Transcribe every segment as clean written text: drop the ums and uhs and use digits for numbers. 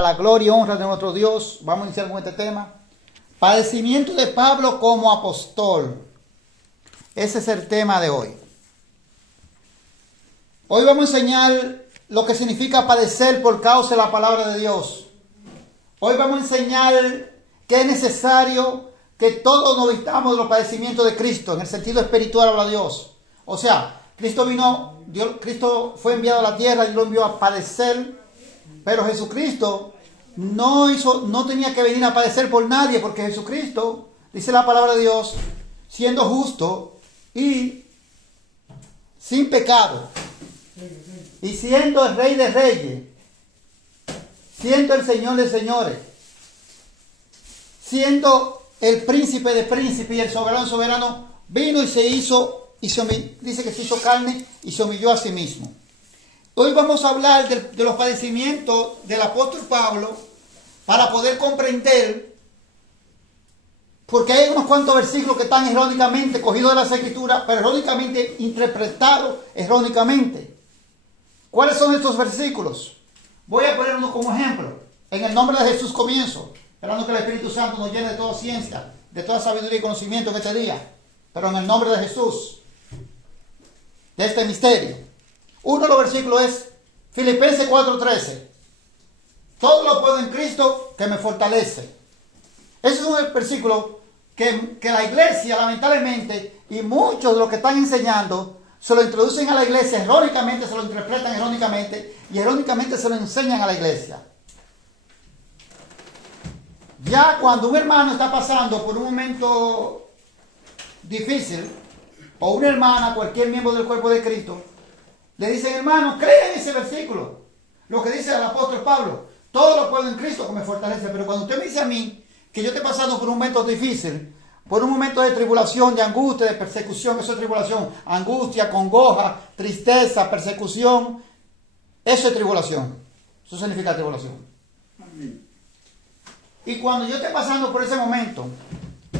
A la gloria y honra de nuestro Dios, vamos a iniciar con este tema. Padecimiento de Pablo como apóstol. Ese es el tema de hoy. Hoy vamos a enseñar lo que significa padecer por causa de la palabra de Dios. Hoy vamos a enseñar que es necesario que todos nos vistamos de los padecimientos de Cristo. En el sentido espiritual habla Dios. O sea, Cristo fue enviado a la tierra y lo envió a padecer. Pero Jesucristo no tenía que venir a padecer por nadie, porque Jesucristo, dice la palabra de Dios, siendo justo y sin pecado, y siendo el Rey de Reyes, siendo el Señor de Señores, siendo el Príncipe de Príncipes y el Soberano de Soberano, vino y dice que se hizo carne y se humilló a sí mismo. Hoy vamos a hablar de los padecimientos del apóstol Pablo para poder comprender, porque hay unos cuantos versículos que están erróneamente cogidos de las Escrituras, pero erróneamente interpretados erróneamente. ¿Cuáles son estos versículos? Voy a poner uno como ejemplo. En el nombre de Jesús comienzo, esperando que el Espíritu Santo nos llene de toda ciencia, de toda sabiduría y conocimiento en este día. Pero en el nombre de Jesús, de este misterio. Uno de los versículos es Filipenses 4:13. Todo lo puedo en Cristo que me fortalece. Ese es un versículo que la iglesia, lamentablemente, y muchos de los que están enseñando, se lo introducen a la iglesia erróneamente, se lo interpretan erróneamente y erróneamente se lo enseñan a la iglesia. Ya cuando un hermano está pasando por un momento difícil, o una hermana, cualquier miembro del cuerpo de Cristo, le dicen, hermano, crea en ese versículo. Lo que dice el apóstol Pablo, todo lo puedo en Cristo que me fortalece. Pero cuando usted me dice a mí que yo estoy pasando por un momento difícil, por un momento de tribulación, de angustia, de persecución, eso es tribulación, angustia, congoja, tristeza, persecución, eso es tribulación. Eso significa tribulación. Y cuando yo esté pasando por ese momento,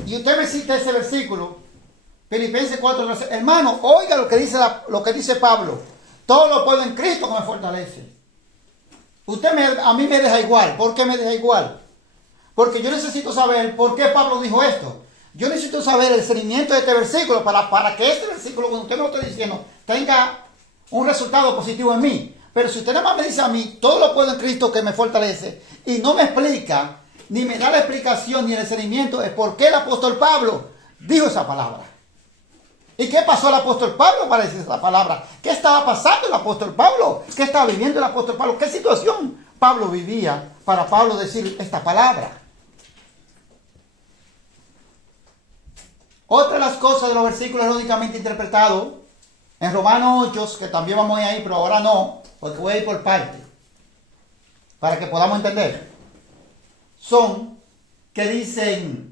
y usted me cita ese versículo, Filipenses 4, hermano, oiga lo que dice Pablo. Todo lo puedo en Cristo que me fortalece. A mí me deja igual. ¿Por qué me deja igual? Porque yo necesito saber por qué Pablo dijo esto. Yo necesito saber el seguimiento de este versículo para que este versículo, cuando usted me lo está diciendo, tenga un resultado positivo en mí. Pero si usted nada más me dice a mí, todo lo puedo en Cristo que me fortalece, y no me explica, ni me da la explicación, ni el seguimiento de por qué el apóstol Pablo dijo esa palabra. ¿Y qué pasó el apóstol Pablo para decir esa palabra? ¿Qué estaba pasando el apóstol Pablo? ¿Qué estaba viviendo el apóstol Pablo? ¿Qué situación Pablo vivía para Pablo decir esta palabra? Otra de las cosas de los versículos erróneamente interpretados, en Romanos 8, que también vamos a ir ahí, pero ahora no, porque voy a ir por partes, para que podamos entender, son que dicen...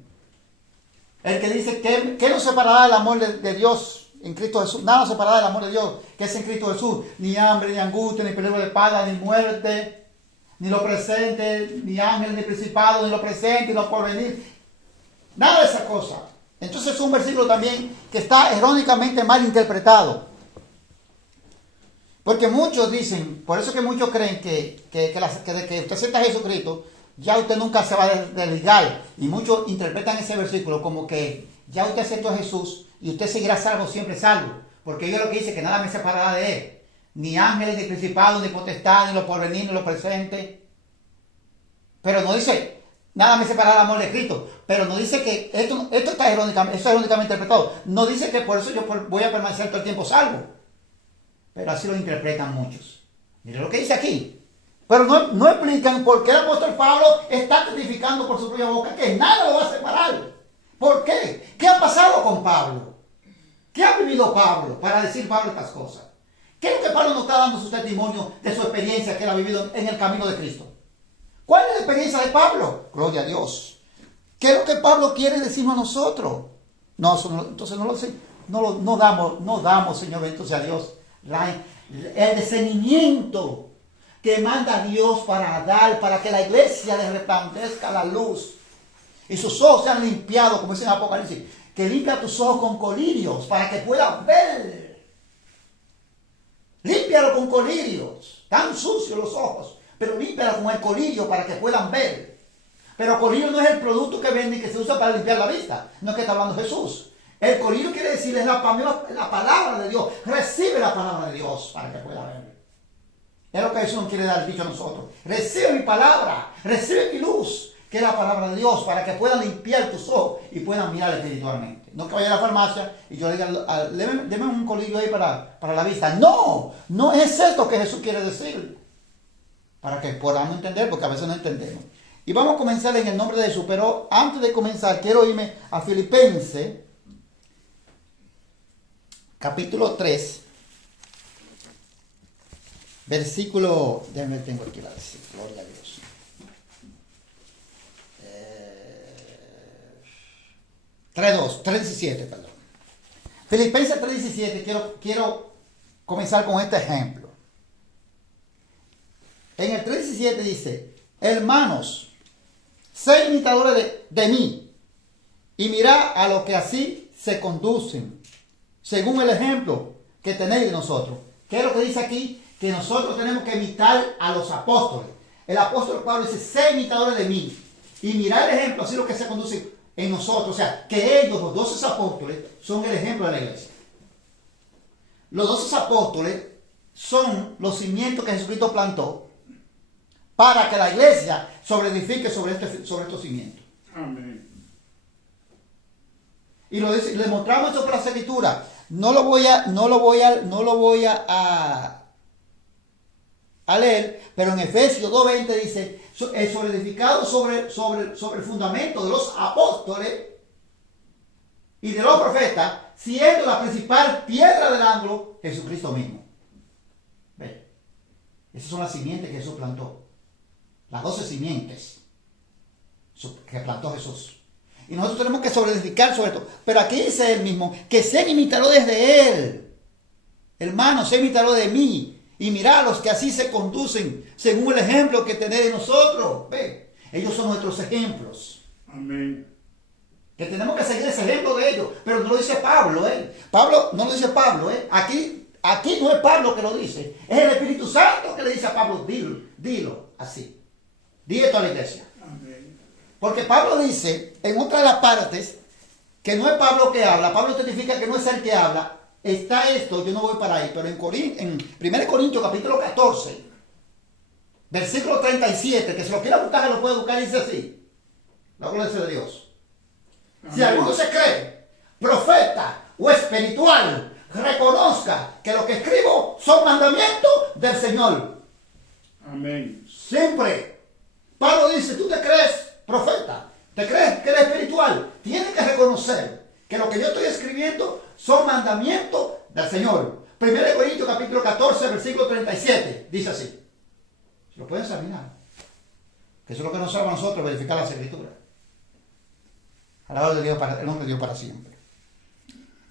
El que dice que nos separará del amor de Dios en Cristo Jesús. Nada nos separará del amor de Dios que es en Cristo Jesús. Ni hambre, ni angustia, ni peligro de espada, ni muerte, ni lo presente, ni ángel, ni principado, ni lo presente, ni lo porvenir. Nada de esa cosa. Entonces es un versículo también que está erróneamente mal interpretado. Porque muchos dicen, por eso que muchos creen que usted acepta a Jesucristo, ya usted nunca se va a desligar. Y muchos interpretan ese versículo como que ya usted aceptó a Jesús y usted seguirá salvo, siempre salvo. Porque ellos lo que dice que nada me separará de él. Ni ángeles, ni principados, ni potestades, ni lo porvenir, ni lo presente. Pero no dice, nada me separará del amor de Cristo. Pero no dice que esto está errónicamente, eso es errónicamente interpretado. No dice que por eso yo voy a permanecer todo el tiempo salvo. Pero así lo interpretan muchos. Mire lo que dice aquí. Pero no explican por qué el apóstol Pablo está testificando por su propia boca que nada lo va a separar. ¿Por qué? ¿Qué ha pasado con Pablo? ¿Qué ha vivido Pablo para decir Pablo estas cosas? ¿Qué es lo que Pablo nos está dando su testimonio de su experiencia que él ha vivido en el camino de Cristo? ¿Cuál es la experiencia de Pablo? Gloria a Dios. ¿Qué es lo que Pablo quiere decirnos a nosotros? Entonces no damos, Señor, entonces a Dios el discernimiento que manda Dios para que la iglesia le resplandezca la luz y sus ojos sean limpiados, como dice en Apocalipsis, que limpia tus ojos con colirios para que puedas ver. Límpialo con colirios, tan sucios los ojos, pero límpiala con el colillo para que puedan ver. Pero colillo no es el producto que vende y que se usa para limpiar la vista. No es que está hablando Jesús. El colillo quiere decir es la palabra de Dios. Recibe la palabra de Dios para que pueda ver. Es lo que Jesús nos quiere dar dicho a nosotros. Recibe mi palabra, recibe mi luz, que es la palabra de Dios, para que puedan limpiar tus ojos y puedan mirar espiritualmente. No que vaya a la farmacia y yo le diga, deme un colillo ahí para la vista. No, no es esto que Jesús quiere decir. Para que podamos entender, porque a veces no entendemos. Y vamos a comenzar en el nombre de Jesús, pero antes de comenzar quiero irme a Filipenses, capítulo 3. Versículo, déjenme tengo aquí la versículo, gloria a Dios. 3:17, perdón. Filipenses 3:17, quiero comenzar con este ejemplo. En el 3:17 dice, hermanos, sed imitadores de mí, y mirad a los que así se conducen, según el ejemplo que tenéis de nosotros. ¿Qué es lo que dice aquí? Que nosotros tenemos que imitar a los apóstoles. El apóstol Pablo dice, sé imitadores de mí. Y mirad el ejemplo, así lo que se conduce en nosotros. O sea, que ellos, los 12 apóstoles, son el ejemplo de la iglesia. Los 12 apóstoles son los cimientos que Jesucristo plantó para que la iglesia sobreedifique sobre estos cimientos. Amén. Y lo dice, le mostramos eso por las escrituras. No lo voy a leer, pero en Efesios 2:20 dice, edificado sobre el fundamento de los apóstoles y de los profetas, siendo la principal piedra del ángulo Jesucristo mismo. ¿Ve? Esas son las simientes que Jesús plantó. Las 12 simientes que plantó Jesús. Y nosotros tenemos que sobreedificar sobre esto. Pero aquí dice él mismo, que sean imitadores de él. Hermanos, sean imitadores de mí. Y mirad a los que así se conducen, según el ejemplo que tenéis de nosotros. Ve, ellos son nuestros ejemplos. Amén. Que tenemos que seguir ese ejemplo de ellos. Pero no lo dice Pablo, Pablo, no lo dice Pablo, Aquí no es Pablo que lo dice. Es el Espíritu Santo que le dice a Pablo, dilo así. Di esto a la iglesia. Amén. Porque Pablo dice, en otra de las partes, que no es Pablo que habla. Pablo testifica que no es él que habla. Está esto, yo no voy para ahí, pero en 1 Corintios capítulo 14, versículo 37, que si lo quiera buscar, se lo puede buscar, dice así, la gloria de Dios. Amén. Si alguno se cree profeta o espiritual, reconozca que lo que escribo son mandamientos del Señor. Amén. Siempre. Pablo dice, tú te crees profeta, te crees que eres espiritual, tienes que reconocer que lo que yo estoy escribiendo son mandamientos del Señor. 1 Corintios capítulo 14, versículo 37, dice así. Si lo pueden examinar. Que eso es lo que nos salva a nosotros, verificar las escrituras. Alabado de Dios, el nombre de Dios para siempre.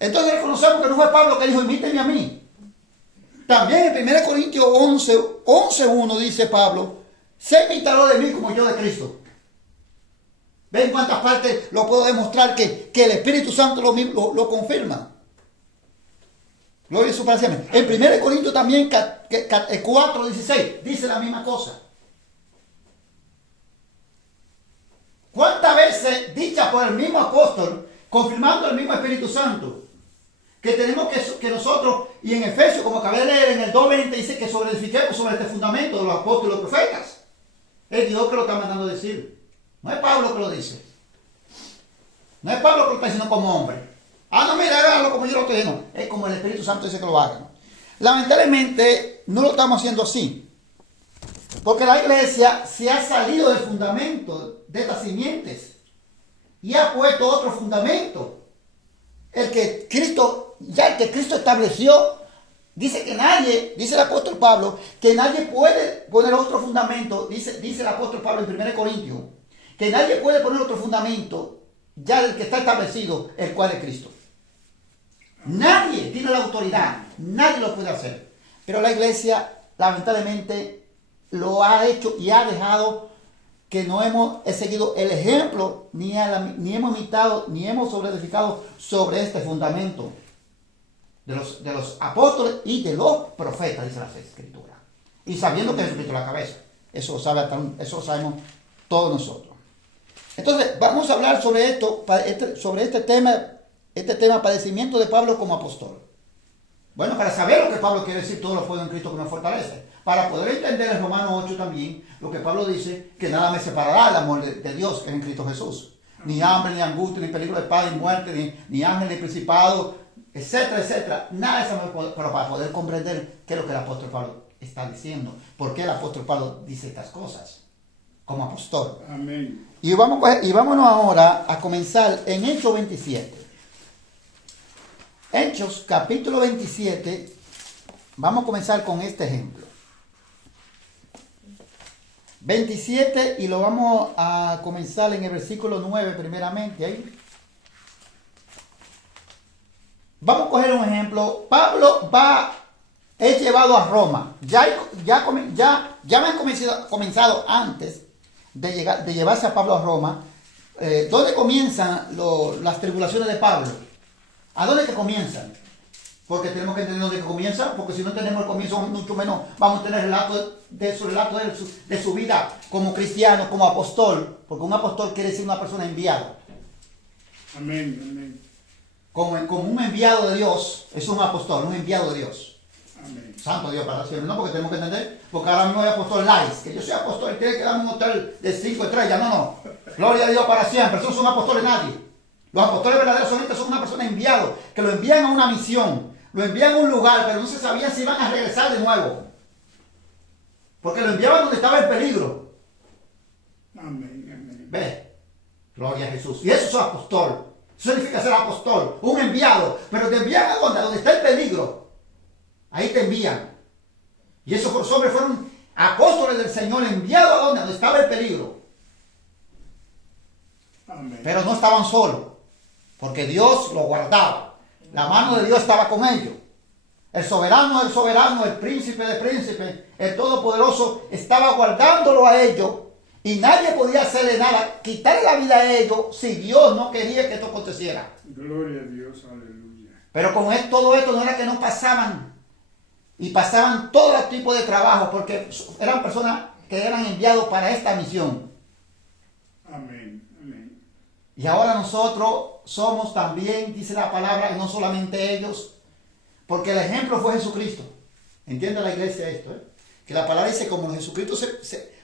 Entonces reconocemos que no fue Pablo que dijo, imíteme a mí. También en 1 Corintios 11:1 dice Pablo, sé imitador de mí como yo de Cristo. ¿Ven cuántas partes lo puedo demostrar que el Espíritu Santo lo confirma? Gloria a su para siempre. En 1 Corintios también 4:16 dice la misma cosa. ¿Cuántas veces dicha por el mismo apóstol, confirmando el mismo Espíritu Santo? Que tenemos que nosotros, y en Efesios, como acabé de leer en el 2:20, dice que sobreedifiquemos sobre este fundamento de los apóstoles y los profetas. Es Dios que lo está mandando a decir. No es Pablo que lo dice. No es Pablo que lo está diciendo como hombre. No, mira, háganlo como yo lo estoy diciendo. Es como el Espíritu Santo dice que lo hagan. Lamentablemente, no lo estamos haciendo así. Porque la iglesia se ha salido del fundamento de estas simientes y ha puesto otro fundamento. El que Cristo estableció. Dice que nadie, dice el apóstol Pablo, que nadie puede poner otro fundamento. Dice el apóstol Pablo en 1 Corintios. Que nadie puede poner otro fundamento, ya el que está establecido, el cual es Cristo. Nadie tiene la autoridad, nadie lo puede hacer. Pero la iglesia, lamentablemente, lo ha hecho y ha dejado que no hemos seguido el ejemplo, ni hemos imitado, ni hemos sobreedificado sobre este fundamento de los apóstoles y de los profetas, dice la Escritura. Y sabiendo que Jesucristo es la cabeza. Eso eso lo sabemos todos nosotros. Entonces, vamos a hablar sobre este tema padecimiento de Pablo como apóstol. Bueno, para saber lo que Pablo quiere decir, todo lo puedo en Cristo que me fortalece. Para poder entender en Romanos 8 también, lo que Pablo dice, que nada me separará del amor de Dios que es en Cristo Jesús. Ni hambre, ni angustia, ni peligro de espada, ni muerte, ni ángel, ni principado, etcétera, etcétera. Nada de eso me puede, pero para poder comprender qué es lo que el apóstol Pablo está diciendo. ¿Por qué el apóstol Pablo dice estas cosas? Como apóstol. Amén. Y vámonos ahora a comenzar en Hechos 27. Hechos capítulo 27. Vamos a comenzar con este ejemplo. 27 y lo vamos a comenzar en el versículo 9 primeramente. Ahí. Vamos a coger un ejemplo. Pablo es llevado a Roma. Ya habían comenzado antes de llevarse a Pablo a Roma. ¿Dónde comienzan las tribulaciones de Pablo? ¿A dónde que comienzan? Porque tenemos que entender dónde comienza, porque si no tenemos el comienzo, mucho menos vamos a tener relato de su vida como cristiano, como apóstol, porque un apóstol quiere decir una persona enviada. Amén, amén. Como un enviado de Dios, es un apóstol, un enviado de Dios. Amén. Santo Dios para siempre, no, porque tenemos que entender, porque ahora mismo hay apóstol light, que yo soy apóstol y tiene que darme un hotel de 5 estrellas, no. Gloria a Dios para siempre, esos son apóstoles nadie. Los apóstoles verdaderos solamente son una persona enviada, que lo envían a una misión. Lo envían a un lugar, pero no se sabía si iban a regresar de nuevo. Porque lo enviaban donde estaba el peligro. Amén, amén. ¿Ves? Gloria a Jesús. Y eso es apóstol. Eso significa ser apóstol, un enviado. Pero te envían a dónde? A donde está el peligro. Ahí te envían. Y esos hombres fueron apóstoles del Señor, enviados a donde estaba el peligro. Amén. Pero no estaban solos, porque Dios los guardaba. La mano de Dios estaba con ellos. El soberano del soberano, el príncipe de príncipes, el todopoderoso, estaba guardándolo a ellos. Y nadie podía hacerle nada, quitarle la vida a ellos, si Dios no quería que esto aconteciera. Gloria a Dios, aleluya. Pero con todo esto no era que no pasaban. Y pasaban todo tipo de trabajo, porque eran personas que eran enviados para esta misión. Amén, amén. Y ahora nosotros somos también, dice la palabra, y no solamente ellos, porque el ejemplo fue Jesucristo. ¿Entiende la iglesia esto? Que la palabra dice, como Jesucristo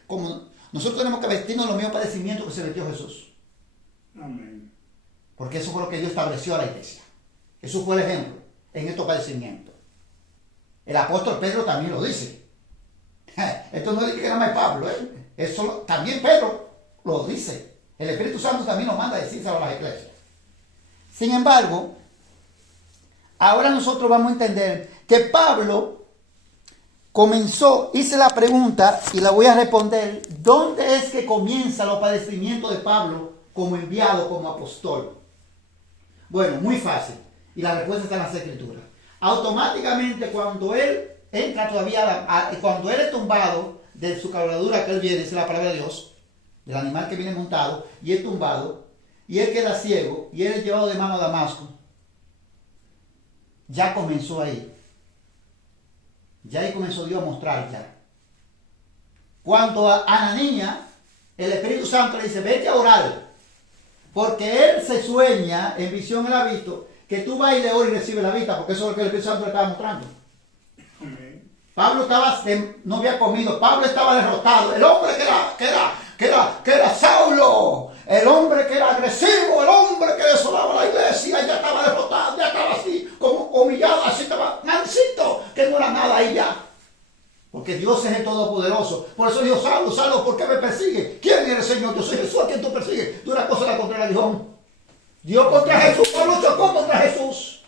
como nosotros tenemos que vestirnos los mismos padecimientos que se vestió Jesús. Amén. Porque eso fue lo que Dios estableció a la iglesia. Eso fue el ejemplo en estos padecimientos. El apóstol Pedro también lo dice. Esto no es que nada más Pablo, eso también Pedro lo dice. El Espíritu Santo también nos manda a decírselo a las iglesias. Sin embargo, ahora nosotros vamos a entender que Pablo hice la pregunta y la voy a responder. ¿Dónde es que comienzan los padecimientos de Pablo como enviado, como apóstol? Bueno, muy fácil. Y la respuesta está en las Escrituras. Automáticamente cuando él entra cuando él es tumbado de su cabalgadura que él viene, dice la palabra de Dios, del animal que viene montado, y es tumbado, y él queda ciego, y él es llevado de mano a Damasco. Ya comenzó ahí. Ya ahí comenzó Dios a mostrar ya. Cuando a la niña, el Espíritu Santo le dice, vete a orar, porque él se sueña, en visión él ha visto, que tú vas y le oras y recibes la vista, porque eso es lo que el Espíritu Santo le estaba mostrando. Amén. Pablo no había comido, Pablo estaba derrotado. El hombre que era Saulo, el hombre que era agresivo, el hombre que desolaba la iglesia, ya estaba derrotado, ya estaba así, como humillado, así estaba mansito, que no era nada ahí ya. Porque Dios es el Todopoderoso. Por eso dijo, Saulo, Saulo, ¿por qué me persigue? ¿Quién eres, Señor? Yo soy Jesús a quien tú persigues. Tú una cosa la contra el aguijón. Dios contra Jesús, Pablo chocó contra Jesús.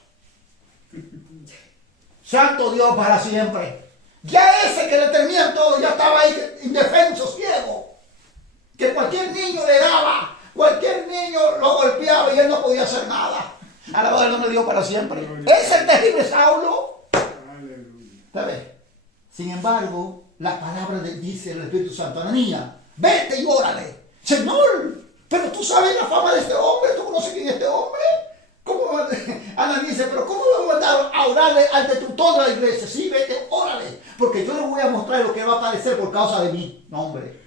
Santo Dios para siempre. Ya ese que le temían todo, ya estaba ahí indefenso, ciego. Que cualquier niño le daba, cualquier niño lo golpeaba y él no podía hacer nada. Alabado el nombre de Dios para siempre. Es el terrible Saulo. Aleluya. ¿Sabes? Sin embargo, la palabra dice el Espíritu Santo, Ananías, vete y órale. Señor, pero tú sabes la fama de este hombre, tú conoces quién es este hombre. ¿Cómo? Ananías dice, pero ¿cómo lo voy a mandar a orarle al de tutor de la iglesia? Sí, vete, órale. porque yo le voy a mostrar lo que va a padecer por causa de mí. No, hombre.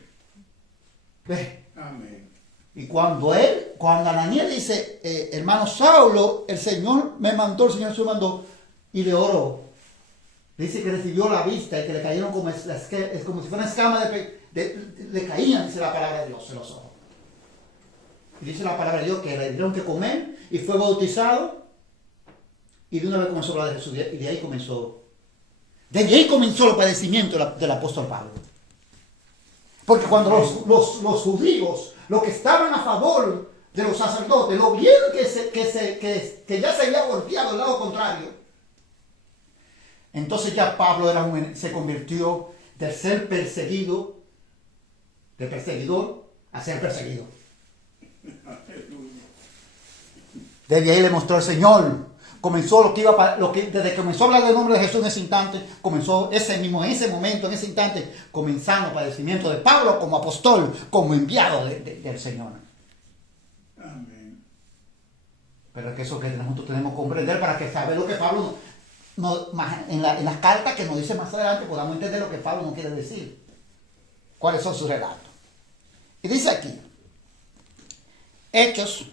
¿Ves? Amén. Y cuando Ananías dice, hermano Saulo, el Señor se mandó y le oró. Dice que recibió la vista y que le cayeron como si fueran escamas le caían, dice la palabra de Dios, en los ojos. Y dice la palabra de Dios que le dieron que comer y fue bautizado. Y de una vez comenzó a hablar de Jesús. Y de ahí comenzó el padecimiento del apóstol Pablo. Porque cuando los judíos, los que estaban a favor de los sacerdotes, lo vieron que ya se había golpeado al lado contrario, entonces ya Pablo se convirtió de ser perseguido, de perseguidor, a ser perseguido. Desde ahí le mostró el Señor. Comenzó desde que comenzó a hablar del nombre de Jesús en ese instante, comenzó en ese instante, comenzando el padecimiento de Pablo como apóstol, como enviado del Señor. Amén. Pero es que eso que nosotros tenemos que comprender para que saber lo que Pablo en las cartas que nos dice más adelante podamos entender lo que Pablo nos quiere decir. ¿Cuáles son sus relatos? Y dice aquí, Hechos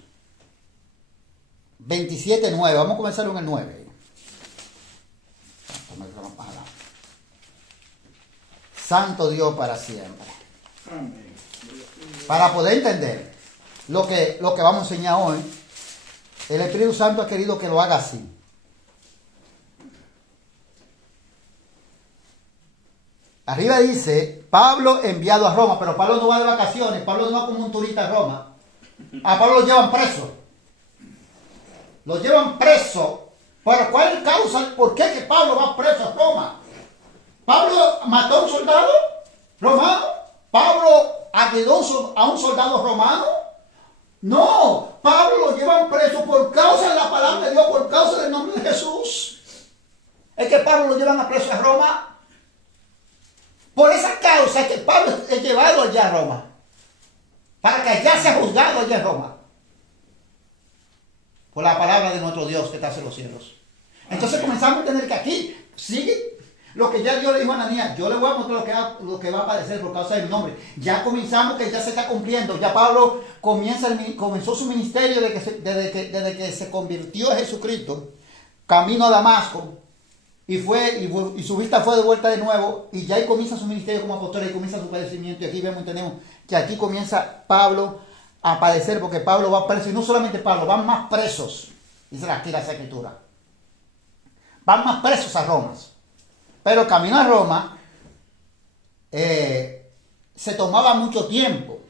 27:9. Vamos a comenzar con el 9. Santo Dios para siempre. Amén. Para poder entender lo que vamos a enseñar hoy, el Espíritu Santo ha querido que lo haga así. Arriba dice, Pablo enviado a Roma, pero Pablo no va de vacaciones, Pablo no va como un turista a Roma. A Pablo lo llevan preso. Lo llevan preso. ¿Por cuál causa? ¿Por qué que Pablo va preso a Roma? ¿Pablo mató a un soldado romano? ¿Pablo agredó a un soldado romano? No, Pablo lo llevan preso por causa de la palabra de Dios, por causa del nombre de Jesús. Es que Pablo lo llevan a preso a Roma. Por esa causa es que Pablo es llevado allá a Roma. Para que allá sea juzgado allá en Roma. Por la palabra de nuestro Dios que está en los cielos. Entonces comenzamos a entender que aquí sigue lo que ya Dios le dijo a Ananías. Yo le voy a mostrar lo que va a padecer por causa de mi nombre. Ya comenzamos que ya se está cumpliendo. Ya Pablo comenzó su ministerio desde que se convirtió en Jesucristo. Camino a Damasco. Y su vista fue de vuelta de nuevo. Y ya ahí comienza su ministerio como apóstol. Y comienza su padecimiento. Y aquí tenemos que aquí comienza Pablo a padecer, porque Pablo va preso, y no solamente Pablo, van más presos, dice aquí la Escritura. Van más presos a Roma. Pero camino a Roma se tomaba mucho tiempo.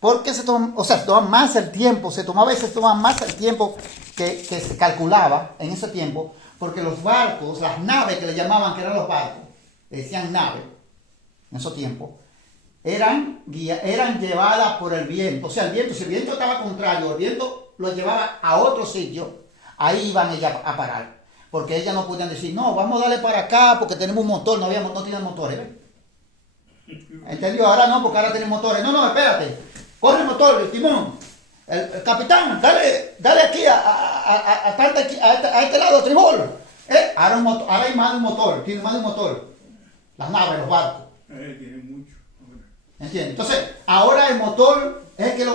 Porque se tomaba más el tiempo, a veces tomaba más el tiempo que se calculaba en ese tiempo, porque los barcos, las naves que le llamaban que eran los barcos, le decían nave en esos tiempos, eran llevadas por el viento. O sea, si el viento estaba contrario, el viento lo llevaba a otro sitio, ahí iban ellas a parar. Porque ellas no podían decir, no, vamos a darle para acá porque tenemos un motor, no tienen motores. ¿Entendió? Ahora no, porque ahora tienen motores. No, espérate, corre el motor, el timón. El capitán, dale aquí a este lado, tribol. Ahora hay más de un motor, tiene más de un motor. Las naves, los barcos. Tiene mucho. ¿Entiendes? Entonces, ahora el motor es que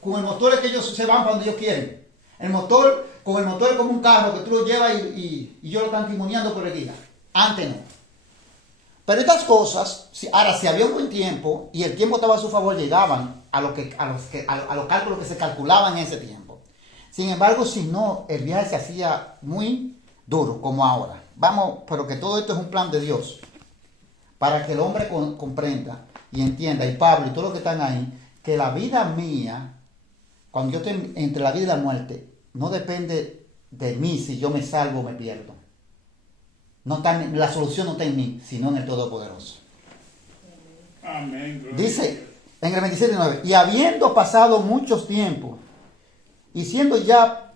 con el motor es que ellos se van para donde ellos quieren. Con el motor es como un carro que tú lo llevas y yo lo están timoniando por el día. Antes no. Pero estas cosas, si había un buen tiempo y el tiempo estaba a su favor, llegaban a los cálculos que se calculaban en ese tiempo. Sin embargo, si no, el viaje se hacía muy duro, como ahora. Pero que todo esto es un plan de Dios. Para que el hombre comprenda y entienda, y Pablo y todos los que están ahí, que la vida mía, cuando yo estoy entre la vida y la muerte, no depende de mí si yo me salvo o me pierdo. La solución no está en mí, sino en el Todopoderoso. Amén. Dice en el 27:9, y habiendo pasado muchos tiempos, y siendo ya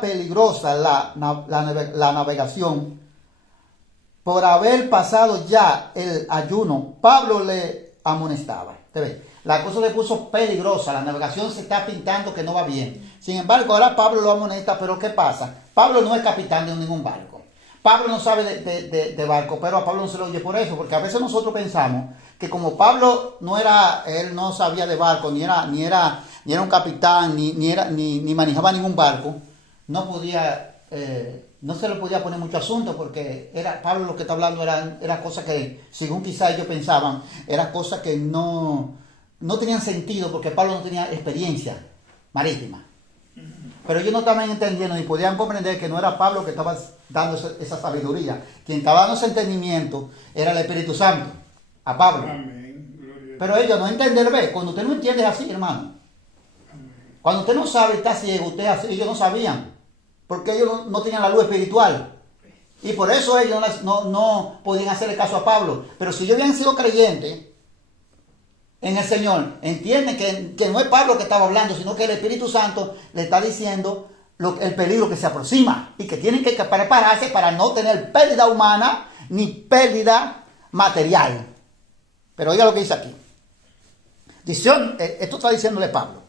peligrosa la navegación, por haber pasado ya el ayuno, Pablo le amonestaba. ¿Te ves? La cosa le puso peligrosa, la navegación se está pintando que no va bien. Sin embargo, ahora Pablo lo amonesta, pero ¿qué pasa? Pablo no es capitán de ningún barco. Pablo no sabe de barco, pero a Pablo no se lo oye por eso, porque a veces nosotros pensamos que como Pablo él no sabía de barco, ni era un capitán, ni manejaba ningún barco, no se le podía poner mucho asunto, porque Pablo lo que está hablando era cosas que, según quizás ellos pensaban, eran cosas que no tenían sentido, porque Pablo no tenía experiencia marítima. Pero ellos no estaban entendiendo ni podían comprender que no era Pablo que estaba dando esa sabiduría. Quien estaba dando ese entendimiento era el Espíritu Santo, a Pablo. Amén. Gloria a Pero ellos no entienden, ve, cuando usted no entiende es así, hermano. Amén. Cuando usted no sabe, está ciego, ellos no sabían, porque ellos no tenían la luz espiritual. Y por eso ellos no podían hacerle caso a Pablo. Pero si ellos habían sido creyentes en el Señor, entienden que no es Pablo que estaba hablando, sino que el Espíritu Santo le está diciendo el peligro que se aproxima y que tienen que prepararse para no tener pérdida humana ni pérdida material. Pero oiga lo que dice aquí. Esto está diciéndole Pablo,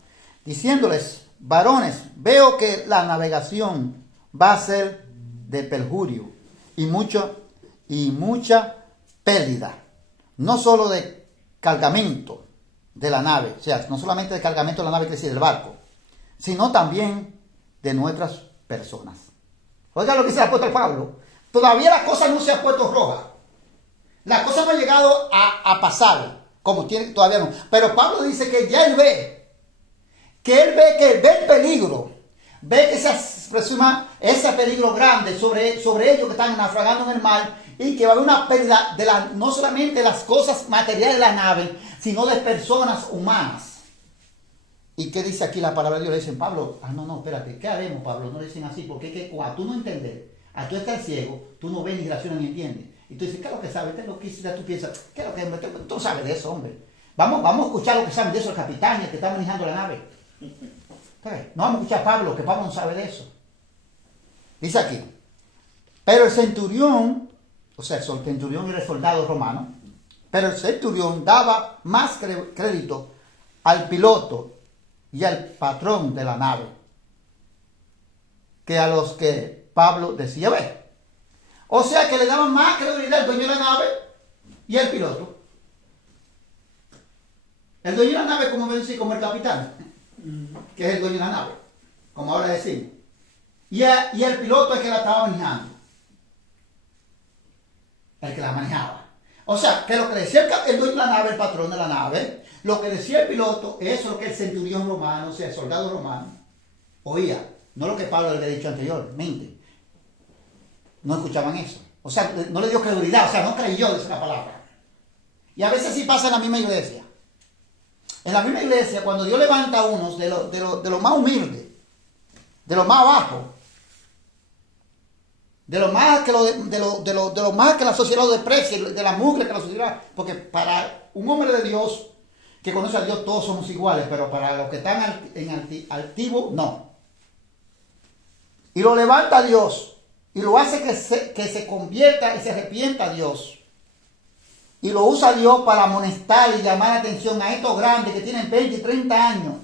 diciéndoles: varones, veo que la navegación va a ser de perjurio y mucha pérdida, no solo de cargamento de la nave, o sea, no solamente de cargamento de la nave, que decir del barco, sino también de nuestras personas. Oiga lo que dice el apóstol Pablo. Todavía la cosa no se ha puesto roja. La cosa no ha llegado a pasar, como tiene, todavía no. Pero Pablo dice que ya él ve el peligro, ve que se aproxima ese peligro grande sobre ellos que están naufragando en el mar, y que va a haber una pérdida no solamente de las cosas materiales de la nave, sino de personas humanas. ¿Y qué dice aquí la palabra de Dios? Le dicen: Pablo, no, espérate, ¿qué haremos, Pablo? No le dicen así, porque es que cuando tú no entiendes, a tú estar ciego, tú no ves ni razonas ni entiendes. Y tú dices: ¿qué es lo que sabes? ¿Qué es lo que hiciste? Tú piensas: ¿qué es lo que tú sabes de eso, hombre? Vamos a escuchar lo que saben de eso el capitán, el que está manejando la nave. No vamos a escuchar a Pablo, que Pablo no sabe de eso. Dice aquí: pero el centurión, o sea, el centurión era el soldado romano, pero el centurión daba más crédito al piloto y al patrón de la nave que a los que Pablo decía ver. O sea, que le daban más credibilidad al dueño de la nave y al piloto. El dueño de la nave, como el capitán, que es el dueño de la nave, como ahora decimos. Y el piloto es el que la estaba manejando, el que la manejaba. O sea, que lo que decía el dueño de la nave, el patrón de la nave, lo que decía el piloto, eso es lo que el centurión romano, o sea, el soldado romano, oía. No lo que Pablo le había dicho anteriormente. No escuchaban eso. O sea, no le dio credibilidad, o sea, no creyó, dice la palabra. Y a veces sí pasa en la misma iglesia. En la misma iglesia, cuando Dios levanta a unos de lo más humilde, de lo más abajo, de lo más que la sociedad lo desprecia, de la mugre que la sociedad, porque para un hombre de Dios que conoce a Dios todos somos iguales, pero para los que están altivos, no. Y lo levanta a Dios, y lo hace que se convierta y se arrepienta a Dios. Y lo usa Dios para amonestar y llamar la atención a estos grandes que tienen 20 y 30 años,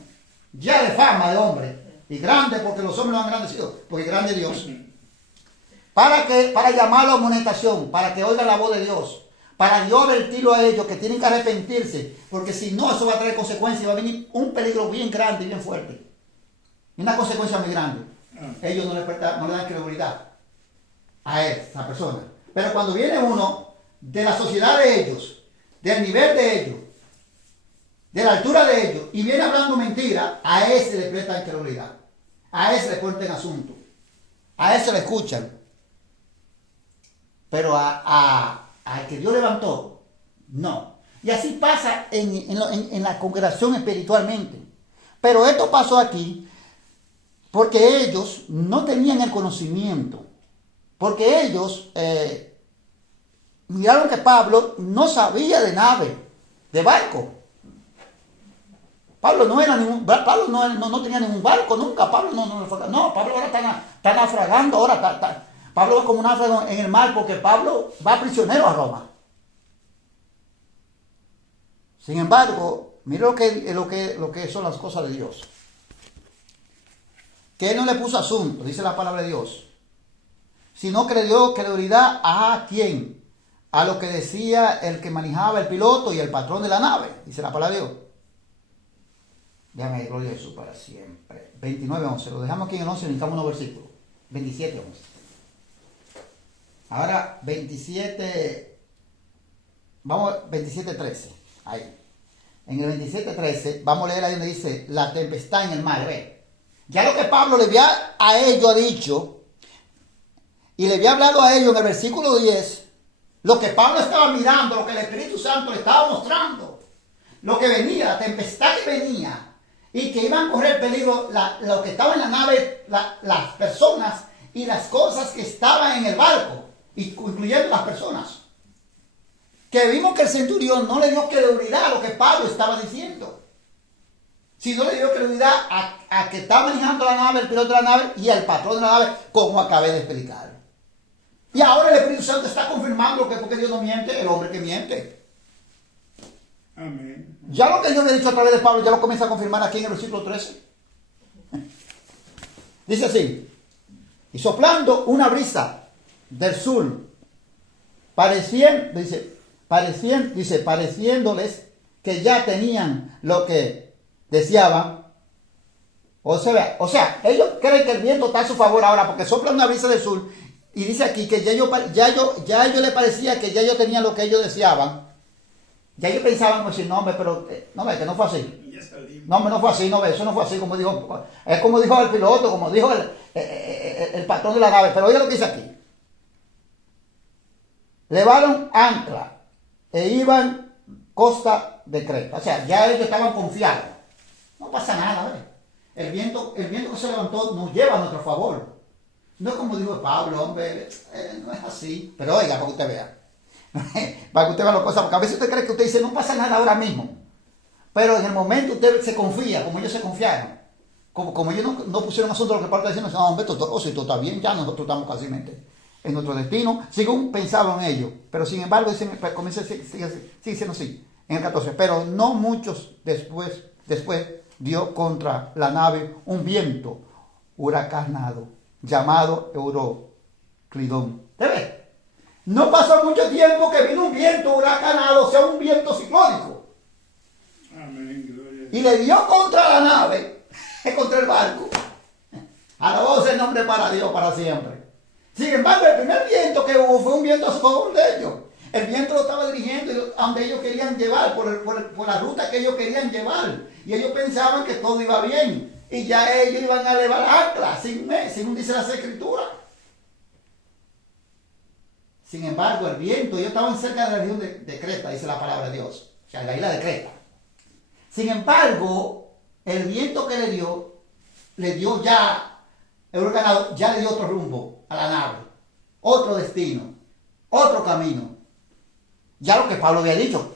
ya de fama de hombre. Y grandes porque los hombres lo han engrandecido, porque grande Dios. Para llamarlo a amonestación, para que oigan la voz de Dios, para Dios advertirlo a ellos que tienen que arrepentirse, porque si no, eso va a traer consecuencias y va a venir un peligro bien grande y bien fuerte. Y una consecuencia muy grande. Ellos no le dan credibilidad a esa persona. Pero cuando viene uno de la sociedad de ellos, del nivel de ellos, de la altura de ellos, y viene hablando mentira, a ese le prestan credibilidad, a ese le cuentan asunto, a ese le escuchan. Pero al que Dios levantó, no. Y así pasa en la congregación espiritualmente. Pero esto pasó aquí porque ellos no tenían el conocimiento. Porque ellos miraron que Pablo no sabía de nave, de barco. Pablo no tenía ningún barco nunca. Pablo Pablo ahora está naufragando, ahora Pablo va como un náufrago en el mar porque Pablo va prisionero a Roma. Sin embargo, mire lo que son las cosas de Dios. Que él no le puso asunto, dice la palabra de Dios, sino que le dio credulidad a quién, a lo que decía el que manejaba el piloto y el patrón de la nave, dice la palabra de Dios. Déjame gloria a Jesús para siempre. 29:11, lo dejamos aquí en el 11, necesitamos unos versículos. 27:11. Ahora 27, vamos 27:13, ahí. En el 27:13, vamos a leer ahí donde dice, la tempestad en el mar, ve. Ya lo que Pablo le había a ellos dicho, y le había hablado a ellos en el versículo 10, lo que Pablo estaba mirando, lo que el Espíritu Santo le estaba mostrando, lo que venía, la tempestad que venía, y que iban a correr peligro lo que estaba en la nave, las personas y las cosas que estaban en el barco, incluyendo las personas. Que vimos que el centurión no le dio credibilidad a lo que Pablo estaba diciendo, sino le dio credibilidad a que estaba manejando la nave, el piloto de la nave y al patrón de la nave, como acabé de explicar. Y ahora el Espíritu Santo está confirmando que porque Dios no miente, el hombre que miente. Amén. Ya lo que yo le he dicho a través de Pablo, ya lo comienza a confirmar aquí en el versículo 13. Dice así, y soplando una brisa del sur, pareciéndoles que ya tenían lo que deseaban. O sea, ellos creen que el viento está a su favor ahora porque sopla una brisa del sur y dice aquí que ya a ellos les parecía que ya ellos tenían lo que ellos deseaban. Ya ellos pensaban, pues, no, hombre, pero no ve que no fue así. Ya salimos. No, hombre, no fue así, no ve, eso no fue así, como dijo, es como dijo el piloto, como dijo el patrón de la nave. Pero oiga lo que dice aquí. Levaron ancla e iban costa de Creta. O sea, ya ellos estaban confiados. No pasa nada, ¿ves? El viento que se levantó nos lleva a nuestro favor. No es como dijo Pablo, hombre, no es así. Pero oiga, para que usted vea. Para que usted vea las cosas, porque a veces usted cree que usted dice, no pasa nada ahora mismo. Pero en el momento usted se confía, como ellos se confiaron. Como ellos no pusieron asunto a lo que Pablo está diciendo, no, hombre, si todo está bien, ya nosotros estamos casi en nuestro destino, según pensaban ellos. Pero sin embargo, comienza sigue diciendo así, en el 14. Pero no muchos después dio contra la nave un viento huracanado, llamado Euroclidón. ¿Te ves? No pasó mucho tiempo que vino un viento huracanado, o sea, un viento ciclónico. Amén, gloria. Y le dio contra la nave, contra el barco. Alabado sea el nombre para Dios para siempre. Sin embargo, el primer viento que hubo fue un viento a favor de ellos. El viento lo estaba dirigiendo a donde ellos querían llevar, por la ruta que ellos querían llevar. Y ellos pensaban que todo iba bien. Y ya ellos iban a elevar ancla, según dice la Escritura. Sin embargo, el viento, ellos estaban cerca de la región de Creta, dice la palabra de Dios. O sea, la isla de Creta. Sin embargo, el viento que le dio ya, el huracanado, ya le dio otro rumbo a la nave, otro destino, otro camino. Ya lo que Pablo había dicho,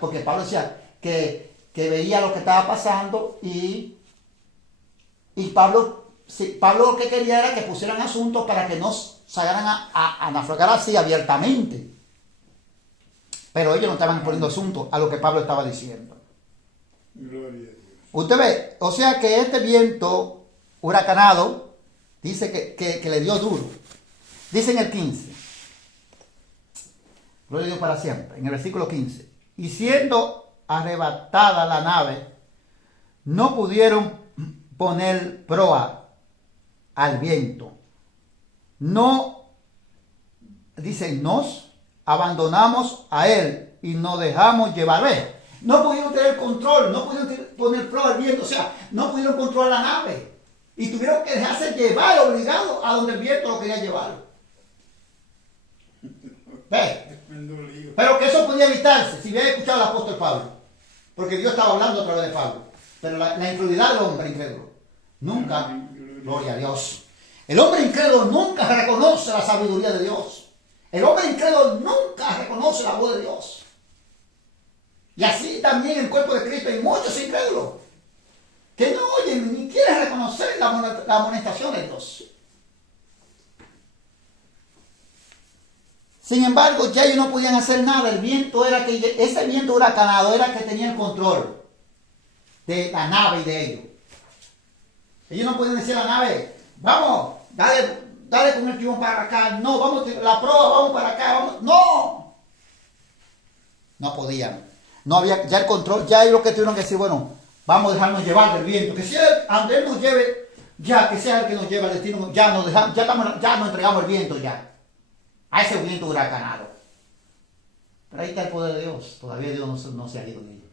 porque Pablo decía que veía lo que estaba pasando y Pablo lo que quería era que pusieran asuntos para que no salieran a naufragar así abiertamente. Pero ellos no estaban poniendo asuntos a lo que Pablo estaba diciendo. Gloria a Dios. Usted ve, o sea que este viento huracanado dice que le dio duro. Dice en el 15. Gloria a Dios para siempre. En el versículo 15. Y siendo arrebatada la nave, no pudieron poner proa al viento. No, dicen, nos abandonamos a él y nos dejamos llevar. ¿Ve? No pudieron tener control, no pudieron poner proa al viento, o sea, no pudieron controlar la nave. Y tuvieron que dejarse llevar, obligados a donde el viento lo quería llevar. ¿Ve? Pero que eso podía evitarse si hubiera escuchado al apóstol Pablo. Porque Dios estaba hablando a través de Pablo. Pero la incredulidad del hombre incrédulo nunca, gloria a Dios. El hombre incrédulo nunca reconoce la sabiduría de Dios. El hombre incrédulo nunca reconoce la voz de Dios. Y así también en el cuerpo de Cristo hay muchos incrédulos que no oyen ni quieren reconocer la amonestación de Dios. Sin embargo, ya ellos no podían hacer nada. El viento ese viento huracanado era que tenía el control de la nave y de ellos. Ellos no podían decir a la nave, vamos, dale dale con el timón para acá, no, vamos, la proa, vamos para acá, vamos, no. No podían. No había, ya el control, ya hay lo que tuvieron que decir, bueno, vamos a dejarnos llevar del viento, que si él nos lleve, ya, que sea el que nos lleve al destino, ya nos dejamos, ya nos entregamos el viento ya, a ese viento huracanado. Pero ahí está el poder de Dios, todavía Dios no se ha ido de ello.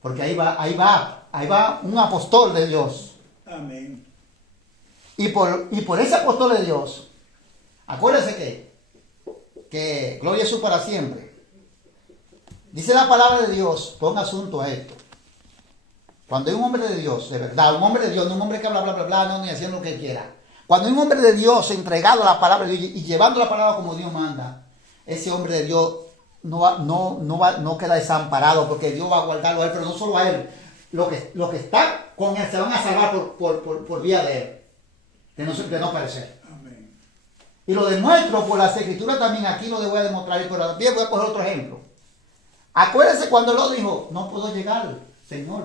Porque ahí va un apóstol de Dios. Amén. Y por ese apóstol de Dios, acuérdense que gloria es su para siempre. Dice la palabra de Dios, ponga asunto a esto. Cuando hay un hombre de Dios, de verdad, un hombre de Dios, no un hombre que habla bla bla bla, no, ni haciendo lo que quiera. Cuando hay un hombre de Dios entregado a la palabra de Dios y llevando la palabra como Dios manda, ese hombre de Dios no queda desamparado, porque Dios va a guardarlo a él, pero no solo a él. Lo que está con él se van a salvar por vía de él, de no perecer. Amén. Y lo demuestro por las escrituras también, aquí lo voy a demostrar, pero también voy a coger otro ejemplo. Acuérdense cuando lo dijo, no puedo llegar, Señor,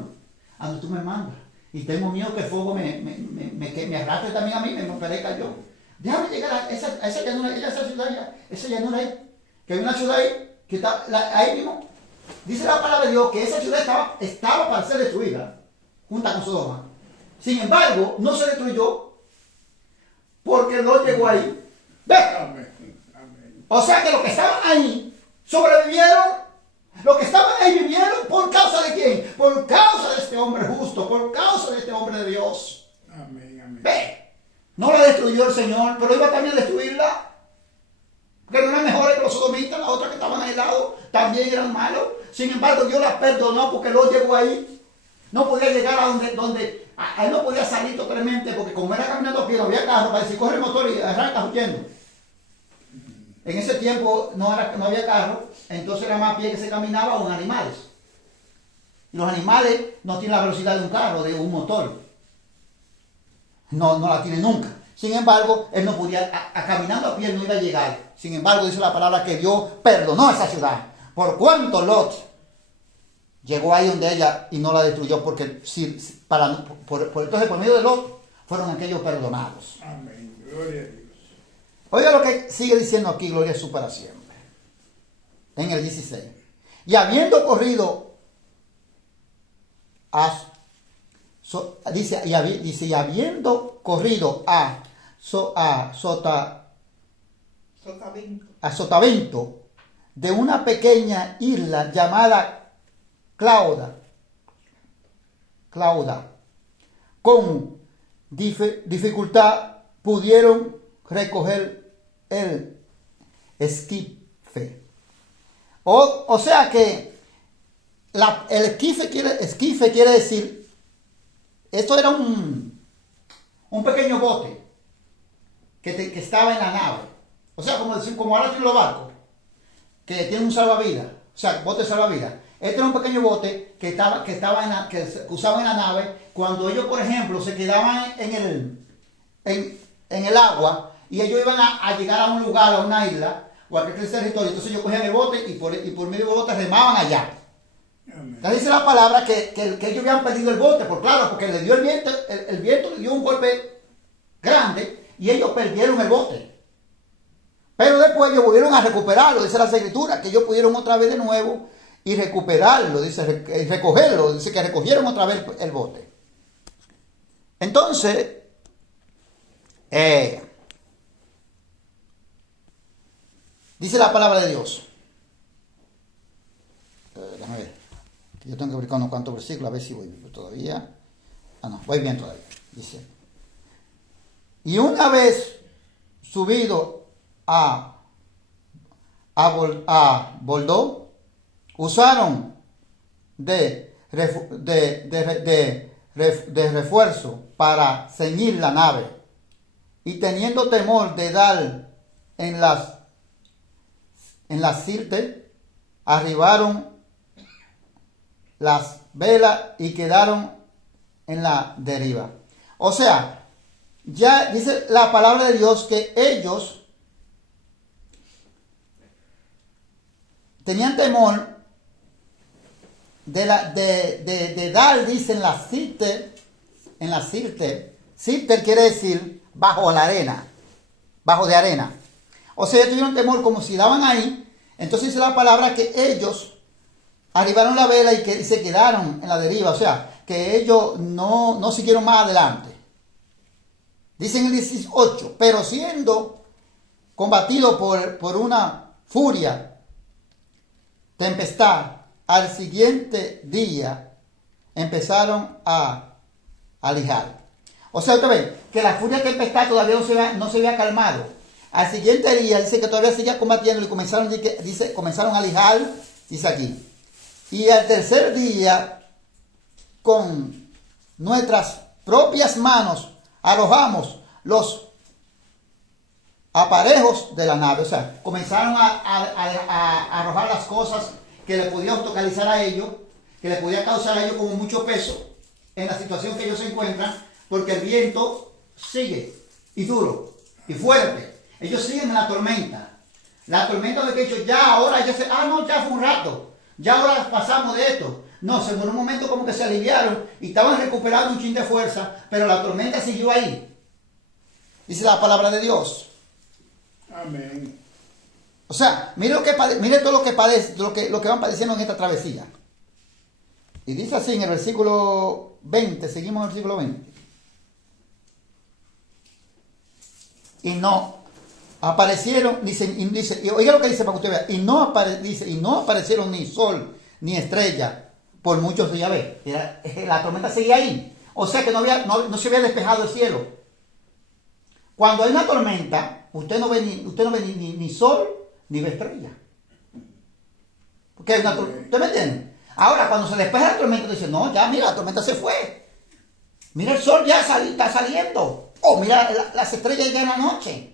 a donde tú me mandas. Y tengo miedo que el fuego me arrastre también a mí, me perezca yo. Déjame llegar a esa llanura, esa ciudad allá, esa llanura ahí. Que hay una ciudad ahí, que está ahí mismo. Dice la palabra de Dios que esa ciudad estaba para ser destruida, junto con Sodoma. Sin embargo, no se destruyó, porque no llegó ahí. ¿Ves? Amén. Amén. O sea que los que estaban ahí sobrevivieron. Los que estaban ahí vivieron por causa de quién? Por causa de este hombre justo, por causa de este hombre de Dios. Amén. Amén. Ve, no la destruyó el Señor, pero iba también a destruirla. Que no eran mejores que los sodomitas, las otras que estaban al lado también eran malos. Sin embargo, Dios las perdonó porque Lot llegó ahí. No podía llegar a donde él no podía salir totalmente, porque como era caminando a pie, no había carro, para decir coge el motor y arranca huyendo. En ese tiempo no había carro, entonces era más a pie que se caminaba o en animales. Y los animales no tienen la velocidad de un carro, de un motor. No la tienen nunca. Sin embargo, él no podía, caminando a pie él no iba a llegar. Sin embargo, dice la palabra que Dios perdonó a esa ciudad. Por cuanto Lot llegó ahí donde ella y no la destruyó, porque entonces por medio de Lot fueron aquellos perdonados. Amén. Gloria a Dios. Oiga lo que sigue diciendo aquí, gloria a su para siempre. En el 16. Y habiendo corrido dice, y habiendo corrido a Sotavento de una pequeña isla llamada Clauda, con dificultad pudieron recoger el esquife. O sea que el esquife quiere decir, esto era un pequeño bote que estaba en la nave. O sea, como ahora tienen los barcos, que tienen un salvavidas, o sea, bote salvavidas. Este era un pequeño bote que usaban en la nave cuando ellos, por ejemplo, se quedaban en el agua y ellos iban a llegar a un lugar, a una isla o a cualquier territorio. Entonces ellos cogían el bote y por medio del bote remaban allá. Amén. Entonces dice la palabra que ellos habían perdido el bote, porque le dio el viento le dio un golpe grande y ellos perdieron el bote. Pero después ellos volvieron a recuperarlo, dice la Escritura, que ellos pudieron otra vez de nuevo y recuperarlo, dice, recogerlo, dice que recogieron otra vez el bote. Entonces, dice la palabra de Dios. Déjame ver. Yo tengo que ver unos cuantos versículos, a ver si voy bien todavía. No, voy bien todavía. Dice. Y una vez subido a Bordeaux, usaron de refuerzo para ceñir la nave, y teniendo temor de dar en las sirte, arribaron las velas y quedaron en la deriva. O sea, ya dice la palabra de Dios que ellos tenían temor de dar, dice, en la sirte. Sirte quiere decir bajo la arena. bajo de arena. O sea, ellos tuvieron temor como si daban ahí. Entonces dice la palabra que ellos arribaron la vela y que se quedaron en la deriva. O sea, que ellos no siguieron más adelante. Dice en el 18, pero siendo combatido por una furia, tempestad, al siguiente día empezaron a alijar. O sea, usted ve que la furia tempestad todavía no se había calmado. Al siguiente día dice que todavía seguía combatiendo y comenzaron a alijar, dice aquí. Y al tercer día, con nuestras propias manos, arrojamos los aparejos de la nave. O sea, comenzaron a arrojar las cosas que le podían localizar a ellos, que le podía causar a ellos como mucho peso en la situación que ellos se encuentran, porque el viento sigue y duro y fuerte. Ellos siguen en la tormenta. La tormenta de que ellos ya fue un rato, ya ahora pasamos de esto. No, en un momento como que se aliviaron y estaban recuperando un chin de fuerza, pero la tormenta siguió ahí. Dice la palabra de Dios. Amén. O sea, mire todo lo que van padeciendo en esta travesía. Y dice así en el versículo 20, seguimos en el versículo 20. Y no aparecieron, y oiga lo que dice para que usted vea, y no aparecieron ni sol ni estrella por muchos días. La tormenta seguía ahí. O sea que no se había despejado el cielo. Cuando hay una tormenta, usted no ve ni sol ni ve estrella. Porque ¿usted me entiende? Ahora, cuando se despeja la tormenta, dice, no, ya mira, la tormenta se fue. Mira, el sol ya está saliendo. Oh, mira, las estrellas ya en la noche.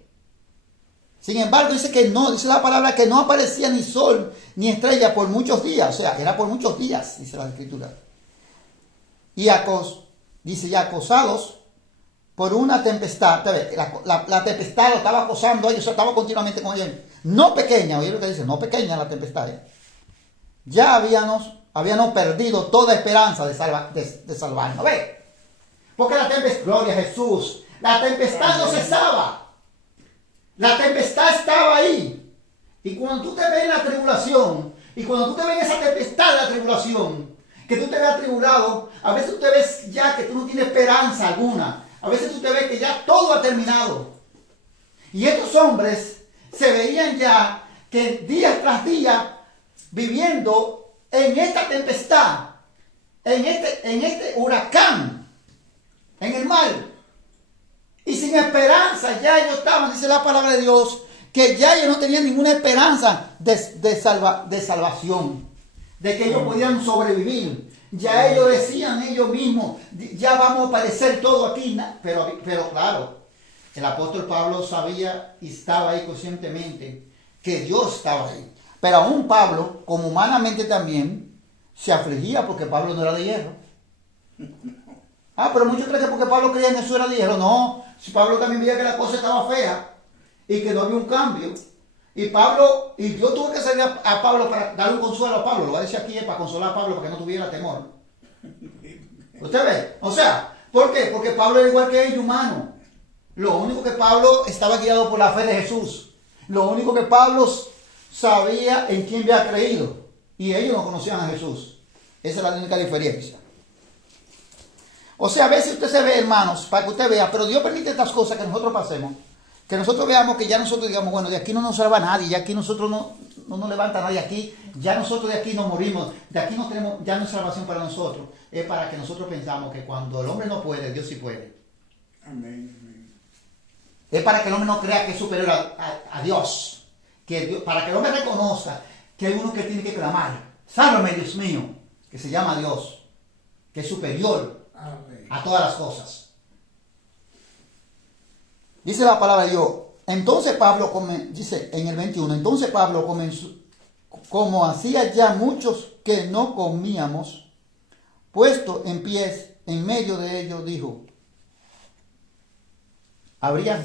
Sin embargo, dice la palabra que no aparecía ni sol ni estrella por muchos días. O sea, era por muchos días, dice la Escritura. Y acosados por una tempestad. La tempestad lo estaba acosando a ellos, o sea, estaba continuamente con ellos. No pequeña, oye lo que dice, no pequeña la tempestad. Ya habíamos perdido toda esperanza de salvarnos. ¿Ve? Porque la tempestad, gloria a Jesús, la tempestad no cesaba. La tempestad estaba ahí. Y cuando tú te ves en la tribulación, y cuando tú te ves en esa tempestad de la tribulación, que tú te ves atribulado, a veces tú te ves ya que tú no tienes esperanza alguna. A veces tú te ves que ya todo ha terminado. Y estos hombres se veían ya que día tras día viviendo en esta tempestad, en este huracán, en el mar. Y sin esperanza, ya ellos estaban, dice la palabra de Dios, que ya ellos no tenían ninguna esperanza de salvación, de que ellos podían sobrevivir. Ya ellos decían ellos mismos, ya vamos a padecer todo aquí. Pero claro, el apóstol Pablo sabía y estaba ahí conscientemente que Dios estaba ahí. Pero aún Pablo, como humanamente también, se afligía porque Pablo no era de hierro. Pero muchos creen que porque Pablo creía en Jesús era de hierro. No, si Pablo también veía que la cosa estaba fea y que no había un cambio. Y Dios tuvo que salir a Pablo para darle un consuelo a Pablo. Lo voy a decir aquí para consolar a Pablo para que no tuviera temor. ¿Usted ve? O sea, ¿por qué? Porque Pablo era igual que ellos, humano. Lo único que Pablo estaba guiado por la fe de Jesús. Lo único que Pablo sabía en quién había creído. Y ellos no conocían a Jesús. Esa es la única diferencia. O sea, a veces usted se ve, hermanos, para que usted vea, pero Dios permite estas cosas que nosotros pasemos. Que nosotros veamos que ya nosotros digamos, bueno, de aquí no nos salva nadie, ya aquí nosotros no nos levanta nadie aquí, ya nosotros de aquí nos morimos, de aquí no tenemos, ya no es salvación para nosotros. Es para que nosotros pensamos que cuando el hombre no puede, Dios sí puede. Amén. Amén. Es para que el hombre no crea que es superior a Dios. Para que el hombre reconozca que hay uno que tiene que clamar. Sálvame, Dios mío, que se llama Dios, que es superior a todas las cosas. Dice la palabra de Dios. Entonces Pablo dice en el 21, entonces Pablo comenzó, como hacía ya muchos que no comíamos, puesto en pies en medio de ellos, dijo, habría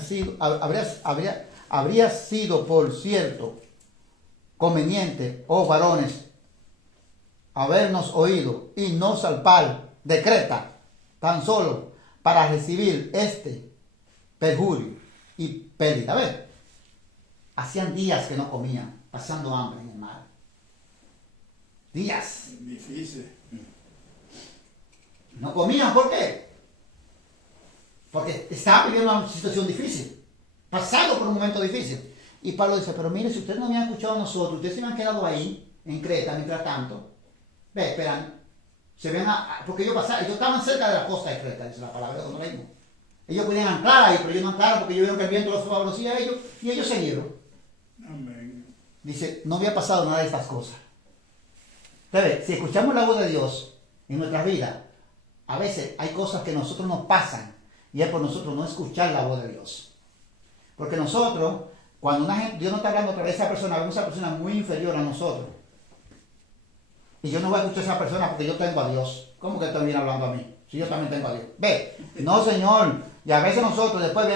sido por cierto conveniente, oh varones, habernos oído y no salpar de Creta tan solo para recibir este perjurio. y pérdida. ¿Ves? Hacían días que no comían, pasando hambre en el mar. Días. Difícil. No comían, ¿por qué? Porque estaban viviendo una situación difícil, pasando por un momento difícil. Y Pablo dice, pero mire, si ustedes no habían escuchado a nosotros, ustedes se me han quedado ahí, en Creta, mientras tanto. Ve, esperan, se ven porque ellos estaban cerca de la costa de Creta, dice la palabra, cuando leímos. Ellos podían anclar ahí, pero ellos no anclaron porque ellos vieron que el viento los favorecía a ellos, y ellos siguieron. Amén. Dice, no había pasado nada de estas cosas. Entonces, si escuchamos la voz de Dios en nuestras vidas, a veces hay cosas que a nosotros nos pasan, y es por nosotros no escuchar la voz de Dios. Porque nosotros, cuando Dios no está hablando a través de esa persona, vemos a esa persona muy inferior a nosotros. Y yo no voy a escuchar a esa persona porque yo tengo a Dios. ¿Cómo que también hablando a mí? Si yo también tengo a Dios. Ve, no señor. Y a veces nosotros después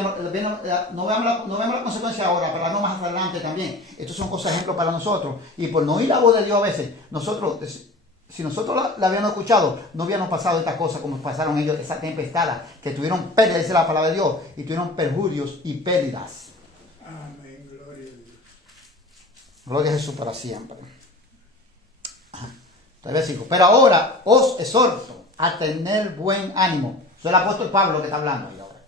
no vemos la consecuencia ahora, pero no más adelante también. Estos son cosas ejemplos para nosotros. Y por no oír la voz de Dios a veces, nosotros, si nosotros la habíamos escuchado, no hubiéramos pasado estas cosas como pasaron ellos, esa tempestad, que tuvieron pérdidas, dice la palabra de Dios, y tuvieron perjurios y pérdidas. Amén. Gloria a Dios. Gloria a Jesús para siempre. Versículo. Pero ahora os exhorto a tener buen ánimo. Soy el apóstol Pablo que está hablando ahí ahora.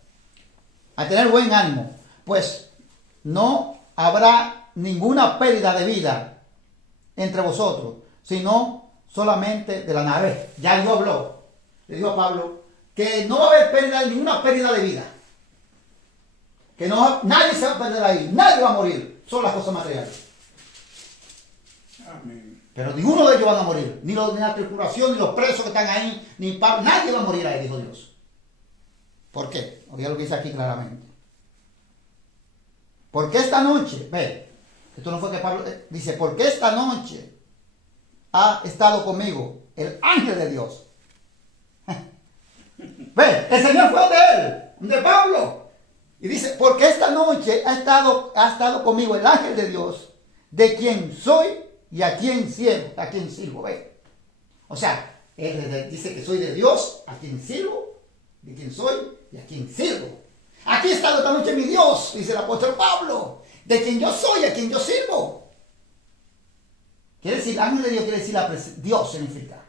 A tener buen ánimo, pues no habrá ninguna pérdida de vida entre vosotros, sino solamente de la nave. Ya Dios habló, le dijo a Pablo que no va a haber ninguna pérdida de vida. Que nadie se va a perder ahí, nadie va a morir, son las cosas materiales. Amén. Pero ninguno de ellos van a morir, ni la tripulación, ni los presos que están ahí, ni Pablo, nadie va a morir ahí, dijo Dios. ¿Por qué? Oiga lo que dice aquí claramente. Porque esta noche, ve, esto no fue que Pablo dice, porque esta noche ha estado conmigo el ángel de Dios. Ve, el Señor fue de él, de Pablo. Y dice, porque esta noche ha estado conmigo el ángel de Dios, de quien soy y a quien sirvo, ve. O sea, él dice que soy de Dios, a quien sirvo, de quien soy y a quien sirvo. Aquí está esta noche mi Dios, dice el apóstol Pablo, de quien yo soy, a quien yo sirvo. Quiere decir, ángel de Dios quiere decir Dios significa.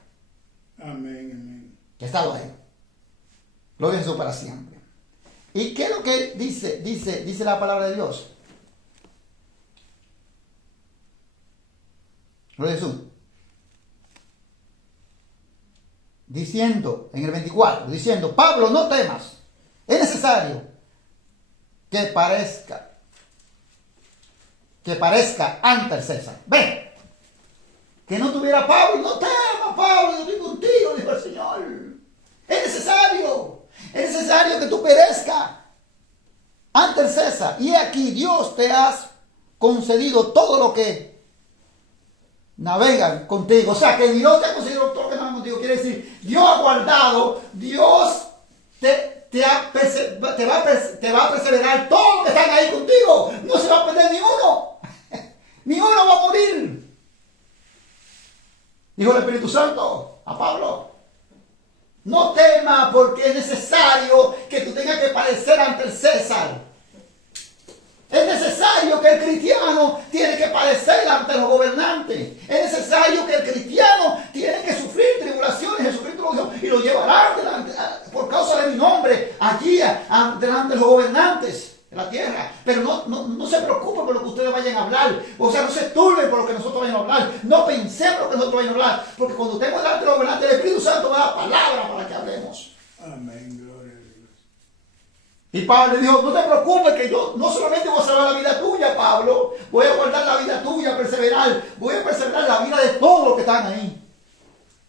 Amén, amén. Que ha estado ahí. Gloria a Jesús para siempre. ¿Y qué es lo que dice la palabra de Dios? Gloria a Jesús. Diciendo, en el 24, diciendo, Pablo, no temas. Es necesario que parezca ante el César. Ven. Que no tuviera Pablo, no temas, Pablo, yo estoy contigo, dijo el Señor. Es necesario que tú perezcas ante el César. Y aquí Dios te has concedido todo lo que navegan contigo. O sea, que Dios te ha concedido todo lo que navegan contigo. Quiere decir, Dios ha guardado, Dios te va a perseverar todo lo que están ahí contigo. No se va a perder ni uno. Ni uno va a morir. Dijo el Espíritu Santo a Pablo. No temas porque es necesario que tú tengas que padecer ante el César. Es necesario que el cristiano tiene que padecer ante los gobernantes. Es necesario que el cristiano tiene que sufrir tribulaciones. Jesucristo y lo llevará por causa de mi nombre allí delante de los gobernantes de la tierra. Pero no se preocupen por lo que ustedes vayan a hablar. O sea, no se turben por lo que nosotros vayamos a hablar. No pensemos lo que nosotros vayamos a hablar. Porque cuando estemos delante de los gobernantes, el Espíritu Santo va a dar palabra para que hablemos. Amén, gloria a Dios. Y Pablo le dijo, no te preocupes que yo no solamente voy a salvar la vida tuya, Pablo, voy a guardar la vida tuya, voy a perseverar la vida de todos los que están ahí.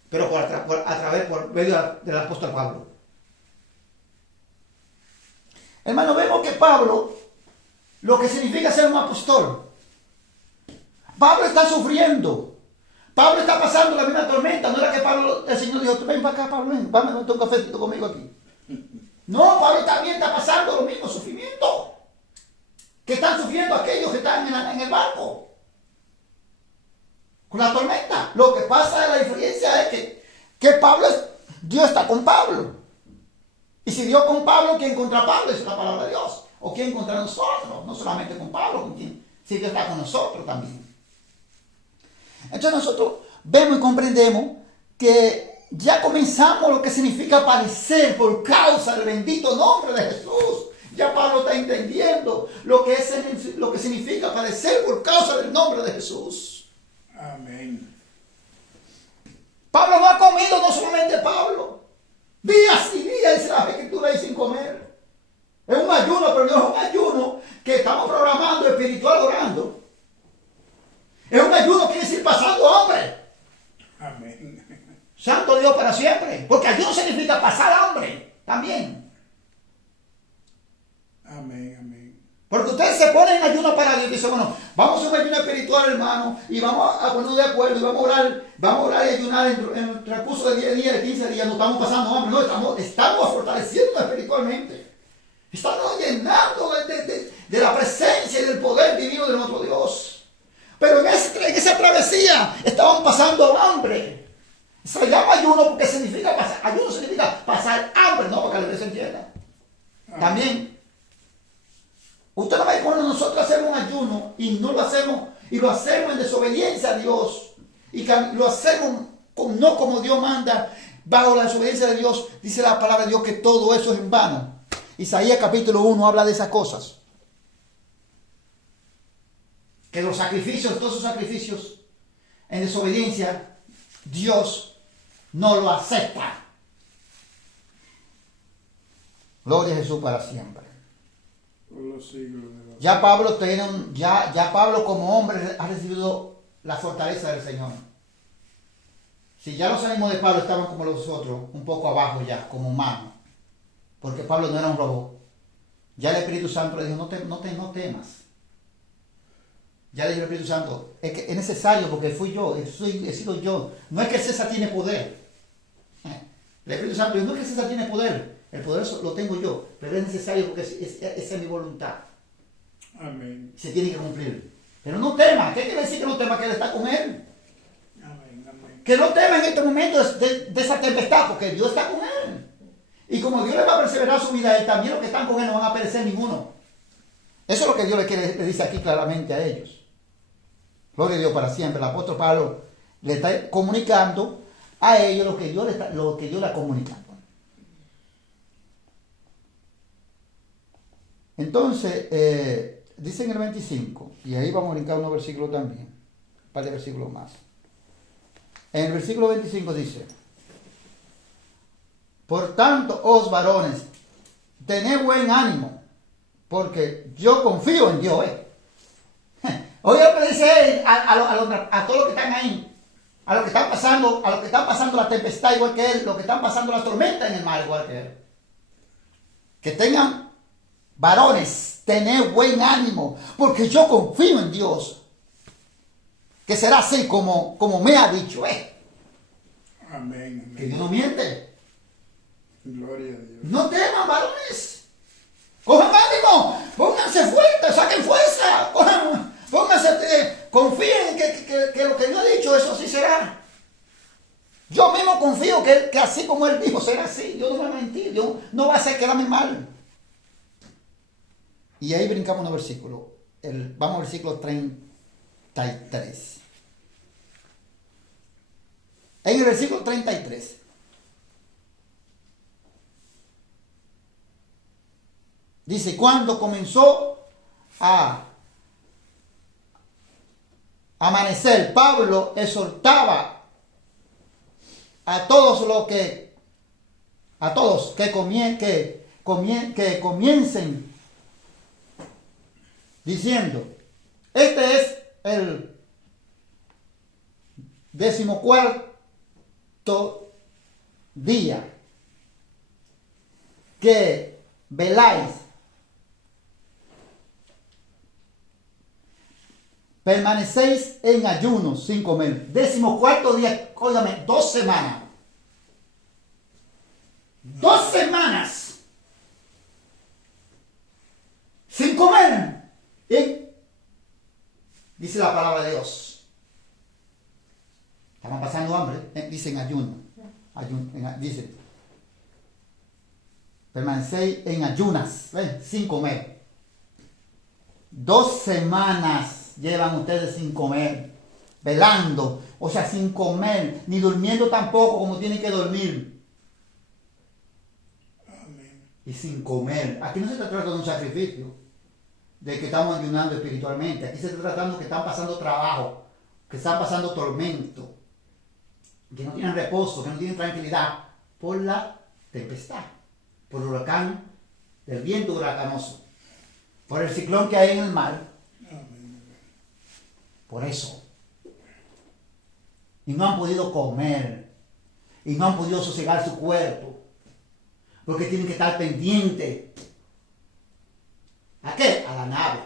Pero por medio del apóstol Pablo. Hermano, vemos que Pablo, lo que significa ser un apóstol. Pablo está sufriendo. Pablo está pasando la misma tormenta. No era que el Señor dijo, ven para acá, Pablo, ven, vamos a tomar un cafecito conmigo aquí. No, Pablo también está pasando lo mismo sufrimiento que están sufriendo aquellos que están en el barco con la tormenta. Lo que pasa, la diferencia es que Dios está con Pablo. Y si Dios con Pablo, ¿quién contra Pablo? Esa es la palabra de Dios. ¿O quién contra nosotros? No solamente con Pablo, con quien, si Dios está con nosotros también. Entonces nosotros vemos y comprendemos que ya comenzamos lo que significa padecer por causa del bendito nombre de Jesús. Ya Pablo está entendiendo lo que significa padecer por causa del nombre de Jesús. Amén. Pablo no ha comido, no solamente Pablo. Días y días, dice la Escritura, y sin comer. Es un ayuno, pero no es un ayuno que estamos programando espiritual orando. Es un ayuno que quiere decir pasando hambre. Amén. Santo Dios para siempre. Porque ayuno significa pasar hambre también. Amén, amén. Porque ustedes se ponen en ayuno para Dios y dicen, bueno, vamos a un ayuno espiritual, hermano, y vamos a ponernos de acuerdo y vamos a orar y ayunar en el transcurso de 10 días, de 15 días, no estamos pasando hambre, no, estamos fortaleciéndonos espiritualmente. Estamos llenando de la presencia y del poder divino de nuestro Dios. Pero en esa travesía estaban pasando hambre. Se llama ayuno porque significa pasar, ayuno significa pasar hambre, no para que la iglesia entienda. También, usted no va a ir cuando nosotros hacemos un ayuno y no lo hacemos, y lo hacemos en desobediencia a Dios, y lo hacemos no como Dios manda, bajo la desobediencia de Dios, dice la palabra de Dios que todo eso es en vano. Isaías capítulo 1 habla de esas cosas. Que los sacrificios, todos esos sacrificios en desobediencia, Dios no lo acepta. Gloria a Jesús para siempre. Por los siglos de los Ya Pablo ya Pablo como hombre ha recibido la fortaleza del Señor. Si ya los ánimos de Pablo estaban como los otros, un poco abajo ya, como humanos, porque Pablo no era un robot. Ya el Espíritu Santo le dijo, no temas. Ya le dijo el Espíritu Santo, es que es necesario porque fui yo, he sido yo. No es que César tiene poder. El Espíritu Santo dijo, no es que César tiene poder, el poder lo tengo yo, pero es necesario porque esa es mi voluntad. Amén. Se tiene que cumplir. Pero no tema. ¿Qué quiere decir que no tema? Que Él está con él. Amén, amén. Que no tema en este momento de esa tempestad, porque Dios está con él. Y como Dios le va a perseverar su vida, él también los que están con él no van a perecer ninguno. Eso es lo que Dios le dice aquí claramente a ellos. Gloria a Dios para siempre. El apóstol Pablo le está comunicando a ellos lo que Dios le ha comunicado. Entonces, dice en el 25, y ahí vamos a brincar unos versículos también, un par de versículos más. En el versículo 25 dice, por tanto, os varones, tened buen ánimo, porque yo confío en Dios. Oye lo que dice él a todos los que están ahí, a los que están pasando la tempestad igual que él, los que están pasando la tormenta en el mar igual que él. Que tengan varones, tened buen ánimo, porque yo confío en Dios, que será así como me ha dicho. Amén, Que Dios amén. no miente. Gloria a Dios. No teman, varones. Cojan ánimo, pónganse fuertes, saquen fuerza, pónganse, confíen que lo que Dios ha dicho, eso sí será. Yo mismo confío que así como Él dijo, será así. Dios no va a mentir, Dios no va a hacer quedarme mal. Y ahí brincamos unos versículos. Vamos al versículo 33. En el versículo 33. Dice, cuando comenzó a amanecer, Pablo exhortaba a todos que comiencen diciendo, este es el 14º día que veláis, permanecéis en ayuno sin comer. 14º día, óigame, 2 semanas. 2 semanas sin comer. Dice la palabra de Dios. Estaban pasando hambre, dicen ayuno. Dice, permanecéis en ayunas, sin comer. 2 semanas llevan ustedes sin comer, velando, o sea, sin comer, ni durmiendo tampoco como tienen que dormir. Amén. Y sin comer. Aquí no se está tratando de un sacrificio, de que estamos ayunando espiritualmente. Aquí se está tratando que están pasando trabajo, que están pasando tormento, que no tienen reposo, que no tienen tranquilidad por la tempestad, por el huracán, del viento huracanoso, por el ciclón que hay en el mar. Amén. Por eso. Y no han podido comer. Y no han podido sosegar su cuerpo. Porque tienen que estar pendientes. ¿A qué? A la nave.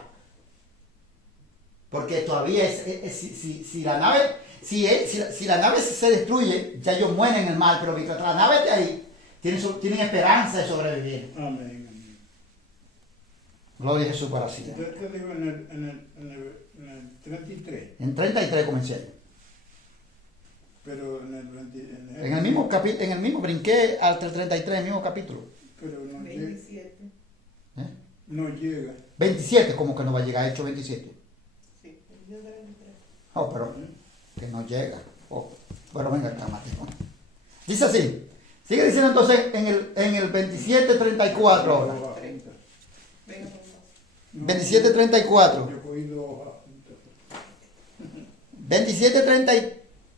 Porque todavía si la nave, si la nave se destruye, ya ellos mueren en el mar. Pero mientras la nave esté ahí, tienen esperanza de sobrevivir. Amén. Amén. Gloria a Jesús para siempre. Yo te digo en el 33, En 33 comencé. pero en el 20, En el mismo capítulo, en el mismo, brinqué hasta el 33, el mismo capítulo. pero no llega. 27. ¿Eh? No llega. 27, como que no va a llegar, hecho 27. Sí, yo de 23. Oh, pero que no llega. Oh, bueno, venga acá, Mateo. Dice así. Sigue diciendo entonces en el 27:34 ahora. Venga, por favor. 27:34. Yo cogí 2 hojas.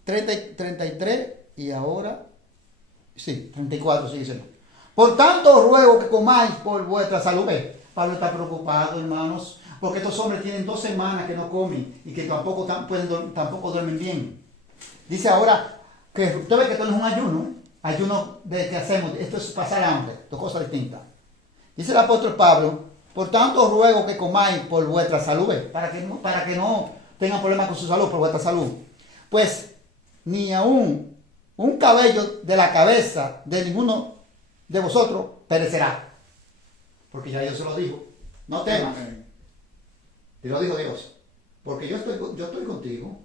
33 y ahora. Sí, 34 sigue diciendo. Por tanto, os ruego que comáis por vuestra salud. Pablo está preocupado, hermanos, porque estos hombres tienen 2 semanas que no comen y que tampoco duermen bien. Dice ahora que usted ve que esto no es un ayuno. Ayuno de que hacemos, esto es pasar hambre, 2 cosas distintas. Dice el apóstol Pablo, por tanto os ruego que comáis por vuestra salud, para que no tengan problemas con su salud, por vuestra salud. Pues ni aún un cabello de la cabeza de ninguno de vosotros perecerá. Porque ya Dios se lo dijo. No temas. Amén. Y lo dijo Dios. Porque yo estoy contigo.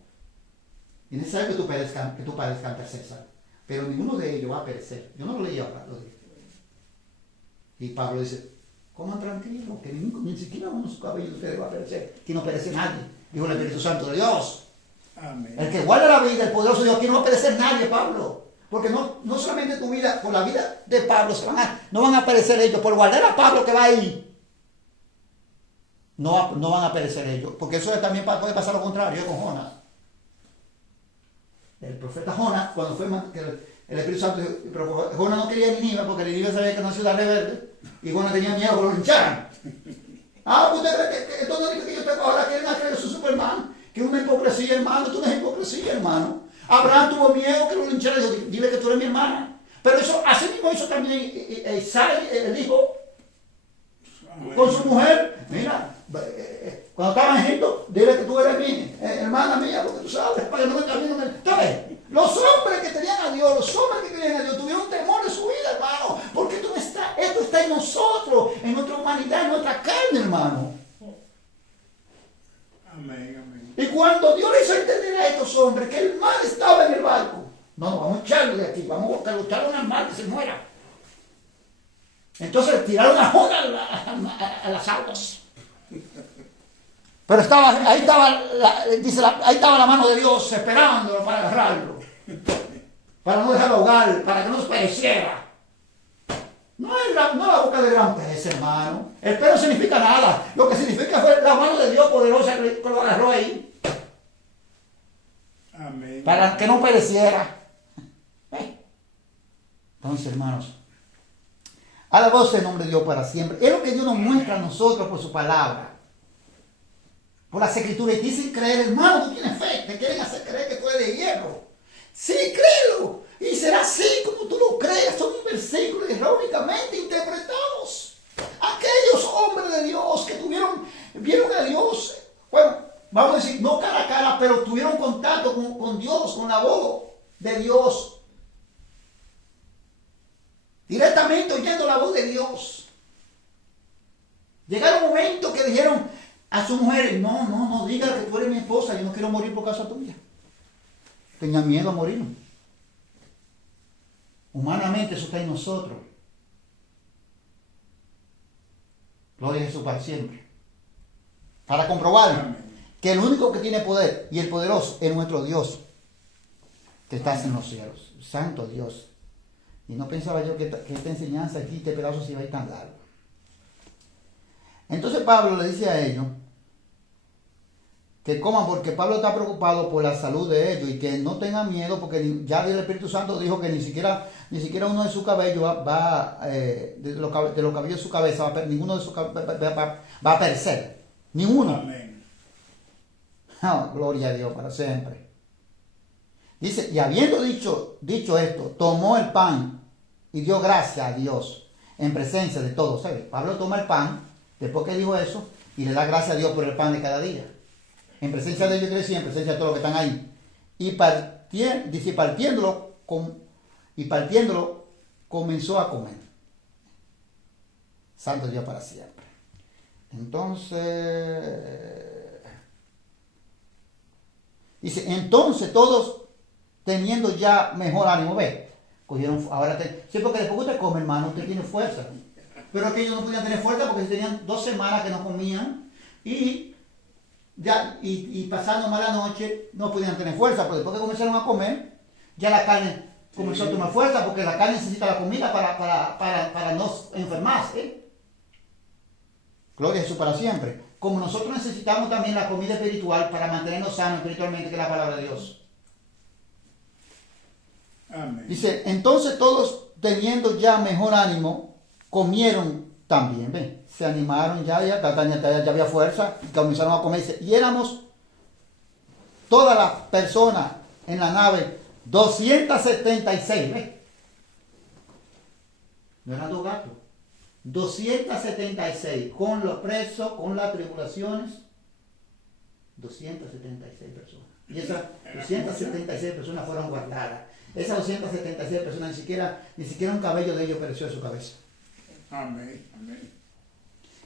Y es necesario que tú padezcas ante César. Pero ninguno de ellos va a perecer. Yo no lo leí ahora, lo dije. Y Pablo dice, coman tranquilo, que ni siquiera uno de sus cabellos de ustedes va a perecer. Que no perece nadie. Dijo el Espíritu Santo de Dios. Amén. El que guarda la vida, el poderoso Dios, aquí no va a perecer nadie, Pablo. Porque no solamente tu vida, por la vida de Pablo, no van a perecer ellos. Por guardar a Pablo que va ahí, no van a perecer ellos. Porque eso también puede pasar lo contrario con Jonás. El profeta Jonás, cuando fue que el Espíritu Santo, pero Jonás no quería Nínive porque Nínive sabía que era una ciudad rebelde y Jonás tenía miedo que lo lincharan. Pues usted cree que esto no dice que yo tengo ahora que yo soy Superman, que es una hipocresía, hermano. Esto no es hipocresía, hermano. Abraham tuvo miedo que lo lincharan y dijo, dile que tú eres mi hermana. Pero eso, así mismo hizo también Isaac, el hijo, Amén. con su mujer. Mira, cuando estaba en Egipto, dile que tú eres mi hermana mía, porque tú sabes, para que no me camino. ¿Sabes? Los hombres que tenían a Dios, los hombres que creían a Dios, tuvieron temor de su vida, hermano. Porque esto está en nosotros, en nuestra humanidad, en nuestra carne, hermano. Amén. Amén. Y cuando Dios le hizo entender a estos hombres que el mar estaba en el barco, no, vamos a echarlo de aquí, vamos a echarlo al mar que se muera. Entonces tiraron a Jonás a las aguas. Pero ahí estaba la mano de Dios esperándolo para agarrarlo, para no dejarlo ahogar, para que no se pereciera. No la boca de gran pez, hermano. El pez no significa nada. Lo que significa fue la mano de Dios poderosa que lo agarró ahí, Amén. para que no pereciera. Entonces, hermanos, alabado sea el nombre de Dios para siempre. Es lo que Dios nos muestra a nosotros por su palabra, por las escrituras. Y te dicen creer, hermano, tú tienes fe, te quieren hacer creer que tú eres de hierro. Sí, créelo. Y será así como tú lo creas. Son versículos erróneamente interpretados. Aquellos hombres de Dios que vieron a Dios, bueno, vamos a decir, no cara a cara, pero tuvieron contacto con Dios, con la voz de Dios. Directamente oyendo la voz de Dios. Llegaron un momento que dijeron a su mujer, no diga que tú eres mi esposa, yo no quiero morir por causa tuya. Tenía miedo a morir. Humanamente eso está en nosotros. Gloria a Jesús para siempre. para comprobar Amén. que el único que tiene poder y el poderoso es nuestro Dios que estás en los cielos. Santo Dios. Y no pensaba yo que esta enseñanza aquí, este pedazo se iba a ir tan largo. Entonces Pablo le dice a ellos que coman, porque Pablo está preocupado por la salud de ellos y que no tengan miedo, porque ya el Espíritu Santo dijo que ni siquiera uno de sus cabellos de los cabellos de su cabeza, ninguno de sus cabellos va a perecer. Ni uno. Amén. Oh, gloria a Dios para siempre. Dice, y habiendo dicho esto, tomó el pan y dio gracias a Dios en presencia de todos. ¿Sabes? Pablo toma el pan, después que dijo eso, y le da gracias a Dios por el pan de cada día. En presencia de ellos, quiere decir, en presencia de todos los que están ahí. Y partiéndolo, comenzó a comer. Santo Dios para siempre. Entonces todos teniendo ya mejor ánimo, ve, cogieron, sí, porque después que usted come, hermano, usted tiene fuerza. Pero que ellos no podían tener fuerza porque tenían 2 semanas que no comían y pasando mala noche no podían tener fuerza, pero después que comenzaron a comer, ya la carne comenzó a tomar fuerza, porque la carne necesita la comida para no enfermarse. Gloria a Jesús para siempre. Como nosotros necesitamos también la comida espiritual para mantenernos sanos espiritualmente, que es la palabra de Dios. Amén. Dice, entonces todos teniendo ya mejor ánimo, comieron también, ¿ven? Se animaron ya había fuerza, y comenzaron a comer. Dice, y éramos todas las personas en la nave 276, ¿ven? No eran 2 gatos. 276, con los presos, con las tribulaciones, 276 personas. Y esas 276 personas fueron guardadas. Esas 276 personas ni siquiera un cabello de ellos pereció de su cabeza. Amén. Amén.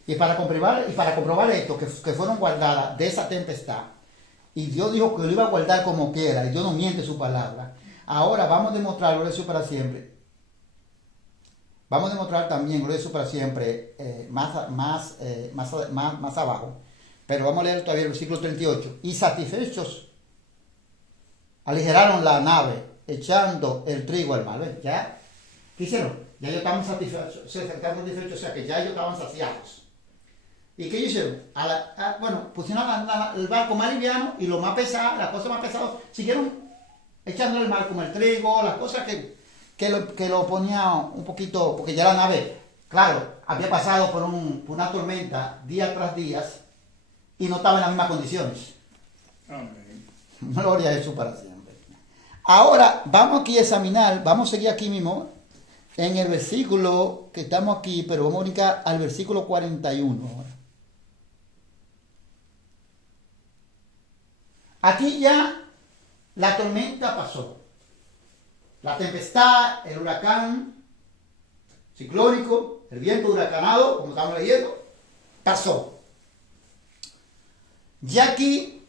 Y para comprobar esto, que fueron guardadas de esa tempestad, y Dios dijo que lo iba a guardar como quiera, y Dios no miente su palabra. Ahora vamos a demostrar, gloria a Dios para siempre. Vamos a demostrar también, gloria a Dios para siempre, más abajo. Pero vamos a leer todavía el versículo 38. Y satisfechos, aligeraron la nave, echando el trigo al mar. ¿Ves? ¿Ya? ¿Qué hicieron? Ya ellos estaban satisfechos, o sea que ya ellos estaban saciados. ¿Y qué hicieron? Pusieron el barco más liviano y lo más pesado, las cosas más pesadas, siguieron echando el mar como el trigo, las cosas que lo ponía un poquito, porque ya la nave, claro, había pasado por una tormenta día tras día y no estaba en las mismas condiciones. Amén. Gloria a Jesús para siempre. Ahora vamos aquí a examinar, vamos a seguir aquí mismo en el versículo que estamos aquí, pero vamos a brincar al versículo 41 ahora. Aquí ya la tormenta pasó. La tempestad, el huracán ciclónico, el viento huracanado, como estamos leyendo, pasó. Ya aquí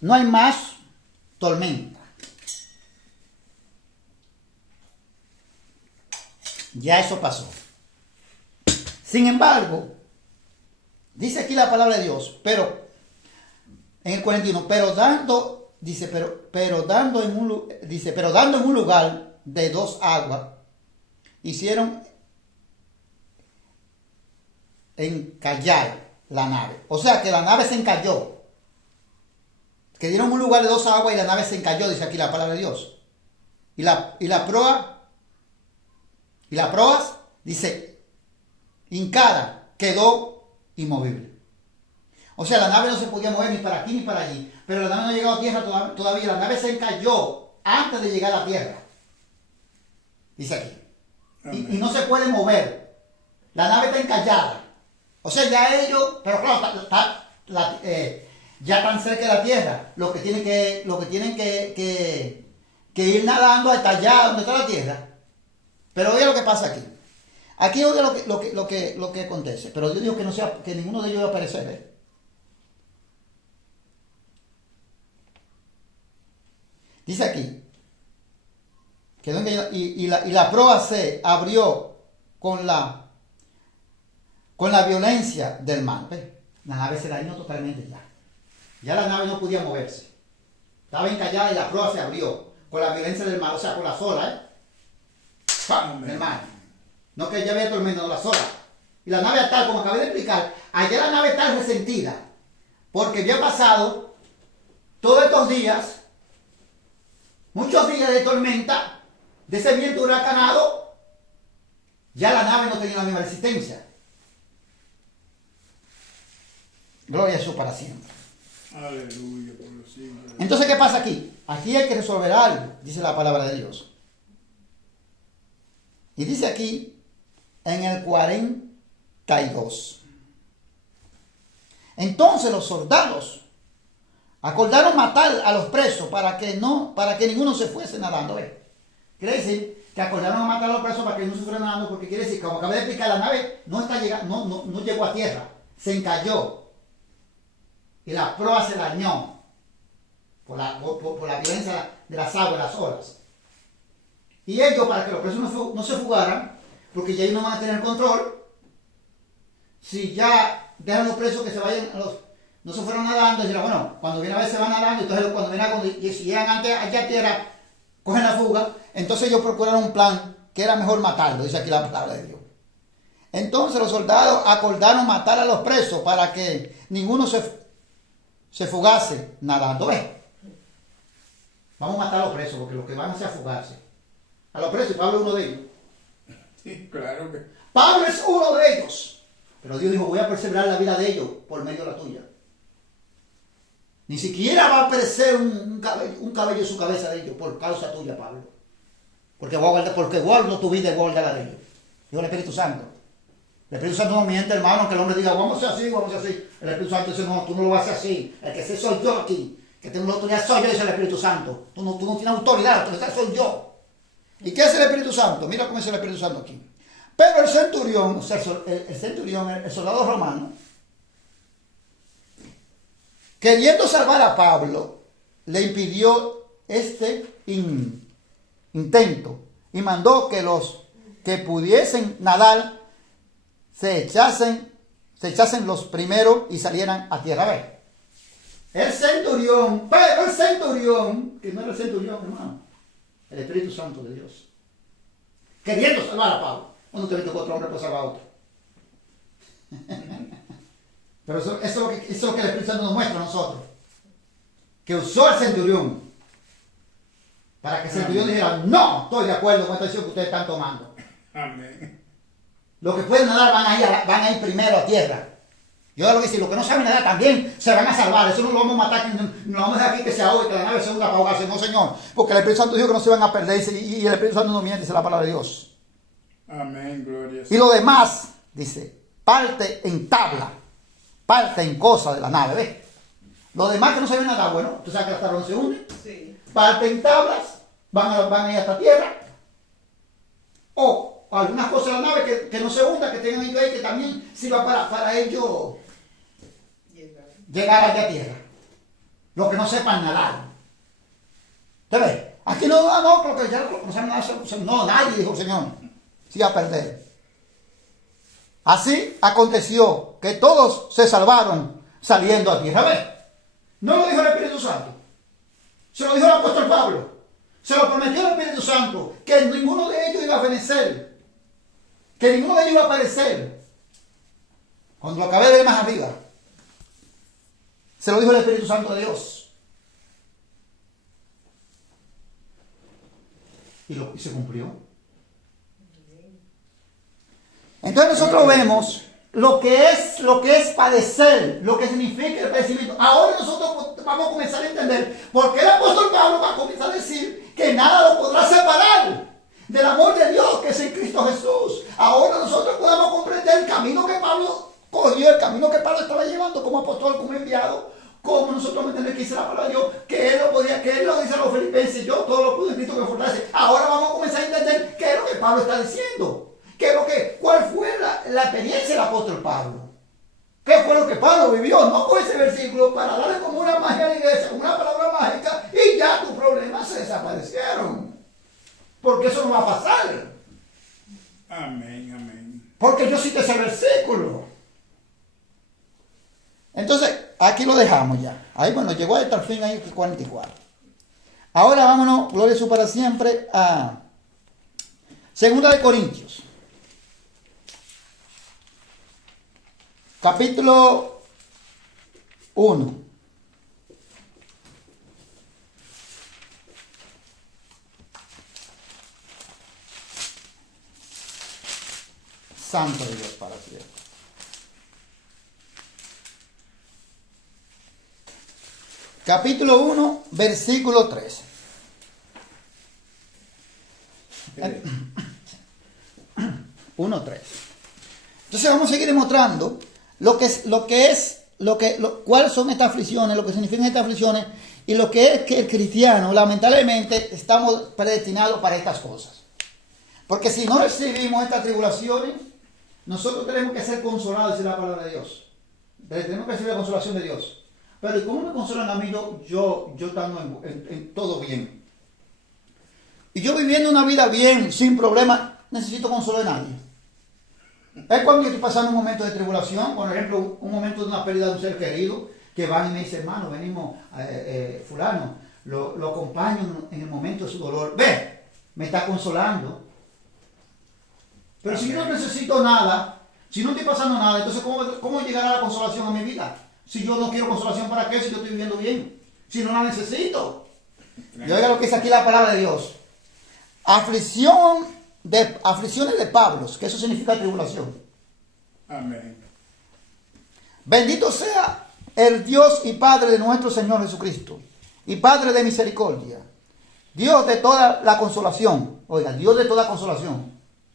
no hay más tormenta. Ya eso pasó. Sin embargo, dice aquí la palabra de Dios, pero en el 41, pero dando en un lugar de 2 aguas, hicieron encallar la nave. O sea que la nave se encalló. Que dieron un lugar de 2 aguas y la nave se encalló, dice aquí la palabra de Dios. Y la proas, dice, hincada, quedó inmovible. O sea, la nave no se podía mover ni para aquí ni para allí. Pero la nave no ha llegado a tierra todavía. La nave se encalló antes de llegar a la tierra. Dice aquí. Y no se puede mover. La nave está encallada. O sea, ya ellos, pero claro, ya están cerca de la tierra. Lo que tienen que ir nadando hasta allá donde está la tierra. Pero oiga lo que pasa aquí. Aquí oiga lo que acontece. Pero Dios dijo que ninguno de ellos iba a perecer. ¿Eh? Dice aquí, y la proa se abrió con la violencia del mar. ¿Ves? La nave se dañó totalmente ya. Ya la nave no podía moverse. Estaba encallada y la proa se abrió. Por la violencia del mar, o sea, por las olas, ¡pam! Del mar. No que ya había tormenta, no las olas. Y la nave tal, como acabé de explicar, allá la nave está resentida. Porque había pasado todos estos días, muchos días de tormenta, de ese viento huracanado, ya la nave no tenía la misma resistencia. Gloria a Jesús para siempre. Aleluya, por los siglos. Entonces, ¿qué pasa aquí? Aquí hay que resolver algo, dice la palabra de Dios. Y dice aquí, en el 42. Entonces los soldados acordaron matar a los presos para que ninguno se fuese nadando. ¿Ves? Quiere decir que acordaron matar a los presos para que no se fueran nadando, porque quiere decir, como acabé de explicar, la nave no llegó a tierra, se encalló. Y la proa se dañó por la violencia de las aguas, las olas. Y ellos, para que los presos no se fugaran, porque ya ellos no van a tener control, si ya dejan los presos que se vayan, no se fueron nadando, y dirán, bueno, cuando viene a ver se van nadando, entonces si llegan antes allá a tierra, cogen la fuga, entonces ellos procuraron un plan que era mejor matarlo, dice aquí la palabra de Dios. Entonces los soldados acordaron matar a los presos para que ninguno se fugase nadando. ¿Ves? Vamos a matar a los presos, porque los que van a hacer fugarse. A los presos, y Pablo es uno de ellos. Sí, claro que. Pablo es uno de ellos. Pero Dios dijo, voy a perseverar la vida de ellos por medio de la tuya. Ni siquiera va a aparecer un cabello en su cabeza de ellos por causa tuya, Pablo. Porque guardo tu vida y guardo la de ellos. Dijo el Espíritu Santo. El Espíritu Santo no miente, hermano, aunque el hombre diga, vamos a hacer así. El Espíritu Santo dice, no, tú no lo vas a hacer así. El que sé soy yo aquí. Que tengo la autoridad soy yo, dice el Espíritu Santo. Tú no tienes autoridad, la autoridad soy yo. ¿Y qué es el Espíritu Santo? Mira cómo es el Espíritu Santo aquí. Pero el centurión, el soldado romano, queriendo salvar a Pablo, le impidió este intento y mandó que los que pudiesen nadar se echasen los primeros y salieran a tierra. A ver, el centurión, que no era el centurión, hermano, el Espíritu Santo de Dios, queriendo salvar a Pablo. Cuando te viste con otro hombre, pues salva a otro. Pero eso es lo que el Espíritu Santo nos muestra a nosotros. Que usó el centurión para que el centurión dijera, no estoy de acuerdo con esta decisión que ustedes están tomando. Amén. Los que pueden nadar van a ir primero a tierra. Yo lo que digo, los que no saben nadar también se van a salvar. Eso no lo vamos a matar, no lo vamos a dejar aquí que se ahogue, que la nave se hunda para ahogarse. No, Señor. Porque el Espíritu Santo dijo que no se van a perder y el Espíritu Santo no miente, dice la palabra de Dios. Amén, gloria a Y lo demás, dice, parte en tabla, parte en cosa de la nave, ¿ves? Lo demás que no saben nadar, bueno, tú sabes que hasta donde se hunde, Sí. parte en tablas, van a ir hasta tierra, o algunas cosas de la nave que no se hunda, que tengan ahí que también sirva para ellos llegar allá a tierra. Los que no sepan nadar. ¿Te ves? Aquí no, porque ya no saben nadar, no, nadie dijo el Señor. Sí a perder. Así aconteció que todos se salvaron saliendo a tierra. ¿Ves? No lo dijo el Espíritu Santo. Se lo dijo el apóstol Pablo. Se lo prometió el Espíritu Santo. Que ninguno de ellos iba a vencer. Que ninguno de ellos iba a aparecer. Cuando lo acabé de ver más arriba. Se lo dijo el Espíritu Santo de Dios. Y se cumplió. Entonces nosotros vemos lo que es padecer, lo que significa el padecimiento. Ahora nosotros vamos a comenzar a entender por qué el apóstol Pablo va a comenzar a decir que nada lo podrá separar del amor de Dios que es en Cristo Jesús. Ahora nosotros podemos comprender el camino que Pablo cogió, el camino que Pablo estaba llevando como apóstol, como enviado, como nosotros vamos a entender que dice la palabra de Dios, que él lo dice a los filipenses, yo todo lo puedo en Cristo que me fortalece. Ahora vamos a comenzar a entender qué es lo que Pablo está diciendo. ¿Cuál fue la experiencia del apóstol Pablo? ¿Qué fue lo que Pablo vivió? No con ese versículo para darle como una magia a la iglesia, como una palabra mágica, y ya tus problemas se desaparecieron. Porque eso no va a pasar. Amén, amén. Porque yo cité ese versículo. Entonces, aquí lo dejamos ya. Ahí, bueno, llegó hasta el fin ahí 44. Ahora vámonos, gloria a su para siempre, a Segunda de Corintios. Capítulo 1. Santo de Dios para siempre. Capítulo 1, versículo 3. Tres. 1:3. Entonces vamos a seguir demostrando cuáles son estas aflicciones, lo que significan estas aflicciones y lo que es que el cristiano, lamentablemente, estamos predestinados para estas cosas. Porque si no recibimos estas tribulaciones, nosotros tenemos que ser consolados, dice la palabra de Dios. Tenemos que recibir la consolación de Dios. Pero ¿y cómo me consolan a mí yo estando en todo bien? Y yo viviendo una vida bien, sin problemas, necesito consuelo de nadie. Es cuando yo estoy pasando un momento de tribulación, por ejemplo, un momento de una pérdida de un ser querido, que van y me dicen, hermano, venimos, fulano, lo acompaño en el momento de su dolor. Ve, me está consolando. Pero si yo no necesito nada, si no estoy pasando nada, entonces ¿cómo llegará la consolación a mi vida? Si yo no quiero consolación, ¿para qué? Si yo estoy viviendo bien. Si no la necesito. Y oiga lo que dice aquí la palabra de Dios. Aflicciones de Pablos, que eso significa tribulación. Amén. Bendito sea el Dios y Padre de nuestro Señor Jesucristo, y Padre de misericordia, Dios de toda la consolación. Oiga, Dios de toda consolación,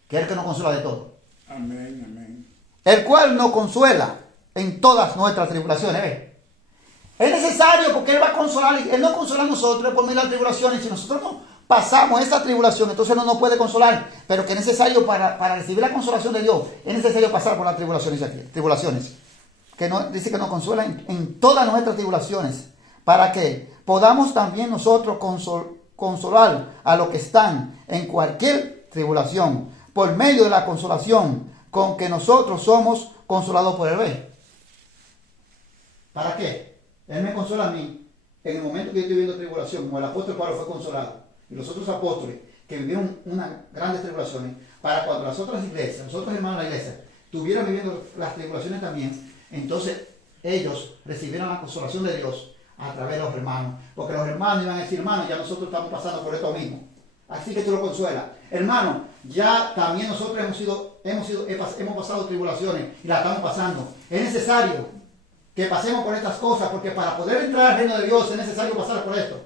que es el que nos consuela de todo. Amén, amén. El cual nos consuela en todas nuestras tribulaciones. Es necesario porque Él va a consolar, Él no consola a nosotros por medio de las tribulaciones. Si nosotros no pasamos esta tribulación, entonces no nos puede consolar. Pero que es necesario para recibir la consolación de Dios, es necesario pasar por las tribulaciones. Dice que nos consuela en todas nuestras tribulaciones, para que podamos también nosotros consolar a los que están en cualquier tribulación, por medio de la consolación con que nosotros somos consolados por Él. ¿Para qué? Él me consola a mí en el momento que yo estoy viviendo tribulación, como el apóstol Pablo fue consolado, y los otros apóstoles que vivieron unas grandes tribulaciones, para cuando las otras iglesias, los otros hermanos de la iglesia, estuvieran viviendo las tribulaciones también, entonces ellos recibieron la consolación de Dios a través de los hermanos, porque los hermanos iban a decir, hermano, ya nosotros estamos pasando por esto mismo, así que tú lo consuelas. Hermano, ya también nosotros hemos pasado tribulaciones y la estamos pasando. Es necesario que pasemos por estas cosas, porque para poder entrar al reino de Dios es necesario pasar por esto.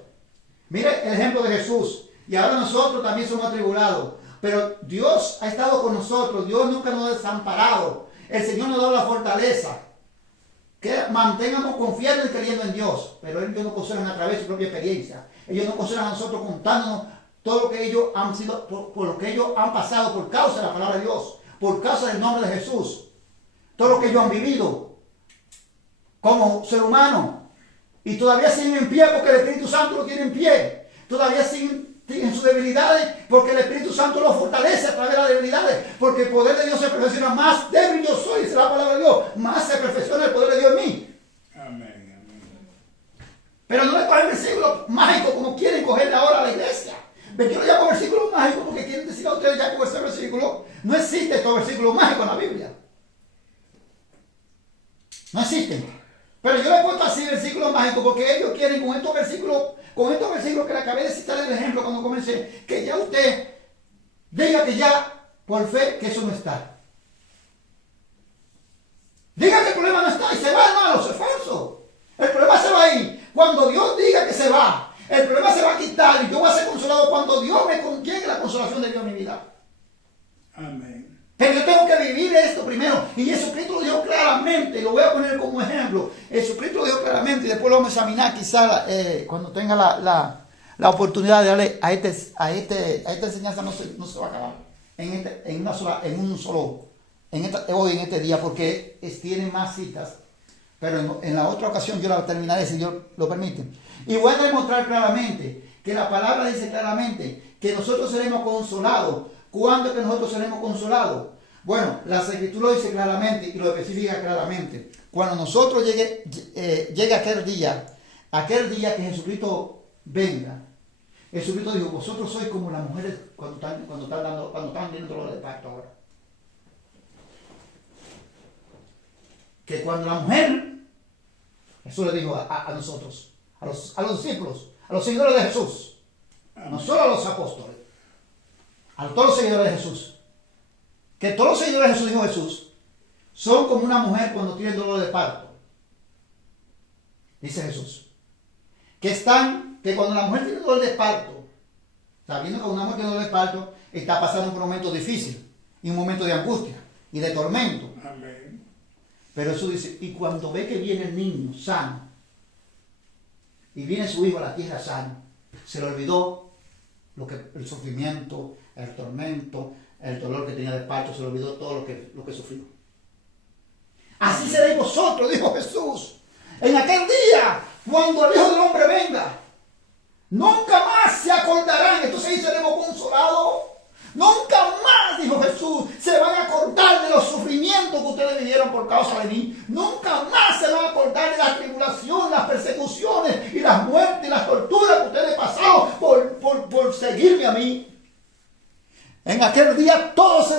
Mire el ejemplo de Jesús. Y ahora nosotros también somos atribulados. Pero Dios ha estado con nosotros. Dios nunca nos ha desamparado. El Señor nos da la fortaleza. Que mantengamos confiando y creyendo en Dios. Pero ellos nos consuelan a través de su propia experiencia. Ellos nos consuelan a nosotros contándonos todo lo que ellos han sido, por lo que ellos han pasado por causa de la palabra de Dios. Por causa del nombre de Jesús. Todo lo que ellos han vivido como ser humano. Y todavía siguen en pie porque el Espíritu Santo lo tiene en pie. Todavía siguen en sus debilidades porque el Espíritu Santo lo fortalece a través de las debilidades. Porque el poder de Dios se perfecciona. Más débil yo soy, dice la palabra de Dios. Más se perfecciona el poder de Dios en mí. Amén, amén. Pero no le cogen versículos mágicos como quieren cogerle ahora a la iglesia. Yo lo llamo versículos mágicos porque quieren decir a ustedes ya con ese versículo. No existe estos versículos mágicos en la Biblia. No existen. Pero yo le he puesto así versículos mágicos porque ellos quieren con estos versículos que le acabé de citar el ejemplo cuando comencé, que ya usted diga que ya por fe que eso no está. Diga que el problema no está y se va, hermano, eso es falso. El problema se va a ir cuando Dios diga que se va. El problema se va a quitar y yo voy a ser consolado cuando Dios me llegue la consolación de Dios en mi vida. Amén. Pero yo tengo que vivir esto primero. Y Jesucristo lo dijo claramente. Lo voy a poner como ejemplo. Jesucristo lo dijo claramente. Y después lo vamos a examinar quizá cuando tenga la oportunidad de darle a esta enseñanza. No se va a acabar hoy en este día. Porque tiene más citas. Pero en la otra ocasión yo la terminaré si Dios lo permite. Y voy a demostrar claramente que la palabra dice claramente que nosotros seremos consolados. ¿Cuándo es que nosotros seremos consolados? Bueno, la Escritura lo dice claramente y lo especifica claramente. cuando nosotros llegue aquel día que Jesucristo venga, Jesucristo dijo, vosotros sois como las mujeres cuando están viendo dolor de parto ahora. Que cuando la mujer, Jesús le dijo a nosotros, a los discípulos, a los seguidores de Jesús, no solo a los apóstoles, a todos los seguidores de Jesús, que todos los seguidores de Jesús, dijo Jesús, son como una mujer cuando tiene dolor de parto. Dice Jesús. Que cuando la mujer tiene dolor de parto, sabiendo que una mujer tiene dolor de parto, está pasando por un momento difícil, y un momento de angustia, y de tormento. Amén. Pero Jesús dice, y cuando ve que viene el niño sano, y viene su hijo a la tierra sano, se le olvidó el sufrimiento, el tormento, el dolor que tenía de parto, se le olvidó todo lo que sufrió. Así seréis vosotros, dijo Jesús, en aquel día, cuando el Hijo del Hombre venga. Nunca más se acordarán, entonces ahí seremos consolados. Nunca más, dijo Jesús, se van a acordar de los sufrimientos que ustedes vivieron por causa de mí. Nunca más se van a acordar de la tribulación, las persecuciones y las muertes y las torturas que ustedes pasaron por seguirme a mí. En aquel día todas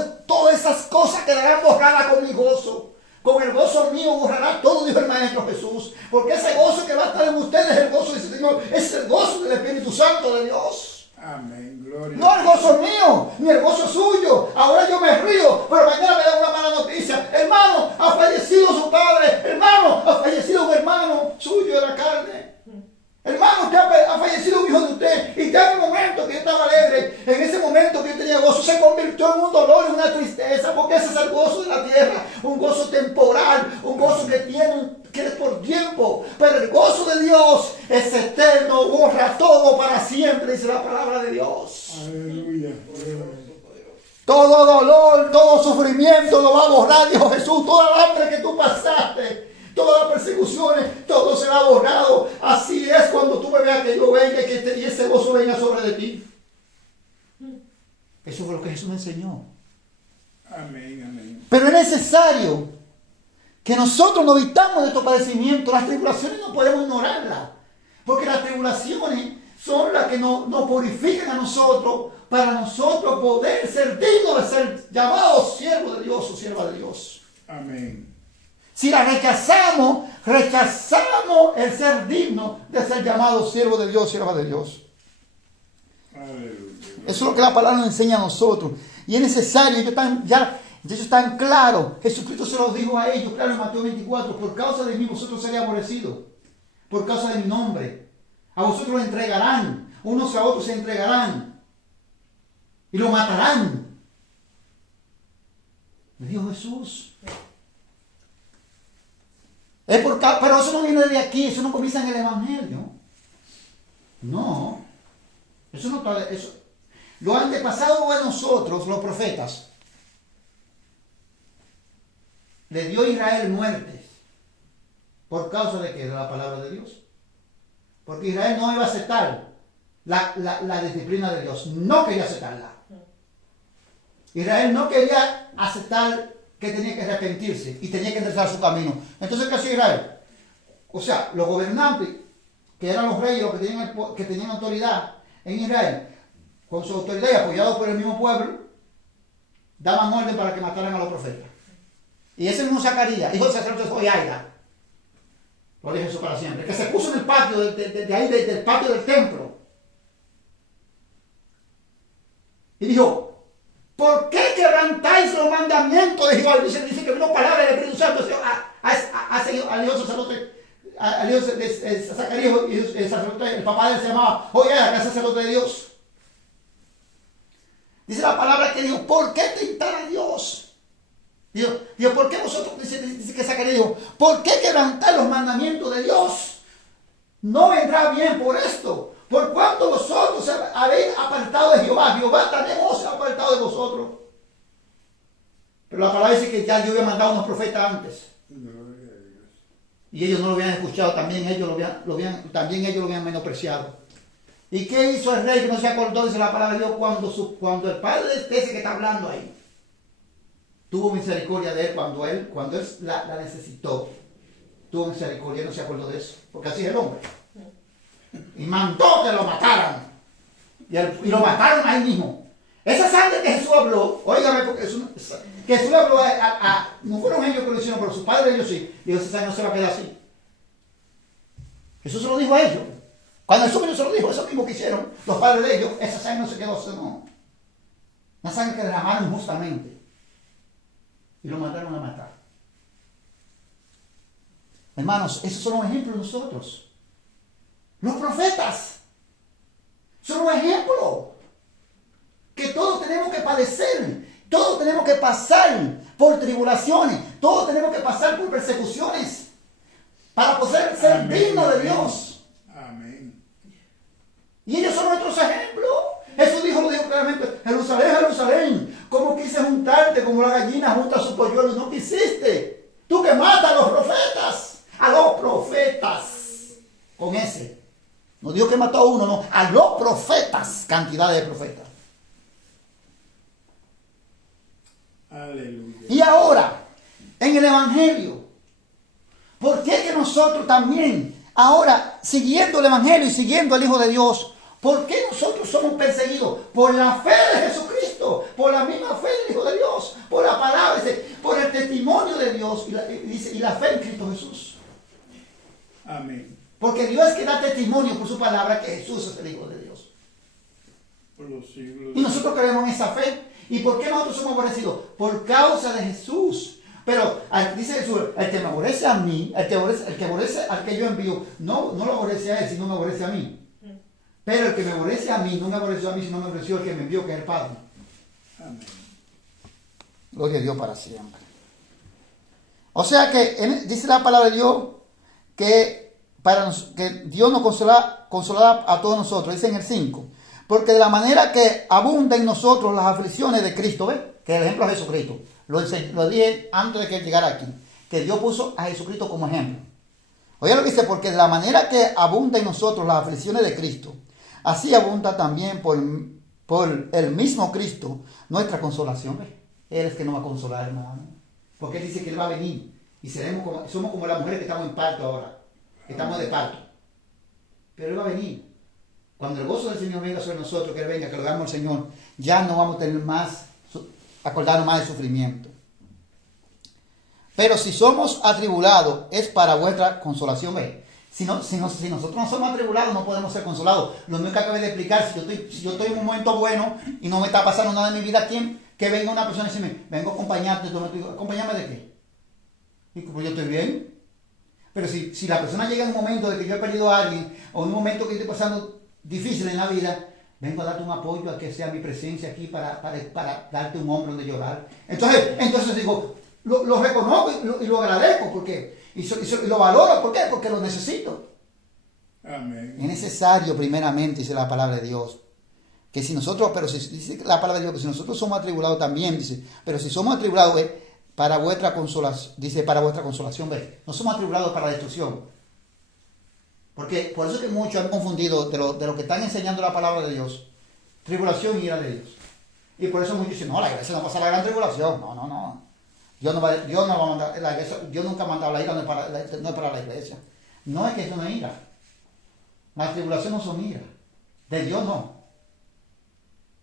esas cosas quedarán borradas con mi gozo. Con el gozo mío borrará todo, dijo el Maestro Jesús. Porque ese gozo que va a estar en ustedes, el gozo, dice el Señor, es el gozo del Espíritu Santo de Dios. Amén. Gloria. No el gozo mío, ni el gozo suyo. Ahora yo me río, pero mañana me dan una mala noticia. Hermano, ha fallecido su padre. Hermano, ha fallecido un hermano suyo de la carne. Hermano, usted ha fallecido un hijo de usted. Y ya en el momento que yo estaba alegre, en ese momento que yo tenía gozo, se convirtió en un dolor, en una tristeza. Porque ese es el gozo de la tierra. Un gozo temporal, un gozo que es por tiempo. Pero el gozo de Dios es eterno, borra todo para siempre, dice la palabra de Dios. Aleluya. Todo dolor, todo sufrimiento lo va a borrar, dijo Jesús. Toda el hambre que tú pasaste, todas las persecuciones, todo será borrado. Así es cuando tú me veas que yo venga y ese gozo venga sobre de ti. Eso fue lo que Jesús me enseñó. Amén, amén. Pero es necesario que nosotros nos vistamos de estos padecimientos. Las tribulaciones no podemos ignorarlas. Porque las tribulaciones son las que nos purifican a nosotros para nosotros poder ser dignos de ser llamados siervos de Dios o sierva de Dios. Amén. Si la rechazamos el ser digno de ser llamado siervo de Dios, sierva de Dios. Aleluya. Eso es lo que la palabra nos enseña a nosotros. Y es necesario, ellos están claros. Jesucristo se los dijo a ellos, claro, en Mateo 24, por causa de mí vosotros seréis aborrecidos. Por causa de mi nombre. A vosotros lo entregarán. Unos a otros se entregarán. Y lo matarán. Le dijo Jesús. Pero eso no viene de aquí, eso no comienza en el Evangelio. No. Eso no está. Lo antepasado de nosotros, los profetas, le dio a Israel muertes. ¿Por causa de qué? De la palabra de Dios. Porque Israel no iba a aceptar la disciplina de Dios. No quería aceptarla. Israel no quería aceptar que tenía que arrepentirse y tenía que enderezar su camino. Entonces, ¿qué hacía Israel? O sea, los gobernantes, que eran los reyes, los que tenían autoridad en Israel, con su autoridad y apoyados por el mismo pueblo, daban orden para que mataran a los profetas. Y ese mismo Zacarías, hijo del sacerdote Joiada, lo dije eso para siempre, que se puso en el patio del patio del templo y dijo: ¿por qué quebrantáis los mandamientos de Jehová? Dice que vino palabra del Espíritu Santo al hijo del sacerdote, al hijo de Zacarías, el sacerdote, el papá de él se llamaba Joiada, que es sacerdote de Dios. Dice la palabra que dijo: ¿por qué tentar a Dios? Dijo, ¿por qué vosotros, dice que Zacarías dijo, ¿por qué quebrantar los mandamientos de Dios? No vendrá bien por esto. Por cuanto vosotros habéis apartado de Jehová, Jehová también os ha apartado de vosotros. Pero la palabra dice que ya Dios había mandado unos profetas antes. Gloria a Dios. Y ellos no lo habían escuchado, también ellos lo habían menospreciado. ¿Y qué hizo el rey que no se acordó? Dice la palabra de Dios, cuando el padre de ese que está hablando ahí tuvo misericordia de él cuando él la necesitó. tuvo misericordia y no se acordó de eso, porque así es el hombre. Y mandó que lo mataran. Y lo mataron ahí mismo. Esa sangre que Jesús habló, óigame, porque que Jesús le habló no fueron ellos que lo hicieron, pero sus padres ellos sí. Dijo, esa sangre no se va a quedar así. Jesús se lo dijo a ellos. Cuando Jesús mismo se lo dijo, eso mismo que hicieron los padres de ellos, esa sangre no se quedó así, no. Una sangre que derramaron justamente. Y lo mandaron a matar. Hermanos, esos son los ejemplos de nosotros. Los profetas son un ejemplo que todos tenemos que padecer, todos tenemos que pasar por tribulaciones, todos tenemos que pasar por persecuciones para poder ser dignos de Dios. Amén. Y ellos son nuestros ejemplos. Jesús lo dijo claramente, Jerusalén, Jerusalén, ¿cómo quise juntarte como la gallina junta su polluelo y no quisiste? Tú que matas a los profetas, con ese. No digo que mató a uno, no, a los profetas, cantidades de profetas. Aleluya. Y ahora, en el Evangelio, ¿por qué que nosotros también, ahora, siguiendo el Evangelio y siguiendo al Hijo de Dios, por qué nosotros somos perseguidos? Por la fe de Jesucristo, por la misma fe del Hijo de Dios, por la palabra, por el testimonio de Dios y la fe en Cristo Jesús. Amén. Porque Dios es que da testimonio por su palabra que Jesús es el Hijo de Dios. Por los siglos. Y nosotros creemos en esa fe. ¿Y por qué nosotros somos aborrecidos? Por causa de Jesús. Pero dice Jesús, el que me aborrece a mí, el que aborrece al que yo envío, no lo aborrece a él, sino me aborrece a mí. Pero el que me aborrece a mí, no me aborreció a mí, sino me aborreció el que me envió, que es el Padre. Amén. Gloria a Dios para siempre. O sea que dice la palabra de Dios que Dios nos consolará a todos nosotros, dice en el 5. Porque de la manera que abunda en nosotros las aflicciones de Cristo, ¿ves? Que el ejemplo es Jesucristo. Lo dije antes de que él llegara aquí. Que Dios puso a Jesucristo como ejemplo. Oye lo que dice, porque de la manera que abunda en nosotros las aflicciones de Cristo, así abunda también por el mismo Cristo nuestra consolación. ¿Ves? Él es que nos va a consolar, hermano. Porque él dice que él va a venir. Y somos como las mujeres que estamos en parto ahora. Que estamos de parto. Pero él va a venir. Cuando el gozo del Señor venga sobre nosotros, que él venga, que lo hagamos al Señor, ya no vamos a tener acordarnos más de sufrimiento. Pero si somos atribulados, es para vuestra consolación. ¿Ves? Si nosotros no somos atribulados, no podemos ser consolados. Lo mismo que acabé de explicar, si yo estoy en un momento bueno y no me está pasando nada en mi vida, que venga una persona y dice, vengo a acompañarte, ¿acompañarme de qué? Y pues yo estoy bien. Pero si la persona llega en un momento de que yo he perdido a alguien, o en un momento que estoy pasando difícil en la vida, vengo a darte un apoyo, a que sea mi presencia aquí para darte un hombro donde llorar. Entonces digo, lo reconozco y lo agradezco, y lo valoro, ¿por qué? Porque lo necesito. Amén. Es necesario, primeramente, dice la palabra de Dios, que si nosotros, dice la palabra de Dios, que si nosotros somos atribulados también, dice, pero si somos atribulados, para vuestra consolación, dice, para vuestra consolación, no somos atribulados para la destrucción. Porque por eso es que muchos han confundido de lo que están enseñando la palabra de Dios, tribulación y ira de Dios. Y por eso muchos dicen, no, la iglesia no pasa la gran tribulación. No. Dios no va a mandar, la iglesia, Dios nunca ha mandado la ira, no es para la iglesia. No es que eso no es ira. Las tribulaciones no son ira. De Dios no.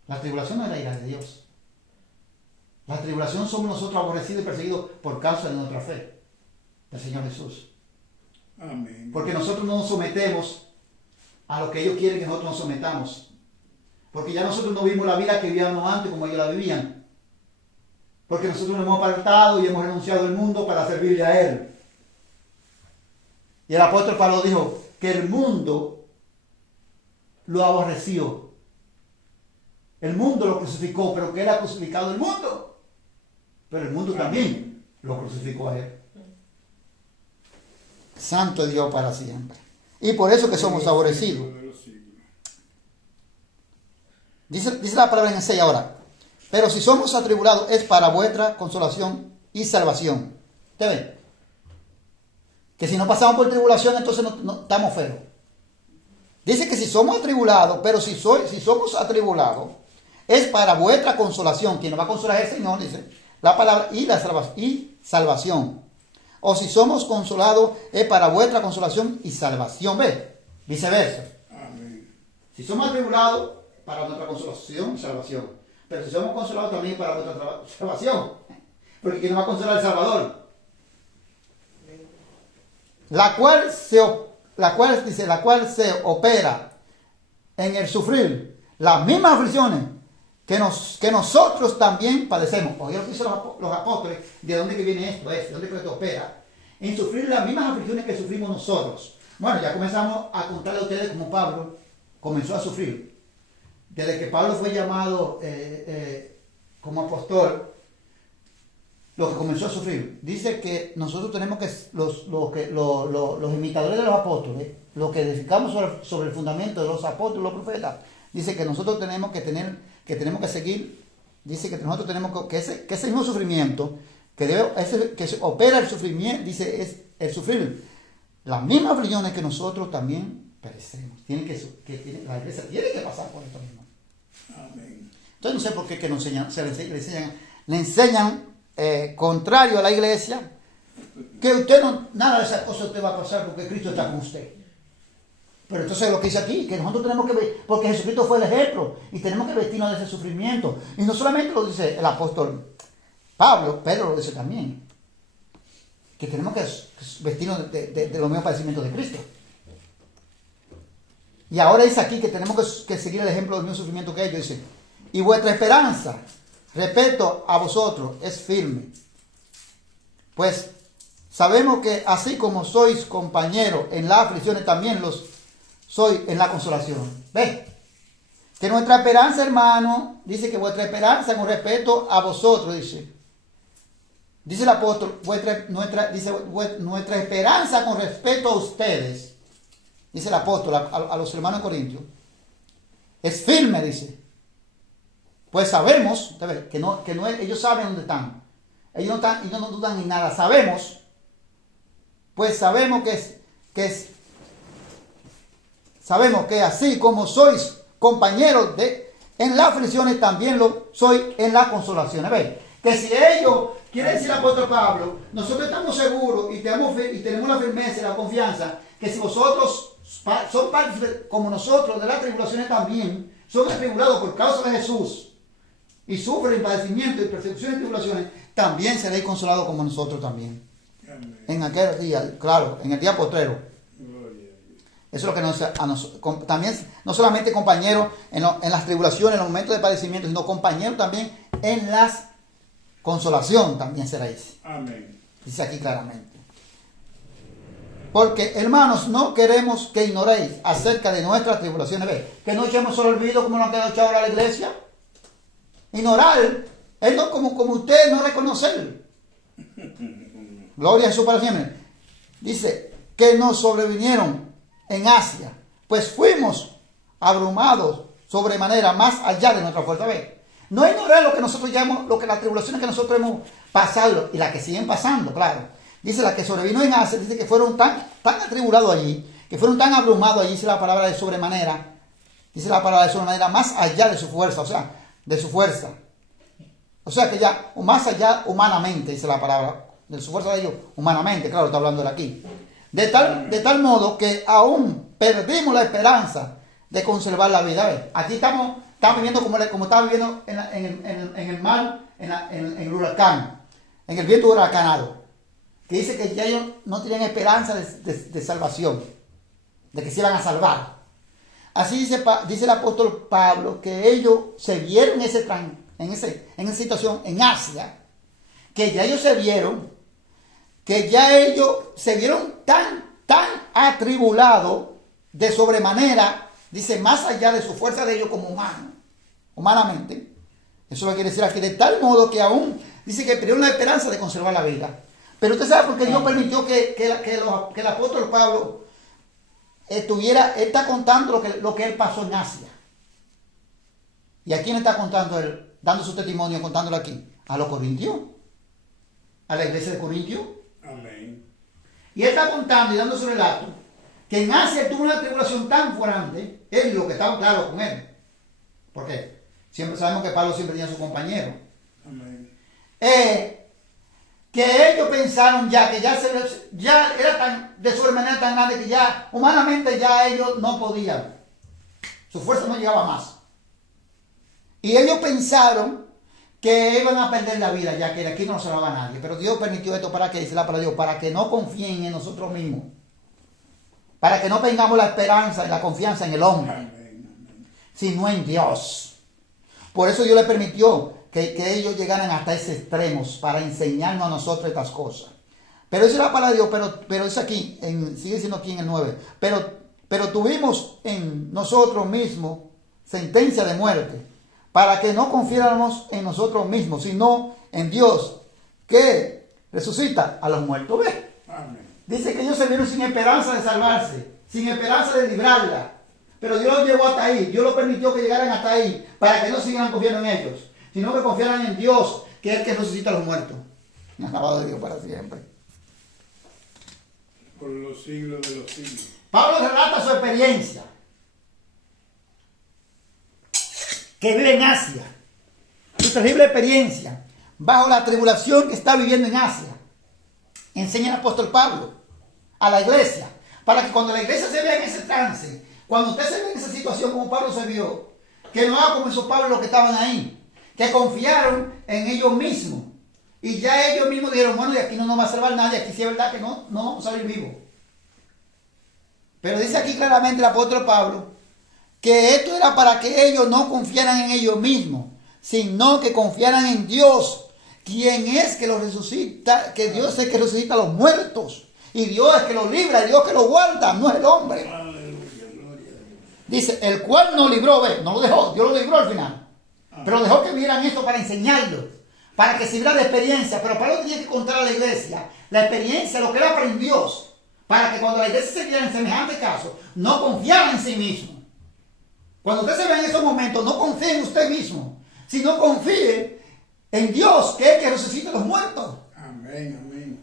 La tribulación no es la ira de Dios. La tribulación somos nosotros aborrecidos y perseguidos por causa de nuestra fe del Señor Jesús. Amén. Porque nosotros no nos sometemos a lo que ellos quieren que nosotros nos sometamos. Porque ya nosotros no vivimos la vida que vivíamos antes como ellos la vivían. Porque nosotros nos hemos apartado y hemos renunciado al mundo para servirle a Él. Y el apóstol Pablo dijo que el mundo lo aborreció. El mundo lo crucificó, pero que Él ha crucificado el mundo. Pero el mundo también lo crucificó a Él. Santo Dios para siempre. Y por eso que somos aborrecidos. Dice la palabra en el 6 ahora. Pero si somos atribulados es para vuestra consolación y salvación. ¿Usted ve? Que si no pasamos por tribulación entonces no estamos feos. Dice que si somos atribulados, pero si somos atribulados es para vuestra consolación. Quien nos va a consolar es el Señor, dice la palabra, y salvación. o si somos consolados, es para vuestra consolación y salvación. ¿Ve? Viceversa. Amén. Si somos atribulados, para nuestra consolación y salvación. Pero si somos consolados también para nuestra salvación. Porque ¿quién nos va a consolar? El Salvador. La cual se opera en el sufrir las mismas aflicciones que nosotros también padecemos. Oye lo que dicen los apóstoles, ¿de dónde que viene esto? ¿De dónde que esto opera? En sufrir las mismas aflicciones que sufrimos nosotros. Bueno, ya comenzamos a contarle a ustedes cómo Pablo comenzó a sufrir. Desde que Pablo fue llamado como apóstol, lo que comenzó a sufrir. Dice que nosotros tenemos que, los imitadores de los apóstoles, los que edificamos sobre el fundamento de los apóstoles, los profetas, dice que nosotros tenemos que seguir, dice que nosotros tenemos que ese mismo sufrimiento, que se opera el sufrimiento, dice, es el sufrir las mismas aflicciones que nosotros también perecemos. La iglesia tiene que pasar por esto mismo. Amén. Entonces no sé por qué que le enseñan contrario a la iglesia, que usted nada de esas cosas usted va a pasar porque Cristo está con usted. Pero entonces lo que dice aquí, que nosotros tenemos que ver, porque Jesucristo fue el ejemplo, y tenemos que vestirnos de ese sufrimiento. Y no solamente lo dice el apóstol Pablo, Pedro lo dice también, que tenemos que vestirnos de los mismos padecimientos de Cristo. Y ahora dice aquí que tenemos que seguir el ejemplo del mismo sufrimiento que ellos. Dice, y vuestra esperanza, respecto a vosotros, es firme. Pues sabemos que así como sois compañeros en las aflicciones, también los sois en la consolación. ¿Ves? Que nuestra esperanza, hermano, dice que vuestra esperanza con respecto a vosotros, dice el apóstol, nuestra esperanza con respecto a ustedes, dice el apóstol a los hermanos de Corintios, es firme, dice. Pues sabemos, que no ellos saben dónde están. Ellos no dudan ni nada. Sabemos, pues sabemos sabemos que así como sois compañeros en las aflicciones, también lo soy en las consolaciones. ¿Ves? Que si ellos, quiere decir el apóstol Pablo, nosotros estamos seguros y tenemos la firmeza y la confianza que si vosotros son parte como nosotros de las tribulaciones también, son atribulados por causa de Jesús y sufren padecimiento y persecuciones y tribulaciones, también seréis consolados como nosotros también. Amén. En aquel día, claro, en el día postrero. Gloria a Dios. Eso es lo que también, no solamente compañeros en las tribulaciones, en los momentos de padecimiento, sino compañeros también en las consolación también seréis. Amén. Dice aquí claramente. Porque, hermanos, no queremos que ignoréis acerca de nuestras tribulaciones. ¿Ves? Que no echemos solo olvido como nos ha echado ahora la iglesia. Ignorar es no como usted no reconocer. Gloria a Jesús para siempre. Dice que nos sobrevinieron en Asia, pues fuimos abrumados sobremanera más allá de nuestra fuerza. ¿Ves? No ignorar lo que nosotros llamamos, las tribulaciones que nosotros hemos pasado y las que siguen pasando, claro. Dice la que sobrevino en Asia, dice que fueron tan atribulados allí, que fueron tan abrumados allí, dice la palabra de sobremanera, más allá de su fuerza, o sea, de su fuerza. O sea que ya, más allá humanamente, dice la palabra, de su fuerza de ellos, humanamente, claro, está hablando de aquí. De tal modo que aún perdimos la esperanza de conservar la vida. ¿Ves? Aquí estamos viviendo como estaba viviendo en el mar, en el huracán, en el viento huracanado. Que dice que ya ellos no tenían esperanza de salvación, de que se iban a salvar. Así dice el apóstol Pablo que ellos se vieron en esa situación en Asia, que ya ellos se vieron tan atribulados de sobremanera, dice, más allá de su fuerza de ellos como humanamente. Eso lo quiere decir aquí, de tal modo que aún, dice que perdieron la esperanza de conservar la vida. Pero usted sabe por qué Dios permitió que el apóstol Pablo está contando lo que él pasó en Asia. ¿Y a quién está contando él, dando su testimonio, contándolo aquí? A los corintios, a la iglesia de Corintios. Amén. Y él está contando y dando su relato que en Asia tuvo una tribulación tan grande, él y los que estaban claros con él. ¿Por qué? Siempre sabemos que Pablo siempre tenía a su compañero. Amén. que ellos pensaron ya que ya era tan de sobremanera tan grande que ya humanamente ya ellos no podían. Su fuerza no llegaba más. Y ellos pensaron que iban a perder la vida, ya que de aquí no se lo va a nadie. Pero Dios permitió esto para que, dice la palabra de Dios, para que no confíen en nosotros mismos. Para que no tengamos la esperanza y la confianza en el hombre, sino en Dios. Por eso Dios le permitió que ellos llegaran hasta ese extremo para enseñarnos a nosotros estas cosas. Pero eso es la palabra de Dios, pero es aquí, sigue siendo aquí en el 9. Pero tuvimos en nosotros mismos sentencia de muerte, para que no confiáramos en nosotros mismos, sino en Dios, que resucita a los muertos. ¿Ves? Amén. Dice que ellos se vieron sin esperanza de salvarse, sin esperanza de librarla. Pero Dios los llevó hasta ahí. Dios los permitió que llegaran hasta ahí para que no siguieran confiando en ellos, sino que confiaran en Dios, que es el que resucita a los muertos. Alabado de Dios para siempre. Por los siglos de los siglos. Pablo relata su experiencia, que vive en Asia, su terrible experiencia, bajo la tribulación que está viviendo en Asia. Enseña el apóstol Pablo a la iglesia, para que cuando la iglesia se vea en ese trance, cuando usted se ve en esa situación como Pablo se vio, que no haga como esos Pablos los que estaban ahí, que confiaron en ellos mismos, y ya ellos mismos dijeron, bueno, de aquí no nos va a salvar nadie, aquí sí es verdad que no vamos a salir vivos. Pero dice aquí claramente el apóstol Pablo, que esto era para que ellos no confiaran en ellos mismos, sino que confiaran en Dios, quien es que los resucita, que Dios es que resucita a los muertos, y Dios es que los libra, y Dios que los guarda, no es el hombre. Aleluya, gloria a Dios. Dice, el cual nos libró, ve, no lo dejó, Dios lo libró al final, pero dejó que vieran esto para enseñarlo, para que sirviera de experiencia. Pero Pablo tenía que contar a la iglesia la experiencia, lo que él aprendió, para que cuando la iglesia se viera en semejante caso, no confiara en sí mismo. Cuando usted se vea en esos momentos, no confíe en usted mismo, sino confíe en Dios, que es el que resucita a los muertos. Amén, amén.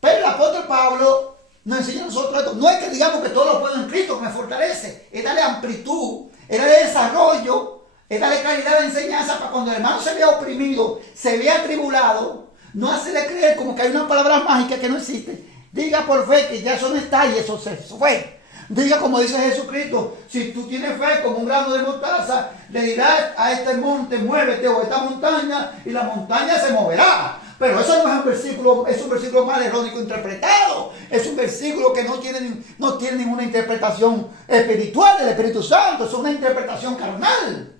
Pero el apóstol Pablo nos enseña a nosotros esto. No es que digamos que todo lo puedo en Cristo, que me fortalece. Es darle amplitud, es darle desarrollo, es darle calidad de enseñanza para cuando el hermano se vea oprimido, se vea atribulado, no hacerle creer como que hay una palabra mágica que no existe. Diga por fe que ya eso no está y eso se fue. Diga como dice Jesucristo, si tú tienes fe como un grano de mostaza, le dirás a este monte, muévete, o a esta montaña, y la montaña se moverá. Pero eso no es un versículo, es un versículo mal errónico interpretado. Es un versículo que no tiene ninguna interpretación espiritual del Espíritu Santo, es una interpretación carnal.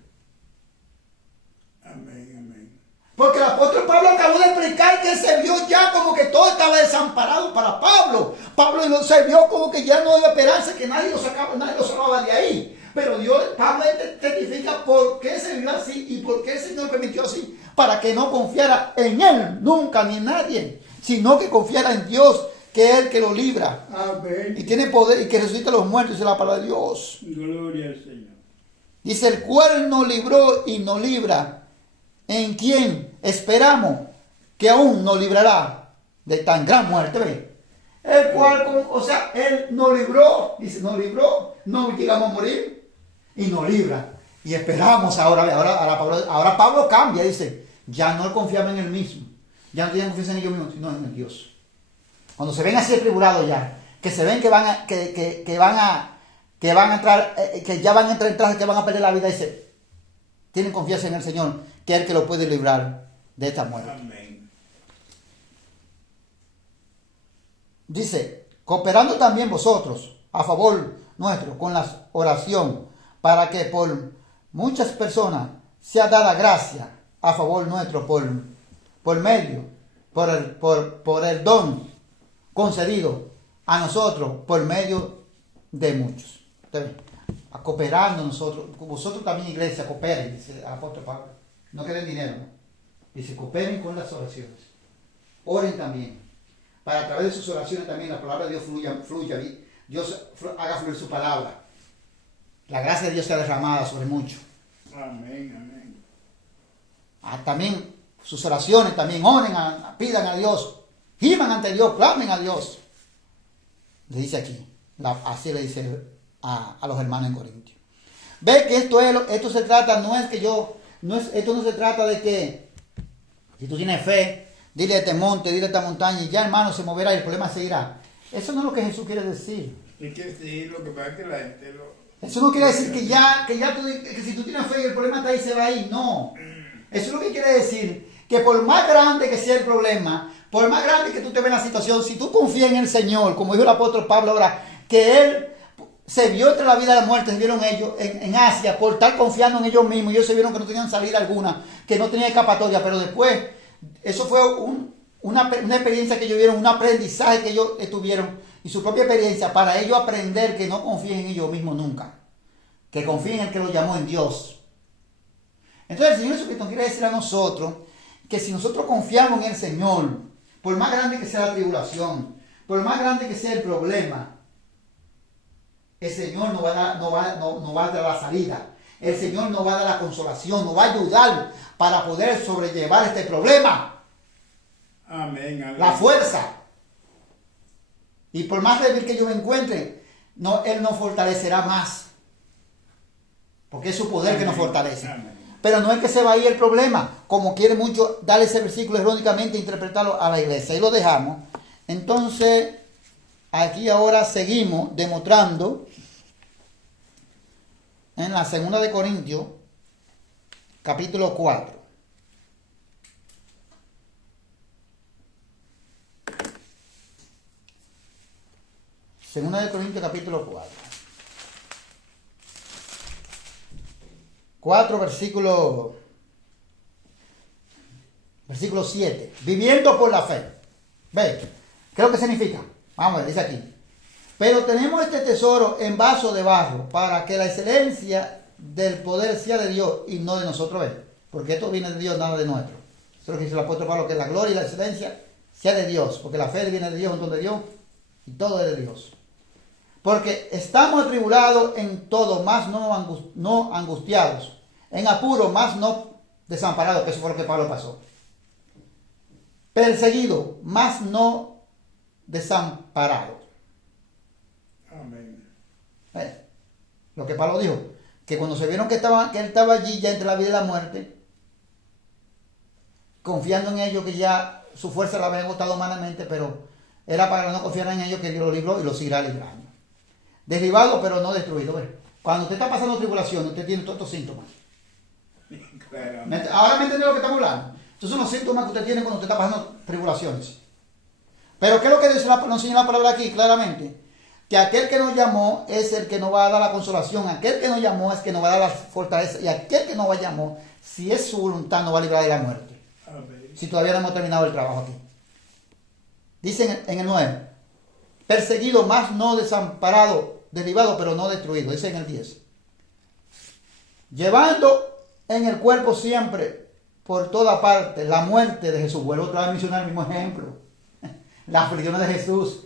Amén, amén. Porque el apóstol Pablo acabó de explicar que se vio ya como que todo estaba desamparado para Pablo. Pablo se vio como que ya no había esperanza, que nadie lo sacaba, nadie lo salvaba de ahí. Pero Pablo testifica por qué se vio así y por qué el Señor permitió así. Para que no confiara en él, nunca, ni en nadie, sino que confiara en Dios, que es el que lo libra. Amén. Y tiene poder y que resucita a los muertos, dice la palabra de Dios. Gloria al Señor. Dice, el cual nos libró y nos libra, en quien esperamos que aún nos librará de tan gran muerte. ¿Ve? El cual, o sea, él nos libró, dice, nos libró, no llegamos a morir y nos libra. Y esperamos ahora Pablo cambia, dice, ya no confiamos en él mismo, ya no tienen confianza en ellos mismos, sino en el Dios. Cuando se ven así atribulados ya, que se ven que van a entrar, que ya van a entrar en traje, que van a perder la vida, dice, tienen confianza en el Señor, que es el que lo puede librar de esta muerte. Amén. Dice, cooperando también vosotros a favor nuestro con la oración, para que por muchas personas sea dada gracia a favor nuestro por el don concedido a nosotros por medio de muchos. Entonces, cooperando nosotros, vosotros también iglesia, cooperen, dice el apóstol Pablo. No queden dinero, ¿no? Dice, cooperen con las oraciones. Oren también. Para a través de sus oraciones también la palabra de Dios fluya. Dios haga fluir su palabra. La gracia de Dios sea derramada sobre muchos. Amén, amén. También sus oraciones también oren, pidan a Dios, giman ante Dios, clamen a Dios. Le dice aquí, así le dice a los hermanos en Corintios. Ve que esto se trata, esto no se trata de que si tú tienes fe, dile a este monte, dile a esta montaña, y ya hermano se moverá y el problema seguirá. Eso no es lo que Jesús quiere decir. Es que sí, lo que pasa es que la gente lo... Eso no quiere decir que si tú tienes fe y el problema está ahí, se va ahí. No. Eso es lo que quiere decir que por más grande que sea el problema, por más grande que tú te veas en la situación, si tú confías en el Señor, como dijo el apóstol Pablo ahora, que Él se vio entre la vida y la muerte, se vieron ellos en Asia, por estar confiando en ellos mismos, ellos se vieron que no tenían salida alguna, que no tenían escapatoria, pero después, eso fue una experiencia que ellos vieron, un aprendizaje que ellos tuvieron, y su propia experiencia, para ellos aprender que no confíen en ellos mismos nunca, que confíen en el que los llamó, en Dios. Entonces el Señor Jesucristo quiere decir a nosotros, que si nosotros confiamos en el Señor, por más grande que sea la tribulación, por más grande que sea el problema, el Señor nos va a dar la salida. El Señor nos va a dar la consolación, nos va a ayudar para poder sobrellevar este problema. Amén, amén. La fuerza. Y por más débil que yo me encuentre, Él nos fortalecerá más. Porque es su poder que nos fortalece. Amén. Pero no es que se va a ir el problema, como quiere mucho darle ese versículo errónicamente e interpretarlo a la iglesia. Ahí lo dejamos. Entonces, aquí ahora seguimos demostrando en la segunda de Corintios, capítulo 4. Segunda de Corintios, capítulo 4. 4, versículo 7. Viviendo por la fe. ¿Ve? ¿Qué es lo que significa? Vamos a ver, dice aquí. Pero tenemos este tesoro en vaso de barro, para que la excelencia del poder sea de Dios y no de nosotros. ¿Ve? Porque esto viene de Dios, nada de nuestro. Eso es lo que dice el apóstol Pablo, que la gloria y la excelencia sea de Dios. Porque la fe viene de Dios, un don de Dios, y todo es de Dios. Porque estamos atribulados en todo, más no angustiados. En apuro, más no desamparados, que eso fue lo que Pablo pasó. Perseguido, más no desamparado. Amén. Lo que Pablo dijo, que cuando se vieron que él estaba allí ya entre la vida y la muerte, confiando en ellos, que ya su fuerza la había agotado humanamente, pero era para no confiar en ellos que Dios lo libró y lo seguirá librando. Derribado pero no destruido. ¿Ves? Cuando usted está pasando tribulación, usted tiene todos estos síntomas. Claro. Ahora me entiende lo que estamos hablando. Estos son los síntomas que usted tiene cuando usted está pasando tribulaciones. Pero ¿qué es lo que dice nos enseña la palabra aquí claramente? Que aquel que nos llamó es el que nos va a dar la consolación. Aquel que nos llamó es el que nos va a dar la fortaleza. Y aquel que nos llamó, si es su voluntad, nos va a librar de la muerte. Amén. Si todavía no hemos terminado el trabajo aquí. Dice en el 9. Perseguido, más no desamparado, derribado, pero no destruido. Dice en el 10. Llevando en el cuerpo siempre, por toda parte, la muerte de Jesús. Vuelvo otra vez a mencionar el mismo ejemplo. Las aflicciones de Jesús.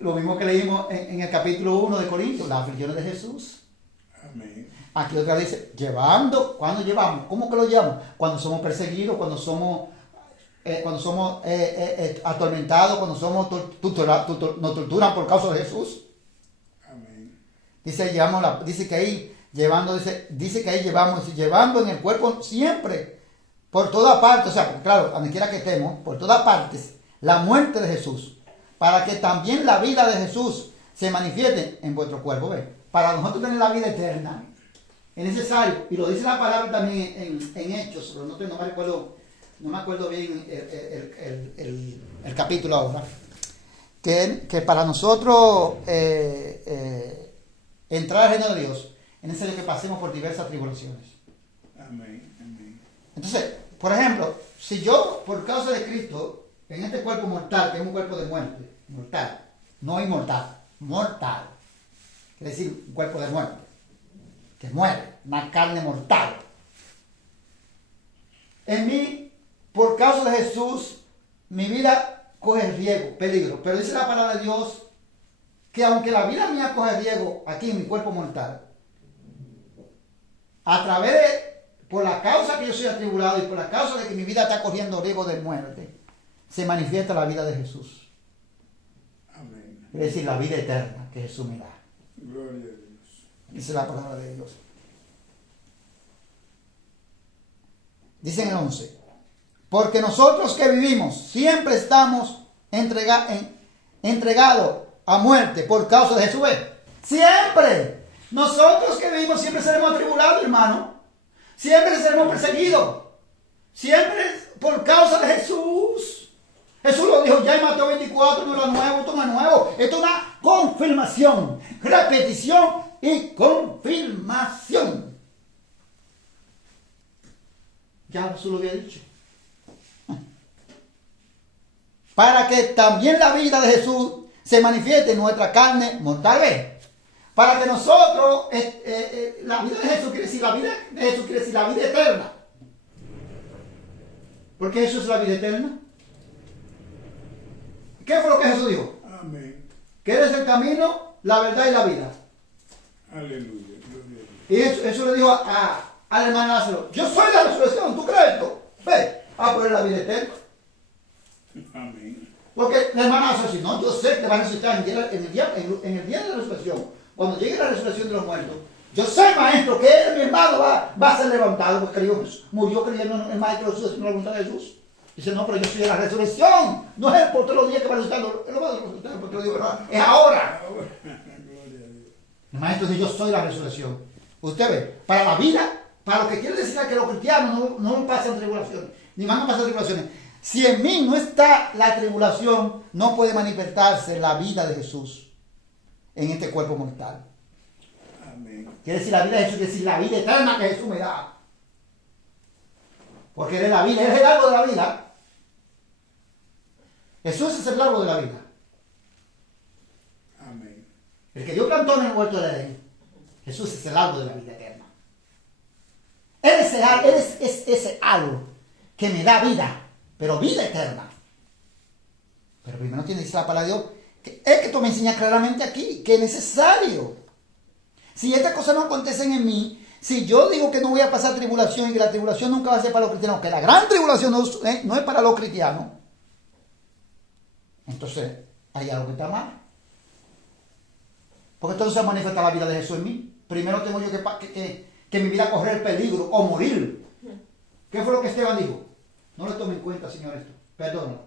Lo mismo que leímos en el capítulo 1 de Corintios. Las aflicciones de Jesús. Amén. Aquí otra vez dice, llevando. ¿Cuándo llevamos? ¿Cómo que lo llevamos? Cuando somos perseguidos, cuando somos atormentados, cuando somos nos torturan por causa de Jesús. Amén. Dice que ahí llevando, dice que ahí llevando en el cuerpo siempre, por toda parte, o sea, claro, a donde quiera que estemos, por todas partes, la muerte de Jesús, para que también la vida de Jesús se manifieste en vuestro cuerpo. ¿Ve? Para nosotros tener la vida eterna, es necesario, y lo dice la palabra también en Hechos, pero no me acuerdo bien el capítulo ahora, que para nosotros entrar al reino de Dios es necesario que pasemos por diversas tribulaciones. Amén. Amén. Entonces, por ejemplo, si yo por causa de Cristo, en este cuerpo mortal, que es un cuerpo de muerte, mortal, no inmortal, mortal, quiere decir un cuerpo de muerte, que muere, una carne mortal. En mí, por causa de Jesús, mi vida coge riesgo, peligro. Pero dice la palabra de Dios que aunque la vida mía coge riesgo aquí en mi cuerpo mortal, por la causa que yo soy atribulado y por la causa de que mi vida está corriendo riesgo de muerte, se manifiesta la vida de Jesús. Amén. Es decir, la vida eterna que Jesús me da. Gloria a Dios. Dice la palabra de Dios. Dice en el 11. Porque nosotros que vivimos siempre estamos entregados a muerte por causa de Jesús. Siempre. Nosotros que vivimos siempre seremos atribulados, hermano. Siempre seremos perseguidos. Siempre por causa de Jesús. Jesús lo dijo ya en Mateo 24, no es nuevo, esto no es nuevo. Esto es una confirmación, repetición y confirmación. Ya Jesús lo había dicho. Para que también la vida de Jesús se manifieste en nuestra carne mortal. Para que nosotros, la vida de Jesús quiere decir la vida de Jesús quiere decir la vida eterna. ¿Por qué Jesús es la vida eterna? ¿Qué fue lo que Jesús dijo? Amén. Que Él es el camino, la verdad y la vida. Aleluya. Gloria a Dios. Y eso le dijo al hermano Lázaro: yo soy la resurrección, ¿tú crees esto? Ve, a poner la vida eterna. Amén. Porque el hermano Lázaro dice: no, yo sé que va a resucitar en el día de la resurrección. Cuando llegue la resurrección de los muertos, yo sé, maestro, que él, mi hermano, va a ser levantado, porque murió creyendo en el maestro Jesús, en la voluntad de Jesús. Dice: no, pero yo soy de la resurrección. No es por todos los días que va a resucitar, él no va a resucitar porque lo digo, ¿verdad? Es ahora. Gloria a Dios. El maestro dice: yo soy la resurrección. Usted ve, para la vida, para lo que quiere decir que los cristianos no pasan tribulaciones, ni van a pasar tribulaciones. Si en mí no está la tribulación, no puede manifestarse la vida de Jesús en este cuerpo mortal. Amén. Quiere decir la vida de Jesús, quiere decir la vida eterna que Jesús me da. Porque Él es la vida, Él es el árbol de la vida. Jesús es el árbol de la vida. Amén. El que Dios plantó en el huerto de Edén. Jesús es el árbol de la vida eterna. Él es ese árbol que me da vida, pero vida eterna. Pero primero tiene que decir la palabra de Dios, que es que tú me enseñas claramente aquí, que es necesario. Si estas cosas no acontecen en mí, si yo digo que no voy a pasar tribulación y que la tribulación nunca va a ser para los cristianos, que la gran tribulación no es para los cristianos, entonces hay algo que está mal. Porque entonces se manifiesta la vida de Jesús en mí. Primero tengo yo que mi vida correr peligro o morir. ¿Qué fue lo que Esteban dijo? No le tome en cuenta, Señor, esto. Perdónalo.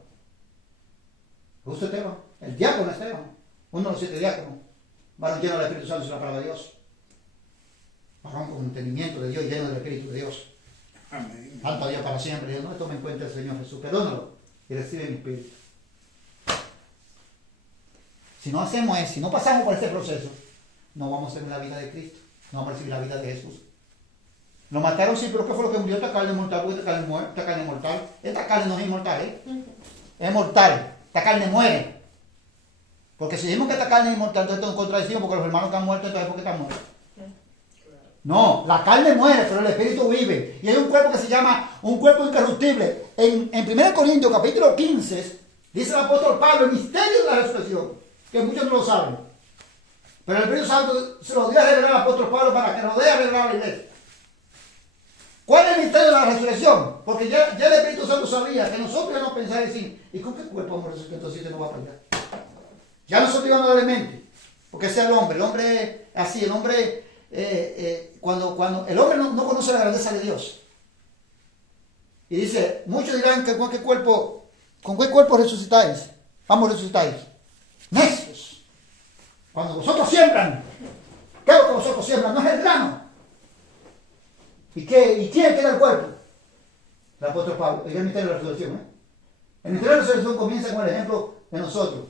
¿Justo Esteban? El diácono Esteban. Uno de los 7 diáconos. Varón lleno del Espíritu Santo y la palabra de Dios. Varón con entendimiento de Dios, lleno del Espíritu de Dios. Amén. Santo Dios para siempre. Dios, no le tome en cuenta el Señor Jesús. Perdónalo y recibe mi Espíritu. Si no hacemos eso, si no pasamos por este proceso, no vamos a recibir la vida de Cristo. No vamos a recibir la vida de Jesús. Lo mataron, sí, pero ¿qué fue lo que murió? Esta carne mortal, porque esta carne mortal. Esta carne no es inmortal, ¿eh? Es mortal. Esta carne muere. Porque si decimos que esta carne es inmortal, entonces estamos contradiciendo porque los hermanos que han muerto, entonces ¿por qué están muertos? No, la carne muere, pero el espíritu vive. Y hay un cuerpo que se llama un cuerpo incorruptible. En 1 Corintios capítulo 15, dice el apóstol Pablo, el misterio de la resurrección, que muchos no lo saben. Pero el Espíritu Santo se lo dio a revelar al apóstol Pablo para que lo dé a revelar a la iglesia. ¿Cuál es el misterio de la resurrección? Porque ya el Espíritu Santo sabía que nosotros íbamos a pensar y decir: ¿y con qué cuerpo vamos a resucitar? Entonces no va para allá. Ya nosotros íbamos a darle mente. Porque ese es el hombre es así, el hombre, cuando el hombre no conoce la grandeza de Dios. Y dice, muchos dirán que con qué cuerpo resucitáis. Vamos, resucitáis. Necios. Cuando vosotros siembran, ¿qué es lo que vosotros siembran? No es el grano. ¿Y quién queda el cuerpo? El apóstol Pablo, el misterio de la resurrección. El misterio de la resurrección comienza con el ejemplo de nosotros.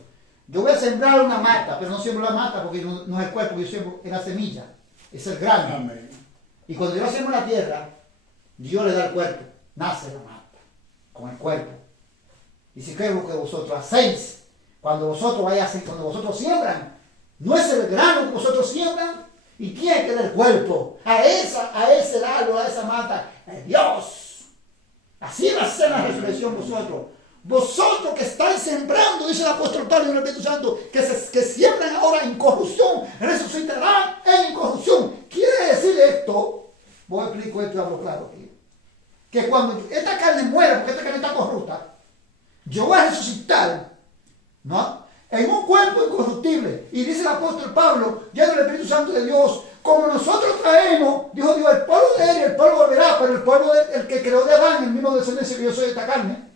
Yo voy a sembrar una mata, pero no siembro la mata porque no es el cuerpo, yo siembro en la semilla. Es el grano. Amén. Y cuando yo siembro la tierra, Dios le da el cuerpo. Nace la mata con el cuerpo. Y si creo que vosotros hacéis, cuando vosotros siembran, no es el grano que vosotros siembran. ¿Y quién queda el cuerpo? A ese árbol, a esa mata, Dios. Así va a ser la resurrección vosotros. Vosotros que estáis sembrando, dice el apóstol Pablo en el Espíritu Santo, que siembran ahora en corrupción, resucitarán en incorrupción. Quiere decir esto, voy a explicar esto y hablo claro aquí, que cuando esta carne muera, porque esta carne está corrupta, yo voy a resucitar, ¿no?, en un cuerpo incorruptible. Y dice el apóstol Pablo, lleno del Espíritu Santo de Dios, como nosotros traemos, dijo Dios, el polvo de él y el polvo volverá, pero el polvo el que creó de Adán, el mismo descendencia que yo soy de esta carne.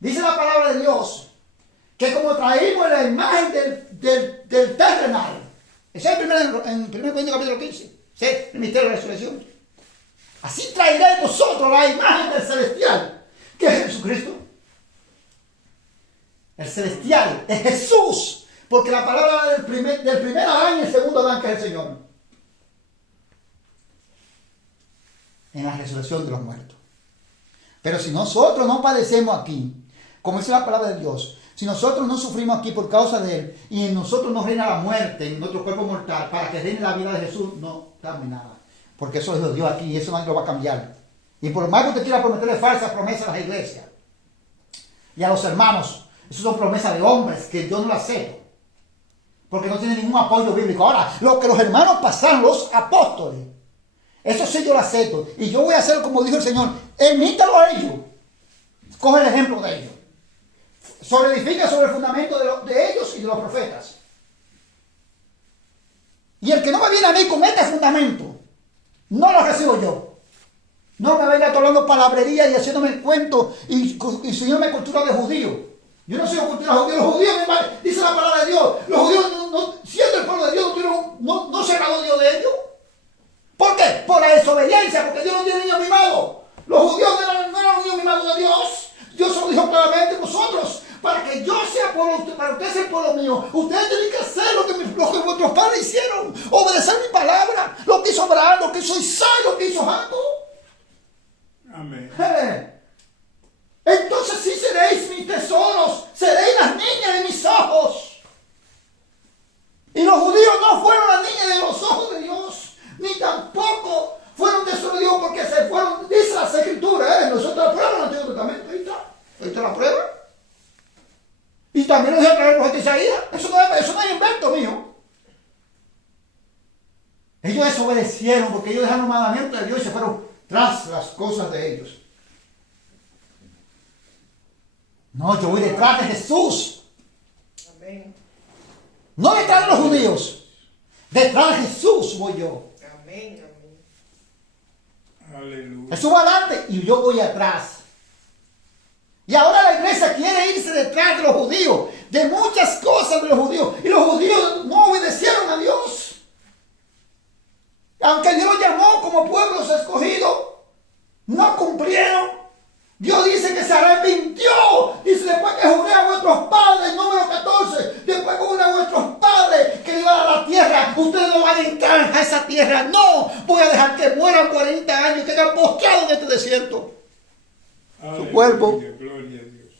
Dice la palabra de Dios que como traímos la imagen del terrenal, ese es el en 1 Corintios capítulo 15, ese es el misterio de la resurrección. Así traeréis vosotros la imagen del celestial, que es Jesucristo. El celestial es Jesús. Porque la palabra del primer Adán y el segundo Adán, que es el Señor. En la resurrección de los muertos. Pero si nosotros no padecemos aquí, como dice la palabra de Dios, si nosotros no sufrimos aquí por causa de Él, y en nosotros no reina la muerte, en nuestro cuerpo mortal, para que reine la vida de Jesús, no cambie nada. Porque eso lo dijo Dios aquí y eso nadie lo va a cambiar. Y por más que usted quiera prometerle falsas promesas a las iglesias y a los hermanos, esas son promesas de hombres que yo no las acepto. Porque no tiene ningún apoyo bíblico. Ahora, lo que los hermanos pasaron, los apóstoles, eso sí yo lo acepto. Y yo voy a hacer como dijo el Señor, imítalo a ellos. Coge el ejemplo de ellos. Edifica sobre el fundamento de ellos y de los profetas. Y el que no me viene a mí con este fundamento, no lo recibo yo. No me venga hablando palabrería y haciéndome cuento y enseñándome cultura de judío. Yo no soy cultura judía. Los judíos, dice la palabra de Dios, los judíos, siendo el pueblo de Dios, no se agradó Dios de ellos. ¿Por qué? Por la desobediencia, porque Dios no tiene niños mimados. Los judíos no eran niños mimados de Dios. Dios se lo dijo claramente: vosotros, para que yo sea pueblo, para usted sea el pueblo mío, ustedes tienen que hacer lo que vuestros padres hicieron, obedecer mi palabra, lo que hizo Abraham, lo que hizo Isaac, lo que hizo Jacob. Amén. Entonces sí seréis mis tesoros, seréis las niñas de mis ojos. Y los judíos no fueron las niñas de los ojos de Dios, ni tampoco fueron tesoros de Dios porque se fueron, dice las escrituras, nosotros la prueba en el Antiguo Testamento, ahí está la prueba. Y también lo dice el profeta Isaías, eso no es invento mío. Ellos desobedecieron porque ellos dejaron el mandamiento de Dios y se fueron tras las cosas de ellos. No, yo voy detrás de Jesús. Amén. No detrás de los judíos. Detrás de Jesús voy yo. Amén. Amén. Aleluya. Jesús va adelante y yo voy atrás. Y ahora la iglesia quiere irse detrás de los judíos. De muchas cosas de los judíos. Y los judíos no obedecieron a Dios. Aunque Dios los llamó como pueblos escogidos, no cumplieron. Dios dice que se arrepintió. Dice: después que juré a vuestros padres, número 14, después que juré a vuestros padres que le iba a dar la tierra, ustedes no van a entrar a esa tierra. No, voy a dejar que mueran 40 años, que quedan postrados en este desierto. Aleluya, cuerpo. Gloria a Dios.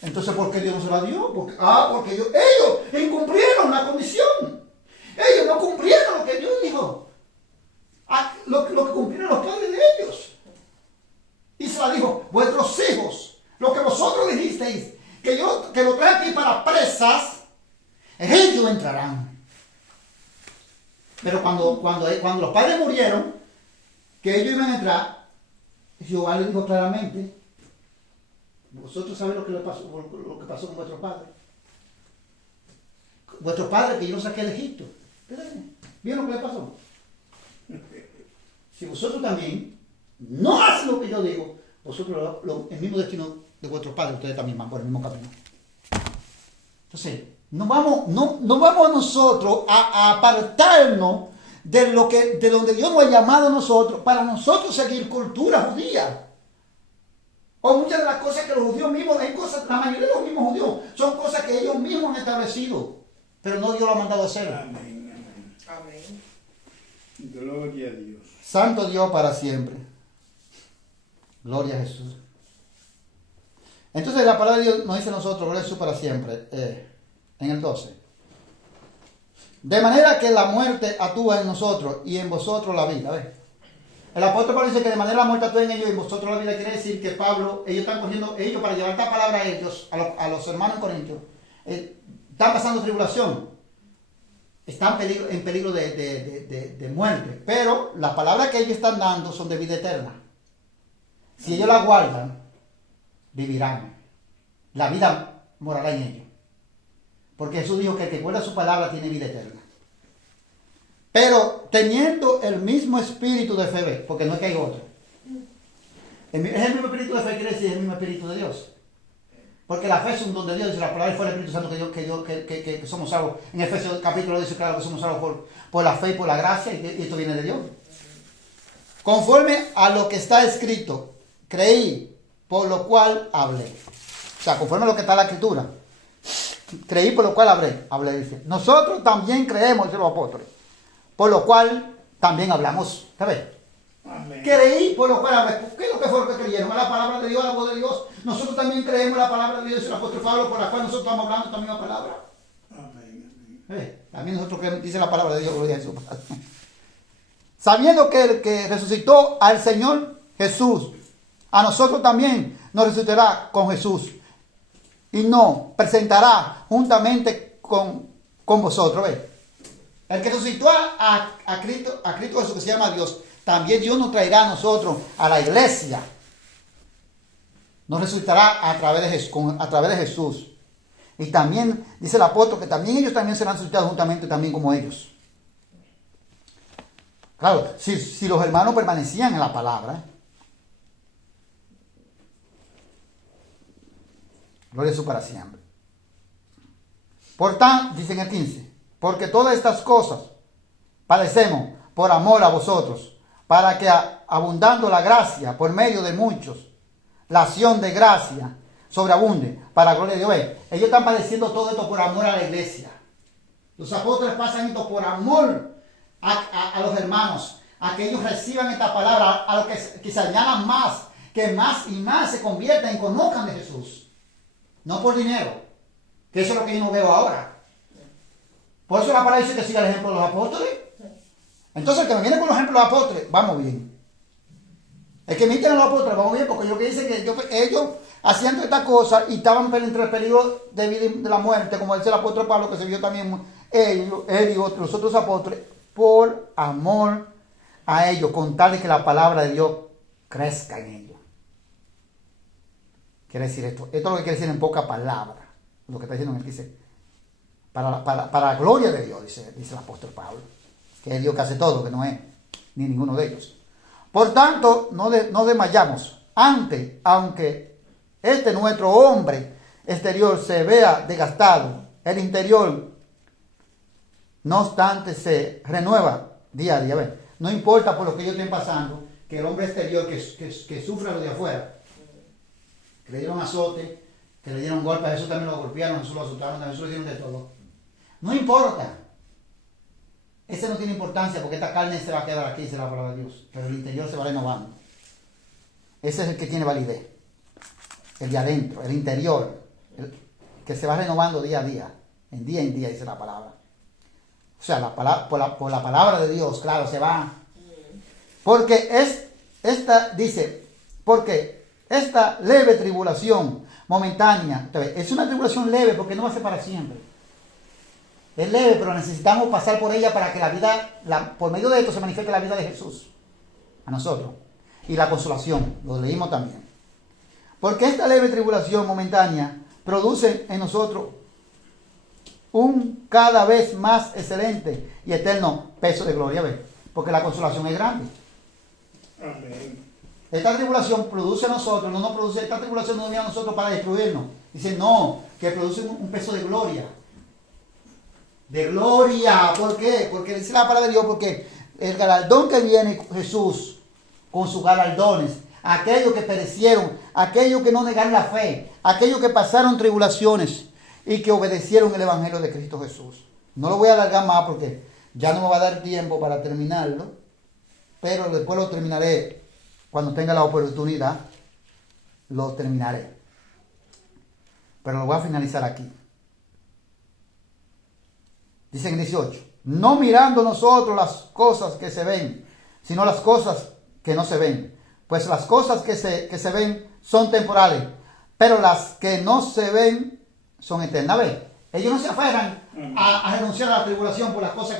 Entonces, ¿por qué Dios no se la dio? Porque ellos incumplieron la condición. Ellos no cumplieron lo que Dios dijo. Lo que cumplieron los padres de ellos. Y se la dijo: vuestros hijos, lo que vosotros dijisteis, que lo trae aquí para presas, ellos entrarán. Pero cuando los padres murieron, que ellos iban a entrar, Jehová les dijo claramente: vosotros sabéis lo que pasó con vuestros padres. Vuestros padres que yo los saqué de Egipto. ¿Vieron lo que les pasó? Si vosotros también no hacen lo que yo digo, vosotros el mismo destino de vuestros padres, ustedes también van por el mismo camino. Entonces, no vamos nosotros a apartarnos de donde Dios nos ha llamado a nosotros, para nosotros seguir cultura judía. O muchas de las cosas que los judíos mismos, la mayoría de los mismos judíos, son cosas que ellos mismos han establecido, pero no Dios lo ha mandado a hacer. Amén. Amén. Gloria a Dios. Santo Dios para siempre. Gloria a Jesús. Entonces la palabra de Dios nos dice a nosotros: gloria a Jesús para siempre. En el 12. De manera que la muerte actúa en nosotros y en vosotros la vida. ¿Ves? El apóstol Pablo dice que de manera la muerte actúa en ellos y en vosotros la vida. Quiere decir que Pablo, ellos están cogiendo, para llevar esta palabra a ellos, a los hermanos en Corintios, están pasando tribulación. Están en peligro de muerte. Pero las palabras que ellos están dando son de vida eterna. Si ellos la guardan, vivirán. La vida morará en ellos. Porque Jesús dijo que el que guarda su palabra tiene vida eterna. Pero teniendo el mismo espíritu de fe, porque no es que hay otro. Es el mismo espíritu de fe, quiere decir el mismo espíritu de Dios. Porque la fe es un don de Dios, dice la palabra, y fue el Espíritu Santo que somos salvos. En Efesios capítulo dice claro que somos salvos por la fe y por la gracia, y esto viene de Dios. Conforme a lo que está escrito, creí, por lo cual hablé. O sea, conforme a lo que está en la Escritura. Creí, por lo cual hablé, dice. Nosotros también creemos, dice los apóstoles, por lo cual también hablamos. ¿Sabes? Amén. Creí, por lo cual hablé. ¿Qué es lo que fue lo que creyeron? ¿A la palabra de Dios, la voz de Dios? Nosotros también creemos la palabra de Dios, dice el apóstol Pablo, por la cual nosotros estamos hablando también la palabra. Amén. También nosotros creemos, dice la palabra de Dios, gloria a Jesús. Sabiendo que el que resucitó al Señor Jesús, a nosotros también nos resucitará con Jesús y nos presentará juntamente con vosotros. ¿Ves? El que resucitó a Cristo Jesús, que se llama Dios, también Dios nos traerá a nosotros, a la iglesia. Nos resucitará a través de Jesús. Y también dice el apóstol que también ellos también serán resucitados juntamente también como ellos. Claro, si los hermanos permanecían en la palabra. Gloria a Jesús para siempre. Por tanto, dice en el 15, porque todas estas cosas padecemos por amor a vosotros, para que abundando la gracia por medio de muchos, la acción de gracia sobreabunde para gloria de Dios. Ellos están padeciendo todo esto por amor a la iglesia. Los apóstoles pasan esto por amor a los hermanos, a que ellos reciban esta palabra, a los que se añadan más, que más y más se conviertan y conozcan de Jesús. No por dinero, que eso es lo que yo no veo ahora. Por eso la palabra dice que siga el ejemplo de los apóstoles. Entonces el que me viene con los ejemplos de los apóstoles, vamos bien. El que me imita a los apóstoles, vamos bien, porque yo que dice que ellos hacían esta cosa y estaban entre el peligro de vida y de la muerte, como dice el apóstol Pablo, que se vio también él y los otros apóstoles, por amor a ellos, con tal de que la palabra de Dios crezca en ellos. Quiere decir esto. Esto es lo que quiere decir en pocas palabras. Lo que está diciendo en el 15. Para la gloria de Dios, dice el apóstol Pablo. Que es Dios que hace todo, que no es ni ninguno de ellos. Por tanto, no desmayamos. Antes, aunque nuestro hombre exterior se vea desgastado, el interior, no obstante, se renueva día a día. ¿Ves? No importa por lo que ellos estén pasando, que el hombre exterior que sufra lo de afuera, que le dieron azote, que le dieron golpes, a Jesús también lo golpearon, a Jesús lo azotaron, a Jesús le dieron de todo. No importa. Ese no tiene importancia porque esta carne se va a quedar aquí, dice la palabra de Dios. Pero el interior se va renovando. Ese es el que tiene validez. El de adentro, el interior. Que se va renovando día a día. En día, dice la palabra. O sea, por la palabra de Dios, claro, se va. Porque porque esta leve tribulación momentánea, es una tribulación leve porque no va a ser para siempre. Es leve, pero necesitamos pasar por ella para que la vida, por medio de esto se manifieste la vida de Jesús a nosotros. Y la consolación, lo leímos también. Porque esta leve tribulación momentánea produce en nosotros un cada vez más excelente y eterno peso de gloria. ¿Ves? Porque la consolación es grande. Amén. Esta tribulación produce a nosotros, no nos produce, esta tribulación no viene a nosotros para destruirnos. Dice, no, que produce un peso de gloria. De gloria. ¿Por qué? Porque dice la palabra de Dios, porque el galardón que viene Jesús con sus galardones, aquellos que perecieron, aquellos que no negaron la fe, aquellos que pasaron tribulaciones y que obedecieron el evangelio de Cristo Jesús. No lo voy a alargar más porque ya no me va a dar tiempo para terminarlo, pero después lo terminaré cuando tenga la oportunidad, lo terminaré. Pero lo voy a finalizar aquí. Dice en 18, no mirando nosotros las cosas que se ven, sino las cosas que no se ven. Pues las cosas que se ven son temporales, pero las que no se ven son eternas. ¿Ves? Ellos no se aferran a renunciar a la tribulación por las cosas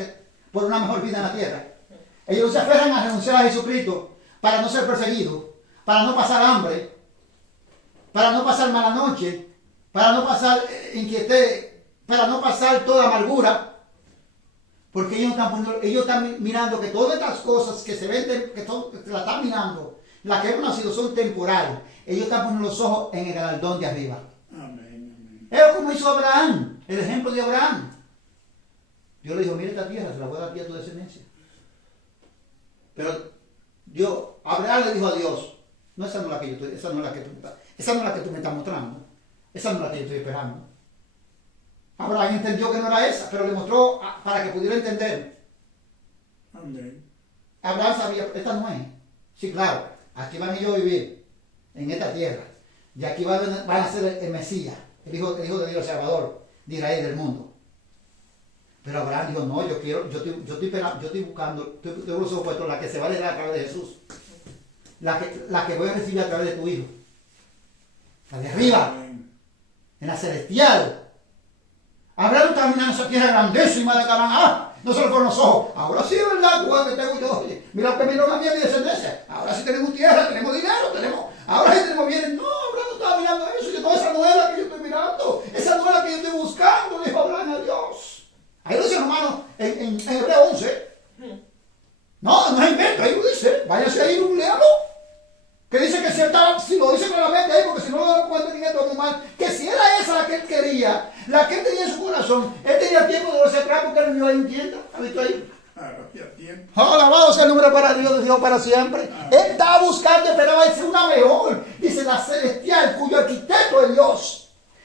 por una mejor vida en la tierra. Ellos no se aferran a renunciar a Jesucristo para no ser perseguidos, para no pasar hambre, para no pasar mala noche, para no pasar inquietez para no pasar toda amargura, porque ellos están mirando que todas estas cosas que se ven, que la están mirando, las que hemos nacido son temporales. Ellos están poniendo los ojos en el galardón de arriba. Amén. Es como hizo Abraham, el ejemplo de Abraham. Dios le dijo, mira esta tierra, se la voy a dar a ti a tu descendencia. Pero Abraham le dijo a Dios, no, esa no es la que yo estoy, esa no es la que tú me estás mostrando, esa no es la que yo estoy esperando. Abraham entendió que no era esa, pero le mostró para que pudiera entender. Amén. Abraham sabía, esta no es. Sí, claro, aquí van ellos a vivir, en esta tierra. Y aquí van a ser el Mesías, el hijo de Dios, el Salvador, de Israel, del mundo. Pero Abraham dijo, no, yo estoy buscando, tengo los ojos puestos, la que se va a dar a través de Jesús. La que voy a recibir a través de tu hijo. La de arriba, Amén. en la celestial. Abraham está mirando esa tierra grandísima de Canaán. No se le fueron los ojos. Ahora sí es verdad, Juan, que tengo yo. Oye, mira lo que me a mí a mi descendencia. Ahora sí tenemos tierra, tenemos dinero, ahora sí tenemos bienes. No, Abraham no estaba mirando eso. Y no, esa no es la que yo estoy mirando. Esa no es la que yo estoy buscando, dijo Abraham a Dios. Ahí lo dice, hermano, en Hebreo 11. No es invento, ahí lo dice. Váyase ahí y léalo. Que dice que si lo dice claramente ahí, porque si no lo da cuenta en esto mal, que si era esa la que él quería, la que él tenía en su corazón, él tenía tiempo de volverse atrás porque él vivió ahí en tienda. ¿Has visto ahí? Había tiempo. Alabado sea el nombre para Dios, de Dios para siempre. Él estaba buscando, esperaba decir una mejor. Dice la celestial, cuyo arquitecto es Dios.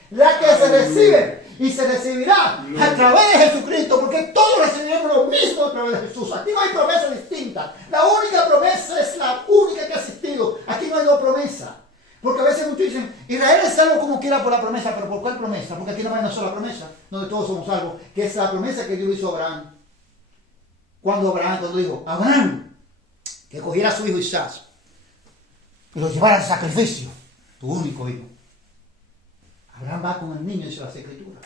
La que se recibe y se recibirá a través de Jesucristo, porque todos recibiremos lo mismo a través de Jesús. Aquí no hay promesa distinta. La única promesa es la única que ha existido. Aquí no hay dos promesas. Porque a veces muchos dicen, Israel es salvo como quiera por la promesa, pero ¿por cuál promesa? Porque aquí no hay una sola promesa, donde todos somos salvos, que es la promesa que Dios hizo a Abraham. Cuando dijo, Abraham, que cogiera a su hijo Isaac y lo llevara al sacrificio, tu único hijo. Abraham va con el niño, dice las escrituras.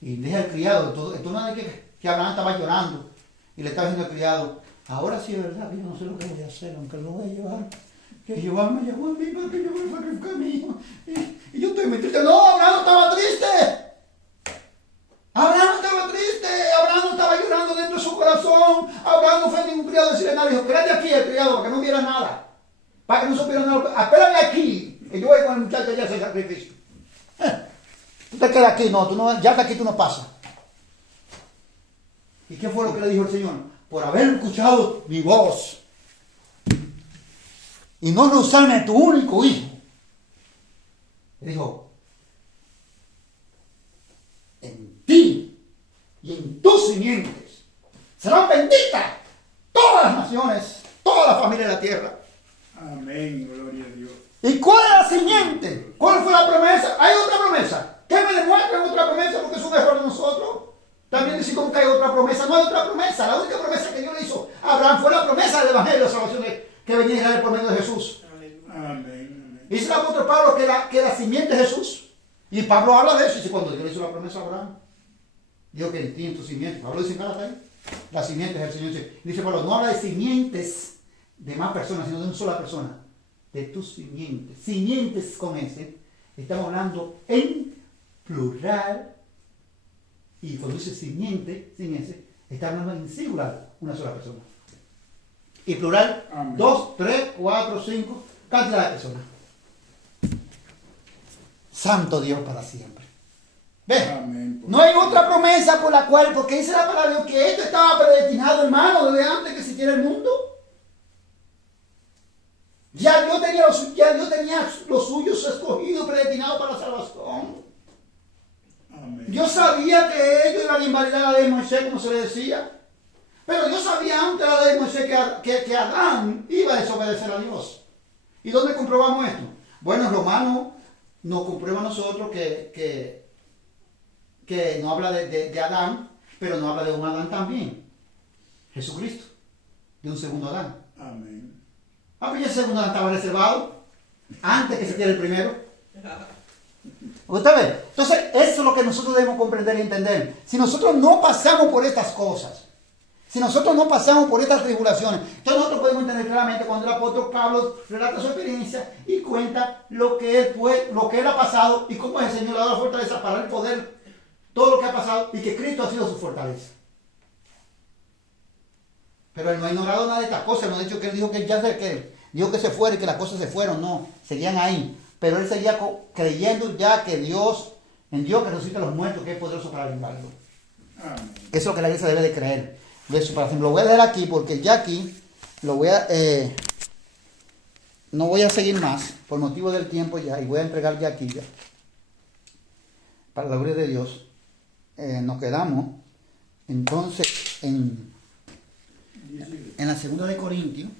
Y deja al criado. Esto no es que Abraham estaba llorando y le estaba diciendo al criado, ahora sí es verdad, yo no sé lo que voy a hacer, aunque lo voy a llevar. Que Jehová me llamó a mí para que yo me sacrifique a mi hijo. Y yo estoy muy triste. No, Abraham no estaba triste. Abraham no estaba triste. Abraham no estaba llorando dentro de su corazón. Abraham no fue ningún criado a decirle nada. Dijo, quédate aquí el criado para que no viera nada. Para que no supiera nada. Espérame aquí. Que yo voy con el muchacho ya a hacer sacrificio. Tú te quedas aquí, ya de aquí tú no pasas. ¿Y qué fue lo que le dijo el Señor? Por haber escuchado mi voz y no rehusarme a tu único hijo. Le dijo, en ti y en tus simientes serán benditas todas las naciones, toda la familia de la tierra. Amén, gloria a Dios. ¿Y cuál es la simiente? ¿Cuál fue la promesa? ¿Hay otra promesa? ¿Qué me demuestran otra promesa? Porque es un error de nosotros. También decimos que hay otra promesa. No hay otra promesa. La única promesa que Dios le hizo a Abraham fue la promesa del Evangelio de salvación que venía a Israel por medio de Jesús. Amén. Dice el apóstol Pablo que la simiente es Jesús. Y Pablo habla de eso. Dice cuando Dios le hizo la promesa a Abraham, dijo que en ti, en tu simiente. Pablo dice en Gálatas, la simiente es el Señor. Dice Pablo, no habla de simientes de más personas, sino de una sola persona. De tus simientes. Simientes con ese. Estamos hablando en plural. Y cuando dice simiente, sin ese, está hablando en singular, una sola persona. Y plural, Amén. 2, 3, 4, 5, cantidad de personas. Santo Dios para siempre. ¿Ves? Amén. No hay otra promesa por la cual, porque dice la palabra de Dios que esto estaba predestinado, hermano, desde antes que existiera el mundo. Ya Dios tenía los suyos escogidos, predestinados para la salvación. Amén. Dios sabía que ellos iban a invalidar la ley de Moisés, como se le decía. Pero Dios sabía antes de la ley de Moisés que Adán iba a desobedecer a Dios. ¿Y dónde comprobamos esto? Bueno, Romanos nos comprueba a nosotros que no habla de Adán, pero no habla de un Adán también. Jesucristo, de un segundo Adán. Amén. Pues el segundo Adán estaba reservado antes que se diera el primero. ¿Usted ve? Entonces, eso es lo que nosotros debemos comprender y entender. Si nosotros no pasamos por estas cosas, Si nosotros no pasamos por estas tribulaciones, entonces nosotros podemos entender claramente cuando el apóstol Pablo relata su experiencia y cuenta lo que él fue, lo que él ha pasado y cómo el Señor le ha dado la fortaleza para el poder, todo lo que ha pasado y que Cristo ha sido su fortaleza. Pero él no ha ignorado nada de estas cosas, no ha dicho que él dijo que ya dijo que se fuera y que las cosas se fueron, no, seguían ahí. Pero él seguía creyendo ya que Dios, en Dios que resucita a los muertos, que es poderoso para librarlo. Eso es lo que la iglesia debe de creer. Eso, para ejemplo, lo voy a dejar aquí porque ya aquí lo voy a no voy a seguir más por motivo del tiempo ya y voy a entregar ya aquí ya para la gloria de Dios. Nos quedamos entonces en la segunda de Corintios,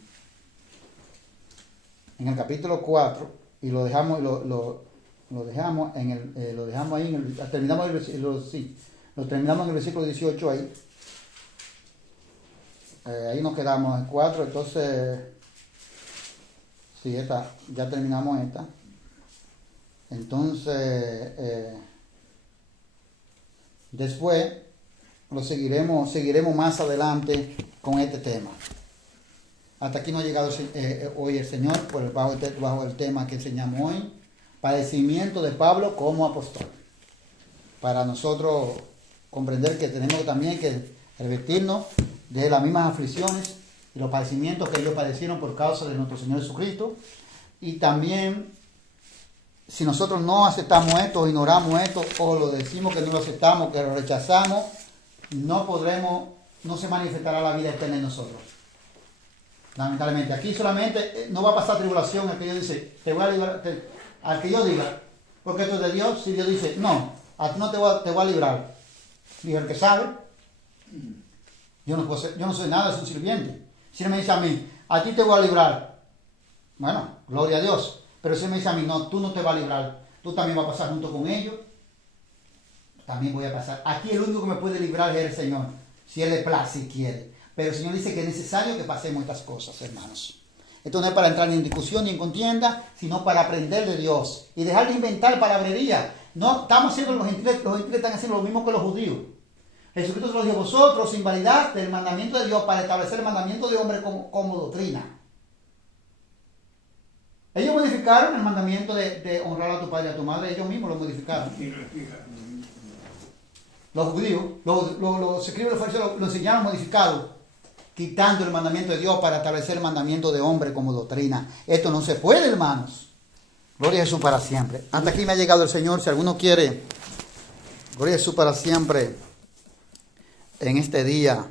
en el capítulo 4, y lo dejamos lo dejamos en el lo dejamos ahí en el, terminamos lo terminamos en el versículo 18 ahí. Ahí nos quedamos en 4, entonces sí, ya terminamos esta. Entonces después lo seguiremos más adelante con este tema. Hasta aquí no ha llegado hoy el Señor bajo el tema que enseñamos hoy, padecimiento de Pablo como apóstol, para nosotros comprender que tenemos también que revestirnos de las mismas aflicciones y los padecimientos que ellos padecieron por causa de nuestro Señor Jesucristo. Y también, si nosotros no aceptamos esto, ignoramos esto, o lo decimos que no lo aceptamos, que lo rechazamos, no se manifestará la vida eterna en nosotros. Lamentablemente, aquí solamente no va a pasar tribulación al que Dios dice, te voy a librar, al que yo diga, porque esto es de Dios. Si Dios dice, no, a ti no te voy a librar, y el que sabe, yo no soy nada, soy un sirviente. Si él me dice a mí, a ti te voy a librar, bueno, gloria a Dios. Pero si él me dice a mí, no, tú no te vas a librar, tú también vas a pasar junto con ellos, también voy a pasar. Aquí el único que me puede librar es el Señor, si Él le place y quiere. Pero el Señor dice que es necesario que pasemos estas cosas, hermanos. Esto no es para entrar ni en discusión ni en contienda, sino para aprender de Dios y dejar de inventar palabrería. No estamos haciendo, los gentiles están haciendo lo mismo que los judíos. Jesucristo se lo dijo, vosotros invalidaste el mandamiento de Dios para establecer el mandamiento de hombre como doctrina. Ellos modificaron el mandamiento de honrar a tu padre y a tu madre, ellos mismos lo modificaron. Los judíos, los escribas de los fariseos lo enseñaron modificado, quitando el mandamiento de Dios para establecer el mandamiento de hombre como doctrina. Esto no se puede, hermanos. Gloria a Jesús para siempre. Hasta aquí me ha llegado el Señor. Si alguno quiere, gloria a Jesús para siempre, en este día.